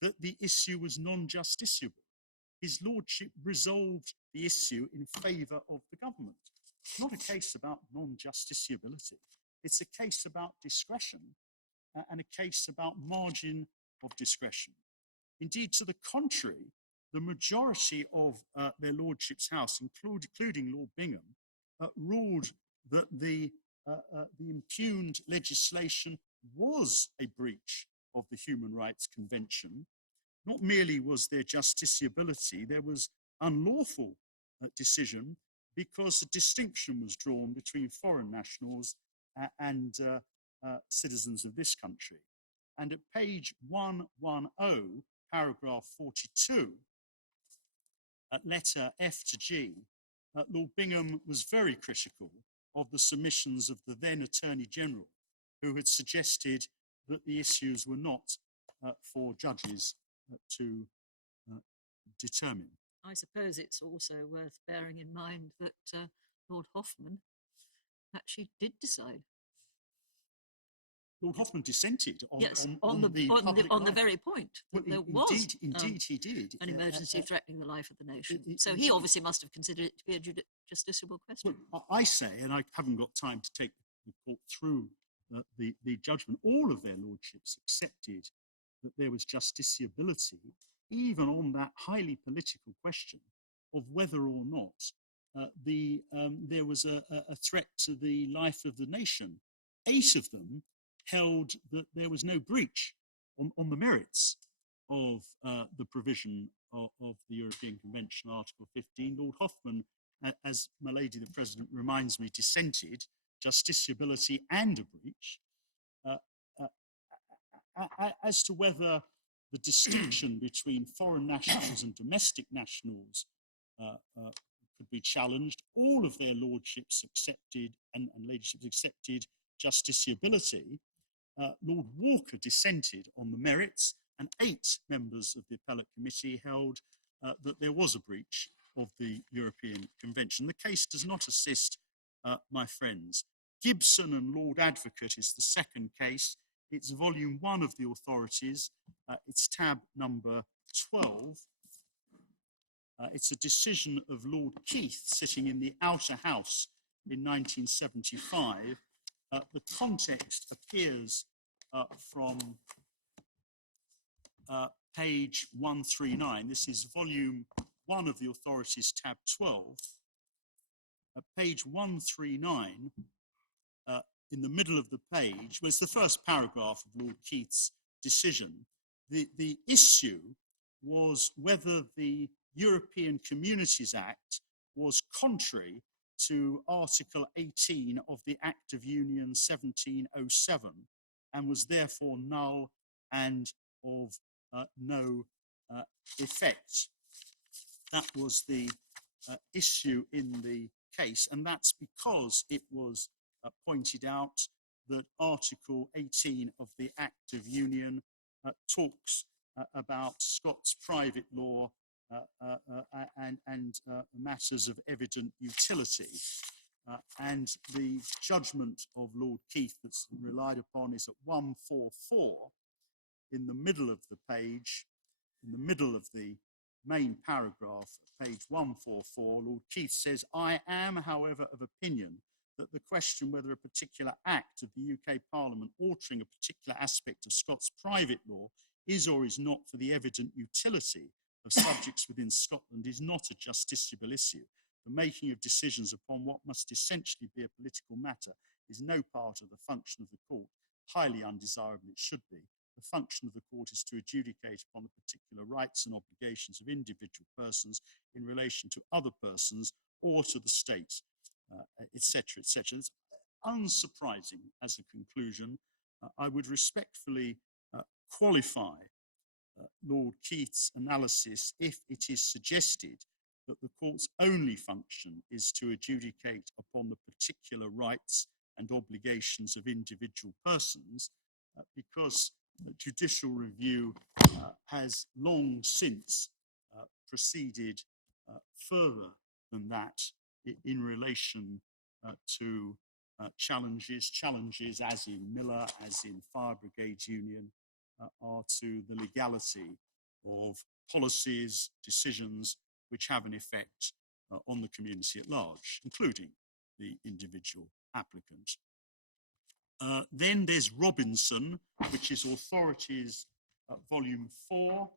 that the issue was non-justiciable. His lordship resolved the issue in favour of the government. It's not a case about non-justiciability. It's a case about discretion and a case about margin of discretion. Indeed, to the contrary, the majority of their lordship's house, including Lord Bingham, ruled that the impugned legislation was a breach of the Human Rights Convention. Not merely was there justiciability, there was unlawful decision because a distinction was drawn between foreign nationals and citizens of this country. And at page 110, paragraph 42, at letter F to G, Lord Bingham was very critical of the submissions of the then Attorney General, who had suggested that the issues were not for judges to determine. I suppose it's also worth bearing in mind that Lord Hoffman actually did decide. Lord Hoffman dissented on, yes, on the very point that there was indeed he did. an emergency threatening the life of the nation. So he obviously must have considered it to be a justiciable question. Well, I say, and I haven't got time to take the court through the judgment, all of their lordships accepted that there was justiciability, even on that highly political question of whether or not there was a threat to the life of the nation. 8 of them held that there was no breach on the merits of the provision of the European Convention, Article 15. Lord Hoffman, as my lady the President reminds me, dissented, justiciability and a breach. As to whether the distinction between foreign nationals and domestic nationals could be challenged, all of their lordships accepted and ladyship accepted justiciability. Lord Walker dissented on the merits, and 8 members of the appellate committee held that there was a breach of the European Convention. The case does not assist my friends. Gibson and Lord Advocate is the second case. It's volume 1 of the authorities. It's tab number 12. It's a decision of Lord Keith sitting in the Outer House in 1975. The context appears from page 139. This is volume 1 of the authorities, tab 12. Page 139, in the middle of the page, was the first paragraph of Lord Keith's decision. The issue was whether the European Communities Act was contrary to Article 18 of the Act of Union 1707 and was therefore null and of no effect. That was the issue in the case, and that's because it was pointed out that Article 18 of the Act of Union talks about Scots private law and matters of evident utility. And the judgment of Lord Keith that's relied upon is at 144 in the middle of the page, in the middle of the main paragraph, page 144, Lord Keith says, I am, however, of opinion that the question whether a particular act of the UK Parliament altering a particular aspect of Scots private law is or is not for the evident utility of subjects within Scotland is not a justiciable issue. The making of decisions upon what must essentially be a political matter is no part of the function of the court, highly undesirable it should be. The the function of the court is to adjudicate upon the particular rights and obligations of individual persons in relation to other persons or to the state, etc., etc. It's unsurprising as a conclusion. I would respectfully qualify Lord Keith's analysis if it is suggested that the court's only function is to adjudicate upon the particular rights and obligations of individual persons, because judicial review has long since proceeded further than that in relation to challenges as in Miller, as in Fire Brigades Union, are to the legality of policies, decisions which have an effect on the community at large, including the individual applicant. Then there's Robinson, which is Authorities, Volume 4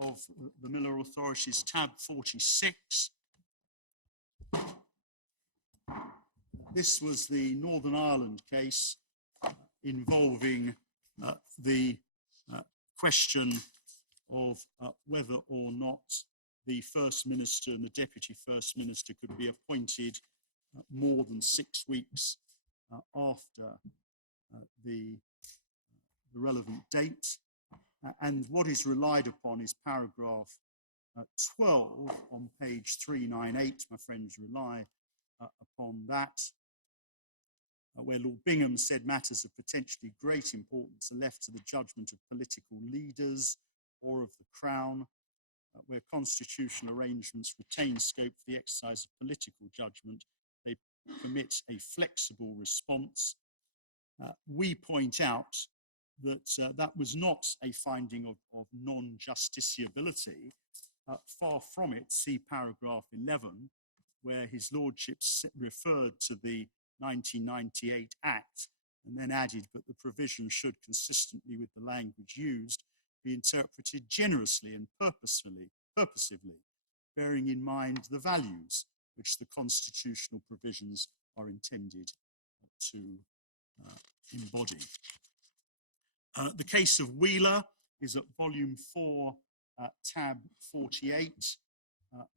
of the Miller Authorities, tab 46. This was the Northern Ireland case involving the question of whether or not the First Minister and the Deputy First Minister could be appointed more than 6 weeks after the relevant date. And what is relied upon is paragraph 12 on page 398. My friends rely upon that, where Lord Bingham said matters of potentially great importance are left to the judgment of political leaders or of the Crown, where constitutional arrangements retain scope for the exercise of political judgment. They permit a flexible response. We point out that that was not a finding of non-justiciability. Far from it. See paragraph 11, where his lordship referred to the 1998 Act and then added, but the provision should, consistently with the language used, be interpreted generously and purposively, bearing in mind the values which the constitutional provisions are intended to embody. The case of Wheeler is at volume 4, tab 48.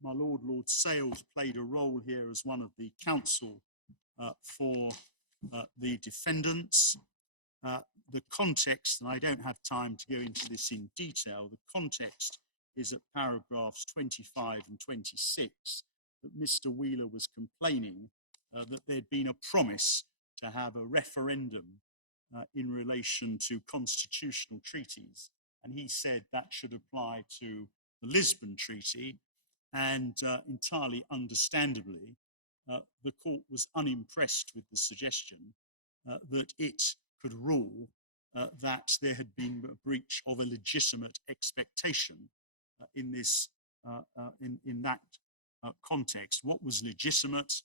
My Lord Sales played a role here as one of the counsel for the defendants. The context, and I don't have time to go into this in detail, the context is at paragraphs 25 and 26, that Mr. Wheeler was complaining that there'd been a promise to have a referendum in relation to constitutional treaties. And he said that should apply to the Lisbon Treaty, and entirely understandably, the court was unimpressed with the suggestion that it could rule that there had been a breach of a legitimate expectation in this in that context. What was legitimate?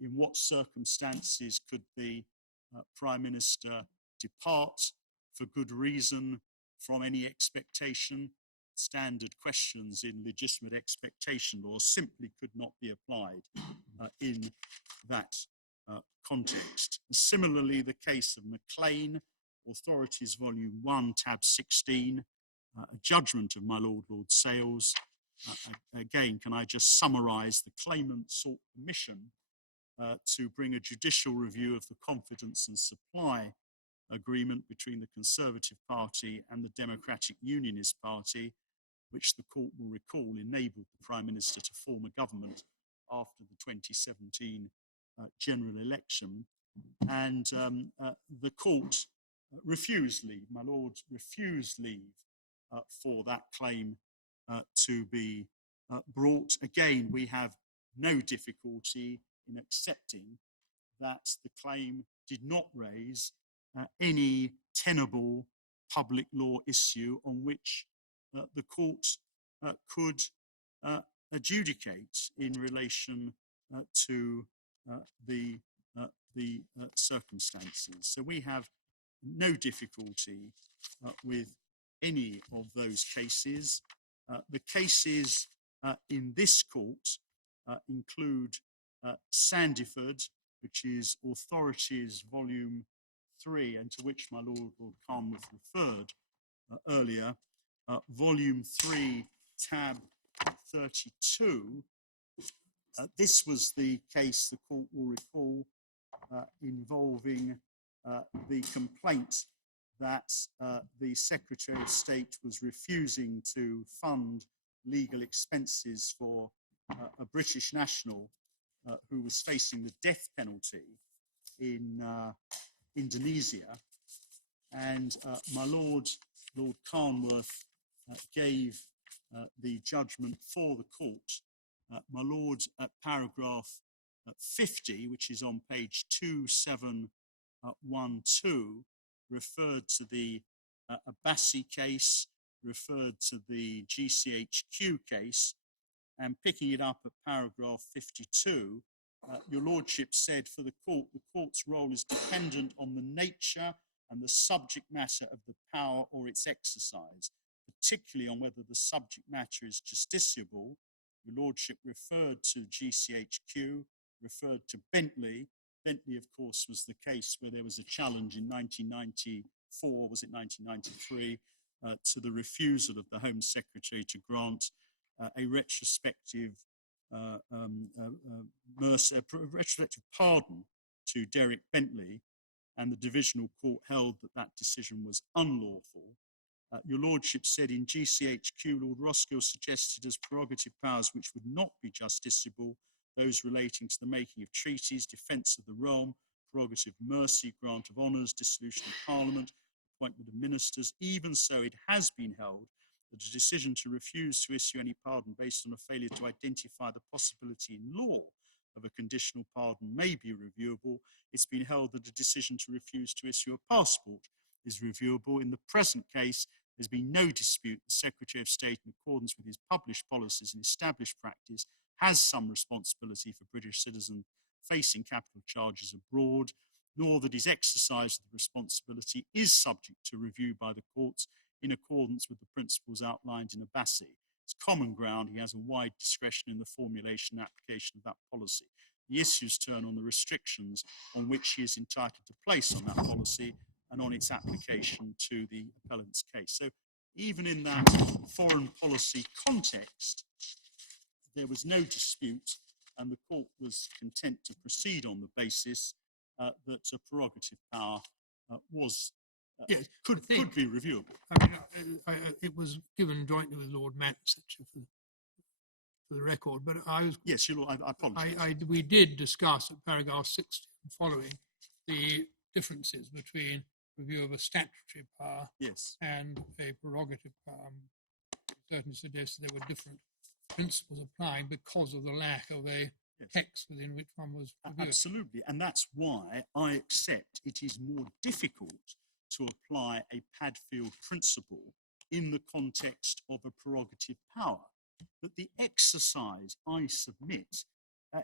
In what circumstances could the Prime Minister depart for good reason from any expectation? Standard questions in legitimate expectation law simply could not be applied in that context. Similarly, the case of Maclean, Authorities Volume 1, tab 16, a judgment of my Lord Sales. Again, can I just summarise? The claimant sought permission to bring a judicial review of the confidence and supply agreement between the Conservative Party and the Democratic Unionist Party, which the court will recall enabled the Prime Minister to form a government after the 2017 general election. And the court refused leave. My Lord refused leave for that claim to be brought. Again, we have no difficulty in accepting that the claim did not raise any tenable public law issue on which the court could adjudicate in relation to the circumstances. So we have no difficulty with any of those cases. The cases in this court include Sandiford, which is Authorities Volume 3, and to which my Lord Carnworth referred earlier, volume 3, tab 32. This was the case, the court will recall, involving the complaint that the Secretary of State was refusing to fund legal expenses for a British national who was facing the death penalty in Indonesia. And my Lord Carnworth gave the judgment for the court. My Lord, at paragraph 50, which is on page 2712, referred to the Abbasi case, referred to the GCHQ case, and picking it up at paragraph 52, your Lordship said, for the court's role is dependent on the nature and the subject matter of the power or its exercise, particularly on whether the subject matter is justiciable. Your Lordship referred to GCHQ, referred to Bentley. Bentley, of course, was the case where there was a challenge in 1994, was it 1993, to the refusal of the Home Secretary to grant a retrospective retrospective pardon to Derek Bentley, and the Divisional Court held that that decision was unlawful. Your Lordship said in GCHQ, Lord Roskill suggested as prerogative powers which would not be justiciable, those relating to the making of treaties, defence of the realm, prerogative mercy, grant of honours, dissolution of Parliament, appointment of ministers. Even so, it has been held that a decision to refuse to issue any pardon based on a failure to identify the possibility in law of a conditional pardon may be reviewable. It's been held that a decision to refuse to issue a passport is reviewable. In the present case, there's been no dispute the Secretary of State, in accordance with his published policies and established practice, has some responsibility for British citizens facing capital charges abroad, nor that his exercise of the responsibility is subject to review by the courts in accordance with the principles outlined in Abbasi. It's common ground. He has a wide discretion in the formulation and application of that policy. The issues turn on the restrictions on which he is entitled to place on that policy and on its application to the appellant's case. So even in that foreign policy context, there was no dispute, and the court was content to proceed on the basis that a prerogative power was could be reviewable. I mean, it was given jointly with Lord Mance, actually, for the record, but I was... Yes, Your Lord, I apologise. We did discuss at paragraph 60 and following the differences between review of a statutory power and a prerogative power. It certainly suggested there were different principles applying because of the lack of a text within which one was reviewed. Absolutely, and that's why I accept it is more difficult to apply a Padfield principle in the context of a prerogative power. But the exercise I submit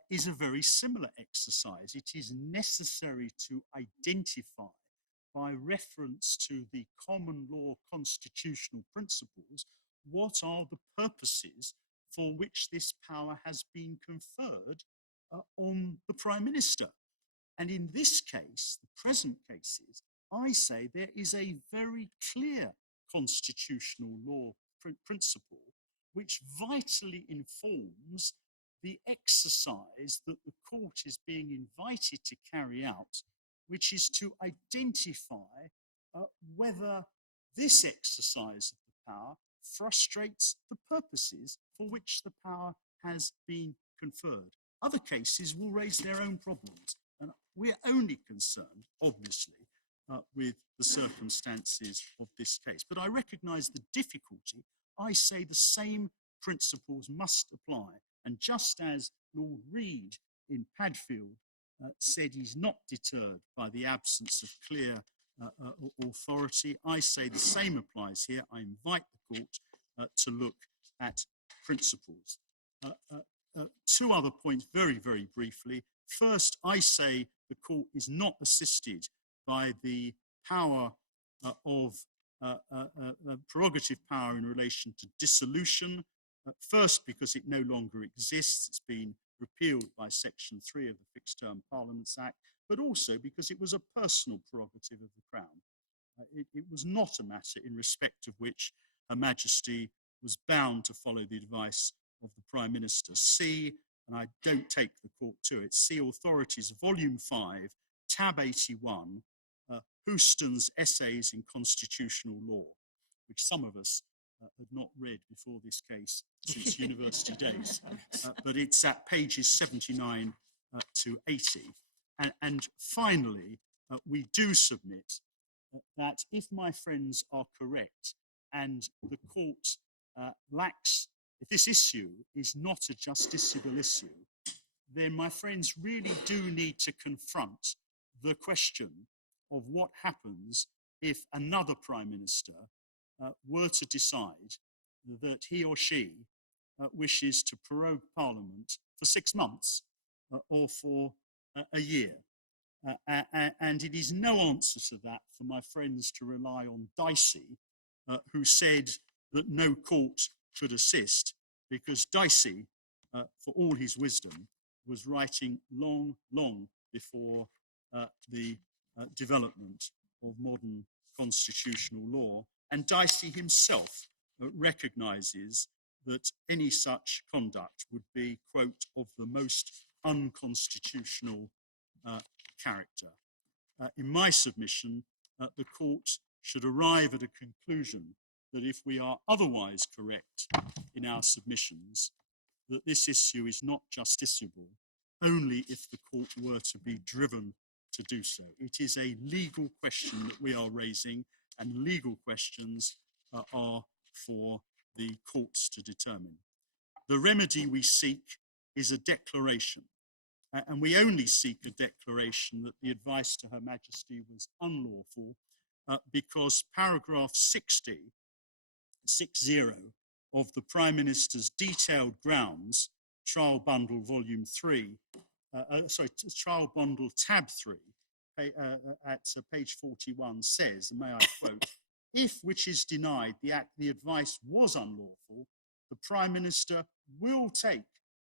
is a very similar exercise. It is necessary to identify, by reference to the common law constitutional principles, what are the purposes for which this power has been conferred on the Prime Minister. And in this case, the present cases, I say there is a very clear constitutional law principle which vitally informs the exercise that the court is being invited to carry out, which is to identify whether this exercise of the power frustrates the purposes for which the power has been conferred. Other cases will raise their own problems, and we're only concerned, obviously, with the circumstances of this case. But I recognise the difficulty. I say the same principles must apply. And just as Lord Reid in Padfield said he's not deterred by the absence of clear authority, I say the same applies here. I invite the court to look at principles. Two other points very, very briefly. First, I say the court is not assisted by the power of prerogative power in relation to dissolution. First, because it no longer exists. It's been repealed by Section 3 of the Fixed Term Parliaments Act, but also because it was a personal prerogative of the Crown. It was not a matter in respect of which Her Majesty was bound to follow the advice of the Prime Minister. See, and I don't take the court to it, see Authorities, Volume 5, Tab 81, Houston's Essays in Constitutional Law, which some of us had not read before this case since university days, but it's at pages 79 to 80. And finally, we do submit that if my friends are correct and the court lacks, if this issue is not a justiciable issue, then my friends really do need to confront the question of what happens if another Prime Minister were to decide that he or she wishes to prorogue Parliament for 6 months or for a year. And it is no answer to that for my friends to rely on Dicey, who said that no court should assist, because Dicey, for all his wisdom, was writing long, long before the development of modern constitutional law. And Dicey himself recognises that any such conduct would be, quote, of the most unconstitutional character. In my submission, the court should arrive at a conclusion that if we are otherwise correct in our submissions, that this issue is not justiciable only if the court were to be driven to do so. It is a legal question that we are raising, and legal questions are for the courts to determine. The remedy we seek is a declaration, and we only seek a declaration that the advice to Her Majesty was unlawful because paragraph 60 of the Prime Minister's detailed grounds, Trial Bundle Volume 3, Trial Bundle Tab 3, at page 41 says, and may I quote, if which is denied the advice was unlawful, the Prime Minister will take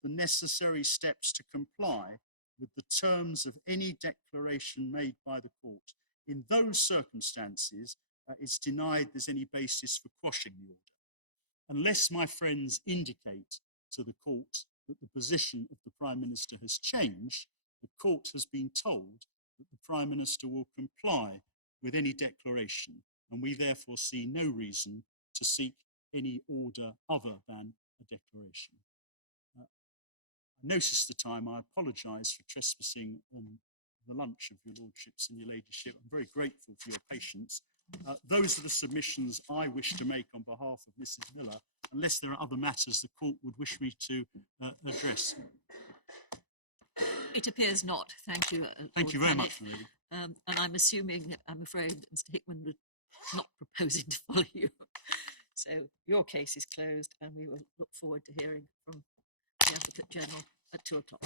the necessary steps to comply with the terms of any declaration made by the court. In those circumstances, it's denied there's any basis for quashing the order. Unless my friends indicate to the court that the position of the Prime Minister has changed, the court has been told that the Prime Minister will comply with any declaration, and we therefore see no reason to seek any order other than a declaration. I noticed the time. I apologise for trespassing on the lunch of your lordships and your ladyship. I'm very grateful for your patience. Those are the submissions I wish to make on behalf of Mrs. Miller, unless there are other matters the court would wish me to address. It appears not. Thank you. Thank you very much, Lady. And I'm assuming, I'm afraid, that Mr. Hickman was not proposing to follow you. So your case is closed, and we will look forward to hearing from the Advocate General at 2 o'clock.